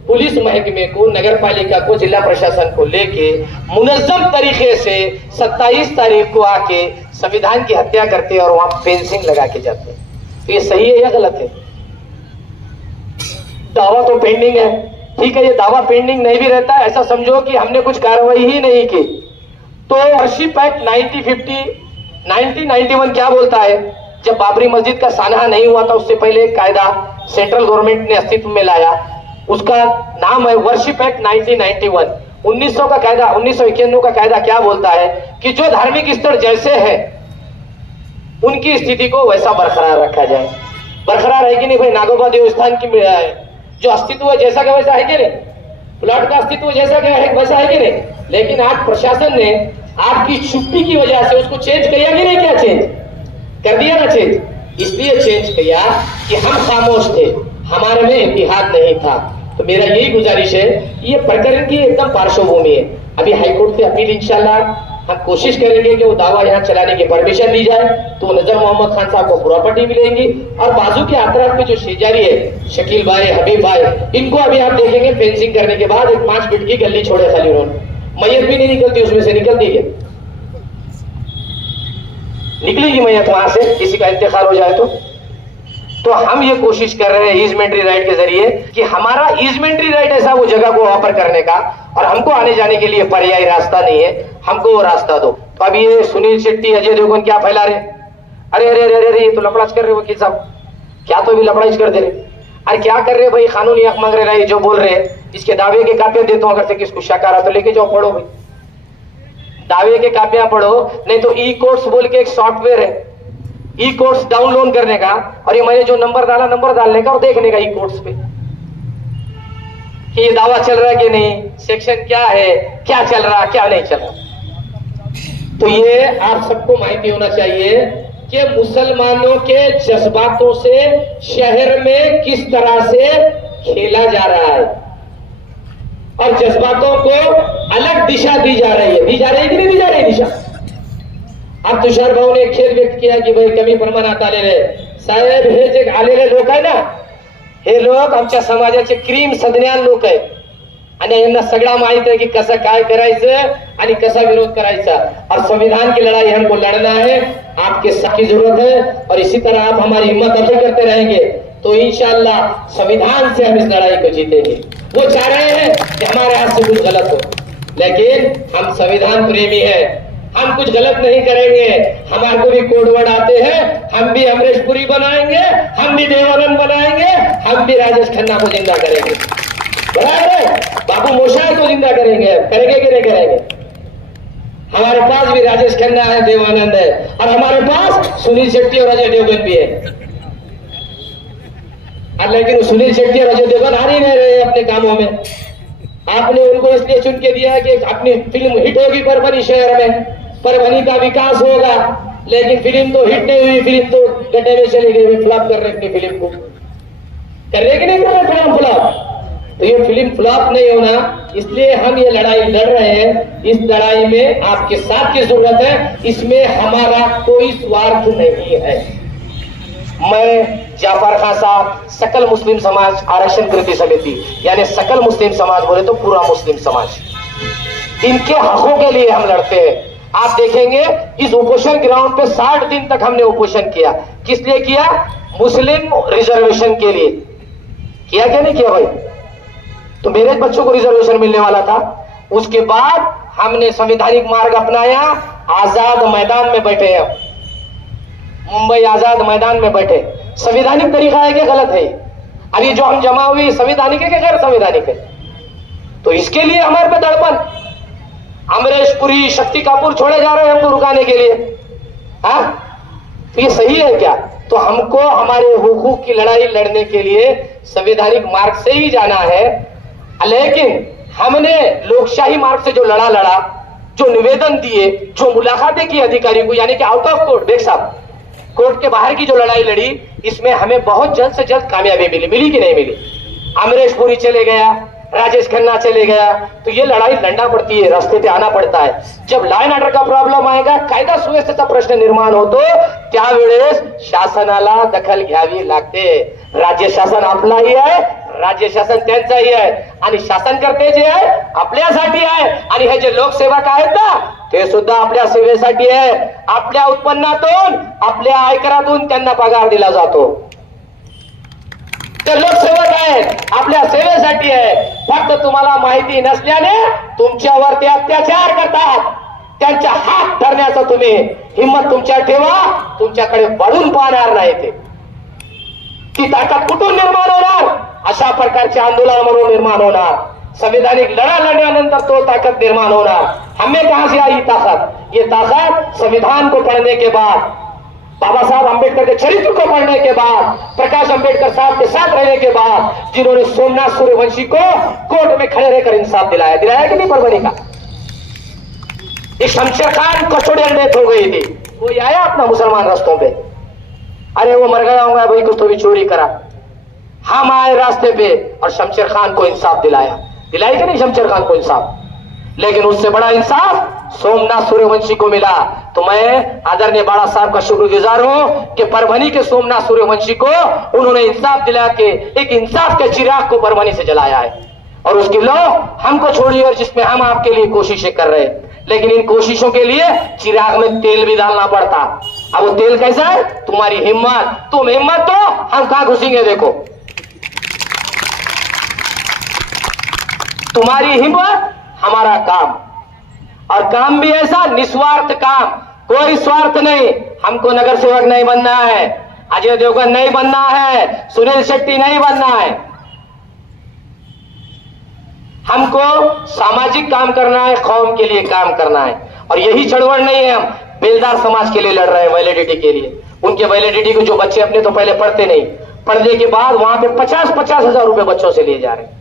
पुलिस महकमे को, नगर पालिका को, जिला प्रशासन को लेके मुनज्जम तरीके से 27 तारीख को आके संविधान की हत्या करते हैं और वहां फेंसिंग लगा के जाते हैं। तो ये सही है या गलत है? दावा तो पेंडिंग है, ठीक है। ये दावा पेंडिंग नहीं भी रहता है, ऐसा समझो कि हमने कुछ कार्रवाई ही नहीं की। तो वर्शिप एक्ट 1991 क्या बोलता है, जब बाबरी मस्जिद का सानहा नहीं हुआ था उससे पहले एक कायदा सेंट्रल गवर्नमेंट ने अस्तित्व में लाया, उसका नाम है वर्शिप एक्ट 1991। 1900 का कायदा, 1991 का कायदा क्या बोलता है कि जो धार्मिक स्थल जैसे है उनकी स्थिति को वैसा बरकरार रखा जाए। बरकरार है कि नहीं भाई? नागोबा देवस्थान की जो अस्तित्व है जैसा का वैसा है कि नहीं? प्लॉट का अस्तित्व जैसा क्या है वैसा है कि नहीं? लेकिन आज प्रशासन ने आपकी चुप्पी की वजह से उसको चेंज किया कि नहीं? क्या चेंज कर दिया ना? चेंज इसलिए चेंज किया कि हम खामोश थे, हमारे में इतिहाद नहीं था। तो मेरा यही गुजारिश है, ये प्रकरण की एकदम पार्श्वभूमि है। अभी हाईकोर्ट से अपील इंशाल्लाह हम कोशिश करेंगे कि वो दावा यहाँ चलाने की परमिशन दी जाए, तो नजर मोहम्मद खान साहब को प्रॉपर्टी मिलेंगी। और बाजू के अतराफ में जो शेजारी है शकील भाई, हबीब भाई, इनको अभी आप देखेंगे फेंसिंग करने के बाद एक 5 फीट की गली छोड़े खाली उन्होंने, मैयत भी नहीं निकलती उसमें से, निकलती है, निकलेगी मैयत वहां से, किसी का इंतकाल हो जाए तो हम ये कोशिश कर रहे हैं ईजमेंट्री राइट के जरिए कि हमारा ईजमेंट्री राइट ऐसा वो जगह को ऑफर करने का, और हमको आने जाने के लिए पर्यायी रास्ता नहीं है, हमको वो रास्ता दो। तो अब ये सुनील शेट्टी, अजय देवगन क्या फैला रहे, अरे अरे अरे अरे ये तो लफड़ाच कर रहे वकील साहब, क्या तो भी लफड़ाच कर दे रहे, अरे क्या कर रहे भाई, कानूनी हक मांग रहे, जो बोल रहे हैं इसके दावे के कापियां देता हूं, अगर से किसको शक आ रहा तो लेके जाओ, पढ़ो भाई, दावे के कापियां पढ़ो। नहीं तो ई कोर्ट्स बोल के एक सॉफ्टवेयर है, ई कोर्ट्स डाउनलोड करने का, और ये मैंने जो नंबर डाला नंबर डालने का और देखने का ई कोर्ट्स पे कि ये दावा चल रहा है कि नहीं, सेक्शन क्या है, क्या चल रहा क्या नहीं चल रहा। तो ये आप सबको माहिती होना चाहिए कि मुसलमानों के जज्बातों से शहर में किस तरह से खेला जा रहा है, और जज्बातों को अलग दिशा दी जा रही है, दी जा रही है कि नहीं दी जा रही दिशा। अब तुषार भाऊ ने खेद व्यक्त किया की भाई कमी प्रमाणात आलेले साहेब, हे जे आलेले लोक आहे ना, हे लोक आमच्या समाजाचे क्रीम सज्ञान लोक आहे, आणि यांना सगळा माहित है कि कसं काय करायचं आणि कसा विरोध करायचा, और संविधान की लड़ाई हमको लड़ना है, आपके साथ की जरूरत है, और इसी तरह आप हमारी हिम्मत अफजाई करते रहेंगे तो इंशाअल्लाह संविधान से हम इस लड़ाई को जीतेंगे। वो चाह रहे हैं कि हमारे हाथ से कुछ गलत हो, लेकिन हम संविधान प्रेमी हैं, हम कुछ गलत नहीं करेंगे, हमारे को भी कोडवर्ड आते हैं, हम भी अमरीश पुरी बनाएंगे, हम भी देवानंद बनाएंगे, हम भी राजेश खन्ना को जिंदा करेंगे, बराबर है, बाबू मोशाय को जिंदा करेंगे, करेंगे कि नहीं करेंगे। हमारे पास भी राजेश खन्ना है, देवानंद है, और हमारे पास सुनील शेट्टी और अजय देवगन भी है, लेकिन सुनील शेट्टी और अजय देवगन आ नहीं रहे अपने कामों में। आपने उनको इसलिए चुन के दिया कि अपनी फिल्म हिट होगी परभनी शहर में, परभनी का विकास होगा, लेकिन फिल्म तो हिट नहीं हुई, फिल्म तो गड्ढे में चली गई, फ्लॉप कर रहे अपनी फिल्म को, कर रहे कि नहीं कर रहे फिल्म फ्लॉप। तो ये फिल्म फ्लॉप नहीं होना, इसलिए हम ये लड़ाई लड़ रहे हैं, इस लड़ाई में आपके साथ की जरूरत है, इसमें हमारा कोई स्वार्थ नहीं है। मैं जाफर खान साहब, सकल मुस्लिम समाज आरक्षण कृति समिति, यानी सकल मुस्लिम समाज बोले तो पूरा मुस्लिम समाज, इनके हकों के लिए हम लड़ते हैं। आप देखेंगे इस उपोषण ग्राउंड पे 60 दिन तक हमने उपोषण किया, किस लिए किया, मुस्लिम रिजर्वेशन के लिए किया, क्या नहीं किया भाई, तो मेरे बच्चों को रिजर्वेशन मिलने वाला था। उसके बाद हमने संवैधानिक मार्ग अपनाया, आजाद मैदान में बैठे हैं, मुंबई आजाद मैदान में बैठे, संवैधानिक तरीका है कि गलत है, अभी जो हम जमा हुई संवैधानिक है कि गैर संवैधानिक है, तो इसके लिए हमारे पे दड़पन, अमरीश पुरी, शक्ति कपूर छोड़े जा रहे हैं हमको रुकाने के लिए, हाँ, तो ये सही है क्या। तो हमको हमारे हुकूक की लड़ाई लड़ने के लिए संवैधानिक मार्ग से ही जाना है, लेकिन हमने लोकशाही मार्ग से जो लड़ा, जो निवेदन दिए, जो मुलाकातें की अधिकारी को, यानी कि आउट ऑफ कोर्ट, देख साहब कोर्ट के बाहर की जो लड़ाई लड़ी, इसमें हमें बहुत जल्द से जल्द कामयाबी मिली कि नहीं मिली। अमरीश पुरी चले गया, राजेश खन्ना चले गया, तो ये लड़ाई लड़ना पड़ती है, रास्ते पे आना पड़ता है। जब लॉ अँड ऑर्डर का प्रॉब्लेम आएगा, कायदा सुव्यवस्थेचा प्रश्न निर्माण होतो, त्यावेळेस शासनाला दखल घ्यावी लागते। राज्य शासन आपलाही आहे, राज्य शासन त्यांचाही आहे, आणि शासनकर्ते जे आहे आपल्यासाठी आहे, आणि हे जे लोकसेवक आहेत ना ते सुद्धा आपल्या सेवेसाठी आहे। आपल्या उत्पन्नातून, आपल्या आयकरातून त्यांना पगार दिला जातो, ते लोकसेवक आहेत, आपल्या सेवेसाठी आहे। फक्त तुम्हाला माहिती नसल्याने तुमच्यावर ते अत्याचार करतात, त्यांच्या हात धरण्याचा तुम्ही हिम्मत तुमच्या ठेवा, तुमच्याकडे वळून पाहणार नाही ते। ती ताकद कुठून निर्माण होणार, अशा प्रकारचे आंदोलन म्हणून निर्माण होणार, संवैधानिक लड़ा लड़ने तो ताकत निर्माण होणार। हमें कहां से आई ताकत, ये ताकत संविधान को पढ़ने के बाद, बाबा साहब अम्बेडकर के चरित्र को पढ़ने के बाद, प्रकाश अम्बेडकर साहब के साथ रहने के बाद, जिन्होंने सोमनाथ सूर्यवंशी को कोर्ट में खड़े रहकर इंसाफ दिलाया कि नहीं परभनी का। एक शमशेर खान कचौड़ी डेथ हो गई थी, वो आया अपना मुसलमान रस्तों पे, अरे वो मर गया होगा भाई, कुछ तो भी चोरी करा, हम आए रास्ते पे और शमशेर खान को इंसाफ दिलाया कि नहीं शमशेर खान को इंसाफ, लेकिन उससे बड़ा इंसाफ सोमनाथ सूर्यवंशी को मिला। तो मैं आदरणीय बाड़ा साहब का शुक्रगुजार हूं कि परभनी के सोमनाथ सूर्यवंशी को उन्होंने इंसाफ दिला के एक इंसाफ के चिराग को परभनी से जलाया है। और उसकी लो हमको छोड़िए, और जिसमें हम आपके लिए कोशिशें कर रहे हैं, लेकिन इन कोशिशों के लिए चिराग में तेल भी डालना पड़ता। अब वो तेल कैसा है? तुम्हारी हिम्मत। तुम हिम्मत तो हम कहां घुसेंगे, देखो तुम्हारी हिम्मत हमारा काम, और काम भी ऐसा निस्वार्थ काम, कोई स्वार्थ नहीं। हमको नगर सेवक नहीं बनना है, अजय देवगन नहीं बनना है, सुनील शेट्टी नहीं बनना है। हमको सामाजिक काम करना है, कौम के लिए काम करना है। और यही चढ़वड़ नहीं है, हम बेलदार समाज के लिए लड़ रहे हैं, वैलिडिटी के लिए। उनके वैलिडिटी को जो बच्चे अपने तो पहले पढ़ते नहीं, पढ़ने के बाद वहां पे 50-50 हजार रुपए बच्चों से लिए जा रहे हैं।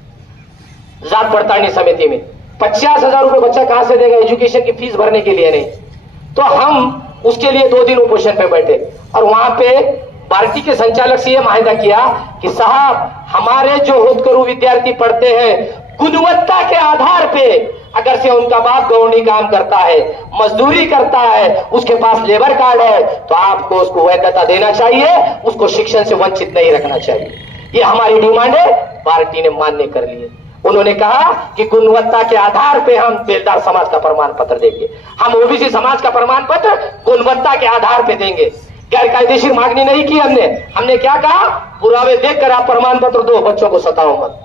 जात पड़तालनी समिति में 50,000 रुपए बच्चा कहां से देगा एजुकेशन की फीस भरने के लिए? नहीं। तो हम उसके लिए 2 दिन उपोषण पे बैठे, और वहां पे पार्टी के संचालक से यह माहिदा किया कि साहब, हमारे जो होतकरू विद्यार्थी पढ़ते हैं गुणवत्ता के आधार पे, अगर से उनका बाप गवर्नी काम करता है, मजदूरी करता है, उसके पास लेबर कार्ड है, तो आपको उसको वैधता देना चाहिए, उसको शिक्षण से वंचित नहीं रखना चाहिए। ये हमारी डिमांड है, पार्टी ने मान्य कर लिए। उन्होंने कहा कि गुणवत्ता के आधार पे हम बेलदार समाज का प्रमाण पत्र देंगे, हम ओबीसी समाज का प्रमाण पत्र गुणवत्ता के आधार पे देंगे। गैर कायदेशीर मांगनी नहीं की हमने क्या कहा? पुरावे देखकर आप प्रमाण पत्र दो, बच्चों को सताओ मत।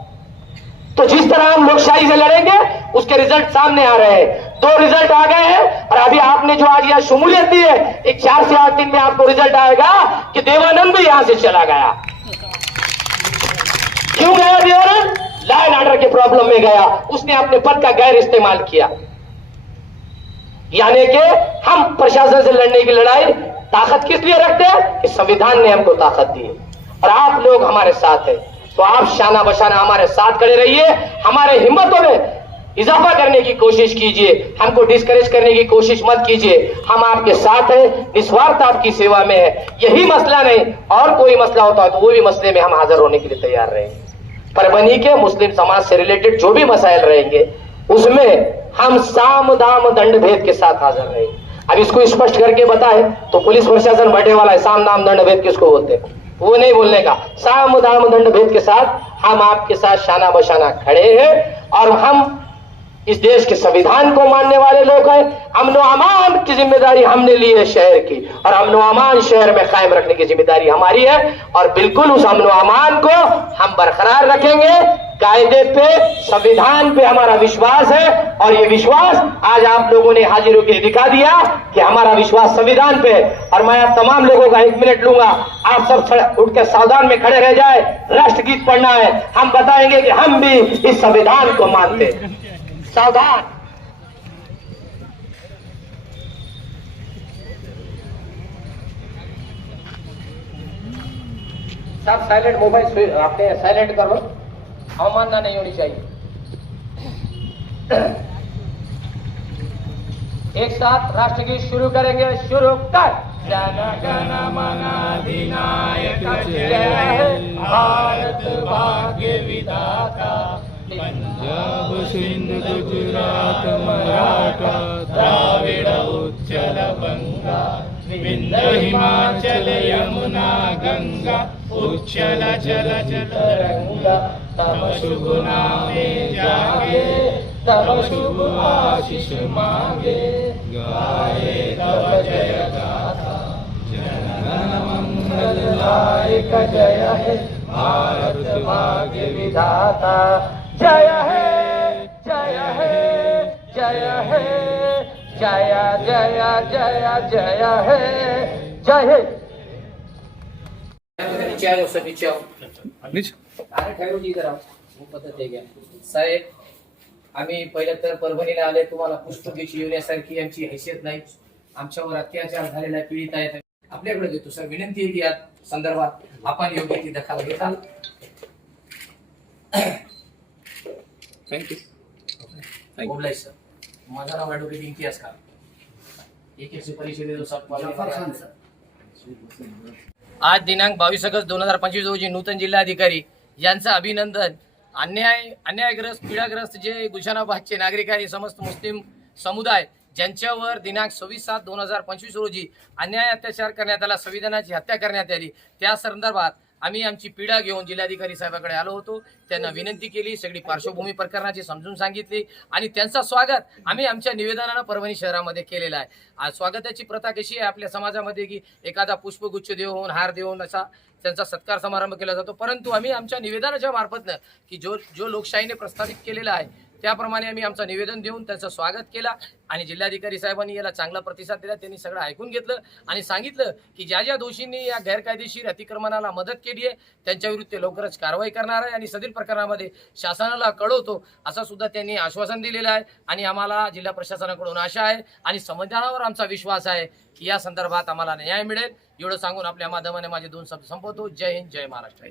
तो जिस तरह हम लोकशाही से लड़ेंगे उसके रिजल्ट सामने आ रहे हैं। 2 रिजल्ट आ गए हैं, और अभी आपने जो आज यहाँ शमूलियत दी है, एक 4 से 8 दिन में आपको रिजल्ट आएगा कि देवानंद भी यहां से चला गया। क्यों गया देवानंद? लॉ एंड ऑर्डर के प्रॉब्लम में गया, उसने अपने पद का गैर इस्तेमाल किया। यानी कि हम प्रशासन से लड़ने की लड़ाई ताकत किस लिए रखते हैं? कि संविधान ने हमको ताकत दी है, और आप लोग हमारे साथ हैं। तो आप शाना बशाना हमारे साथ खड़े रहिए, हमारे हिम्मतों में इजाफा करने की कोशिश कीजिए, हमको डिस्करेज करने की कोशिश मत कीजिए। हम आपके साथ हैं, निस्वार्थ आपकी सेवा में है। यही मसला नहीं, और कोई मसला होता है तो वो भी मसले में हम हाजिर होने के लिए तैयार रहेंगे। परभनी के मुस्लिम समाज से रिलेटेड जो भी मसाइल रहेंगे उसमें हम साम दाम दंड भेद के साथ हाजिर रहेंगे। अब इसको स्पष्ट करके बताए तो पुलिस प्रशासन बैठे वाला है, साम दाम दंड भेद किसको बोलते हैं? वो नहीं बोलने का। साम दाम दंड भेद के साथ हम आपके साथ शाना बशाना खड़े हैं, और हम इस देश के संविधान को मानने वाले लोग हैं। अमन अमान की जिम्मेदारी हमने ली है शहर की, और अमन अमान शहर में कायम रखने की जिम्मेदारी हमारी है, और बिल्कुल उस अमन अमान को हम बरकरार रखेंगे। कायदे पे, संविधान पे हमारा विश्वास है, और ये विश्वास आज आप लोगों ने हाजिर होकर दिखा दिया कि हमारा विश्वास संविधान पे है। और मैं आप तमाम लोगों का 1 मिनट लूंगा, आप सब उठ के सावधान में खड़े रह जाए, राष्ट्रगीत पढ़ना है। हम बताएंगे कि हम भी इस संविधान को मानते हैं। सावधान। सब साइलेंट, मोबाइल आपने साइलेंट करो, अवमानना नहीं होनी चाहिए। एक साथ राष्ट्रगीत शुरू करेंगे। शुरू कर। जन गण मन अधिनायक जय भारत भाग्य विधाता, पंजाब सिंध गुजरात मराठा द्राविड़ उच्चल बंगा, विंध्य हिमाचल यमुना गंगा, उच्चल जल तरंगा। तब शुभ नामे जागे, तब शुभ आशीष मांगे, गाए तब जय गाथा, जन गण मंगलदायक जय है भारत भाग्य विधाता। जय है, जय है, जय है, जय जय जय जय है, जय है। नीचे आओ, सब नीचे आओ। अरे ठेवू की जरा, वो पद्धत आहे. साहेब, आम्ही पहिलं तर परभणीला आले, तुम्हाला पुष्पगुच्छ येण्यासारखी आमची हैसियत नाही. आमच्यावर अत्याचार झालेला पीडित आहेत, आपल्याकडे देतो सर. विनंती आहे की या संदर्भात आपण योग्य ती दखल घेताल. थँक्यू. सर, माझं नाव ॲडव्होकेट इम्तियाज खान, एक परिषदेचा सर. आज दिनांक 22 ऑगस्ट 2025 रोजी नूतन जिल्हाधिकारी यांचं अभिनंदन. अन्यायग्रस्त पीडाग्रस्त जे गुलशनाबादचे नागरिक आणि समस्त मुस्लिम समुदाय ज्यांच्यावर दिनांक 26/7/2025 रोजी अन्याय अत्याचार करण्यात आला, संविधानाची हत्या करण्यात आली, त्या संदर्भात आम्ही आमची पीडा घेऊन जिल्हाधिकारी साहेबांकडे आलो होतो. त्यांना विनंती केली, सगळी पार्श्वभूमी प्रकरणाची समजून सांगितली आणि त्यांचं स्वागत आम्ही आमच्या निवेदनानं परभणी शहरामध्ये केलेलं आहे. आज स्वागताची प्रथा कशी आहे आपल्या समाजामध्ये की एखादा पुष्पगुच्छ देऊन, हार देऊन असा त्यांचा सत्कार समारंभ केला जातो, परंतु आम्ही आमच्या निवेदनाच्या मार्फतनं की जो लोकशाहीने प्रस्थापित केलेला आहे त्याप्रमाणे आम्ही आमचं निवेदन देऊन त्यांचं स्वागत केलं आणि जिल्हाधिकारी साहेबांनी याला चांगला प्रतिसाद दिला. त्यांनी सगळं ऐकून घेतलं आणि सांगितलं की ज्या दोषींनी या गैरकायदेशीर अतिक्रमणाला मदत केली आहे त्यांच्याविरुद्ध ते लवकरच कारवाई करणार आहे आणि सदरील प्रकरणामध्ये शासनाला कळवतो असं सुद्धा त्यांनी आश्वासन दिलेलं आहे. आणि आम्हाला जिल्हा प्रशासनाकडून आशा आहे आणि संविधानावर आमचा विश्वास आहे की या संदर्भात आम्हाला न्याय मिळेल. एवढं सांगून आपल्या माध्यमाने माझे 2 शब्द संपवतो. जय हिंद, जय महाराष्ट्र.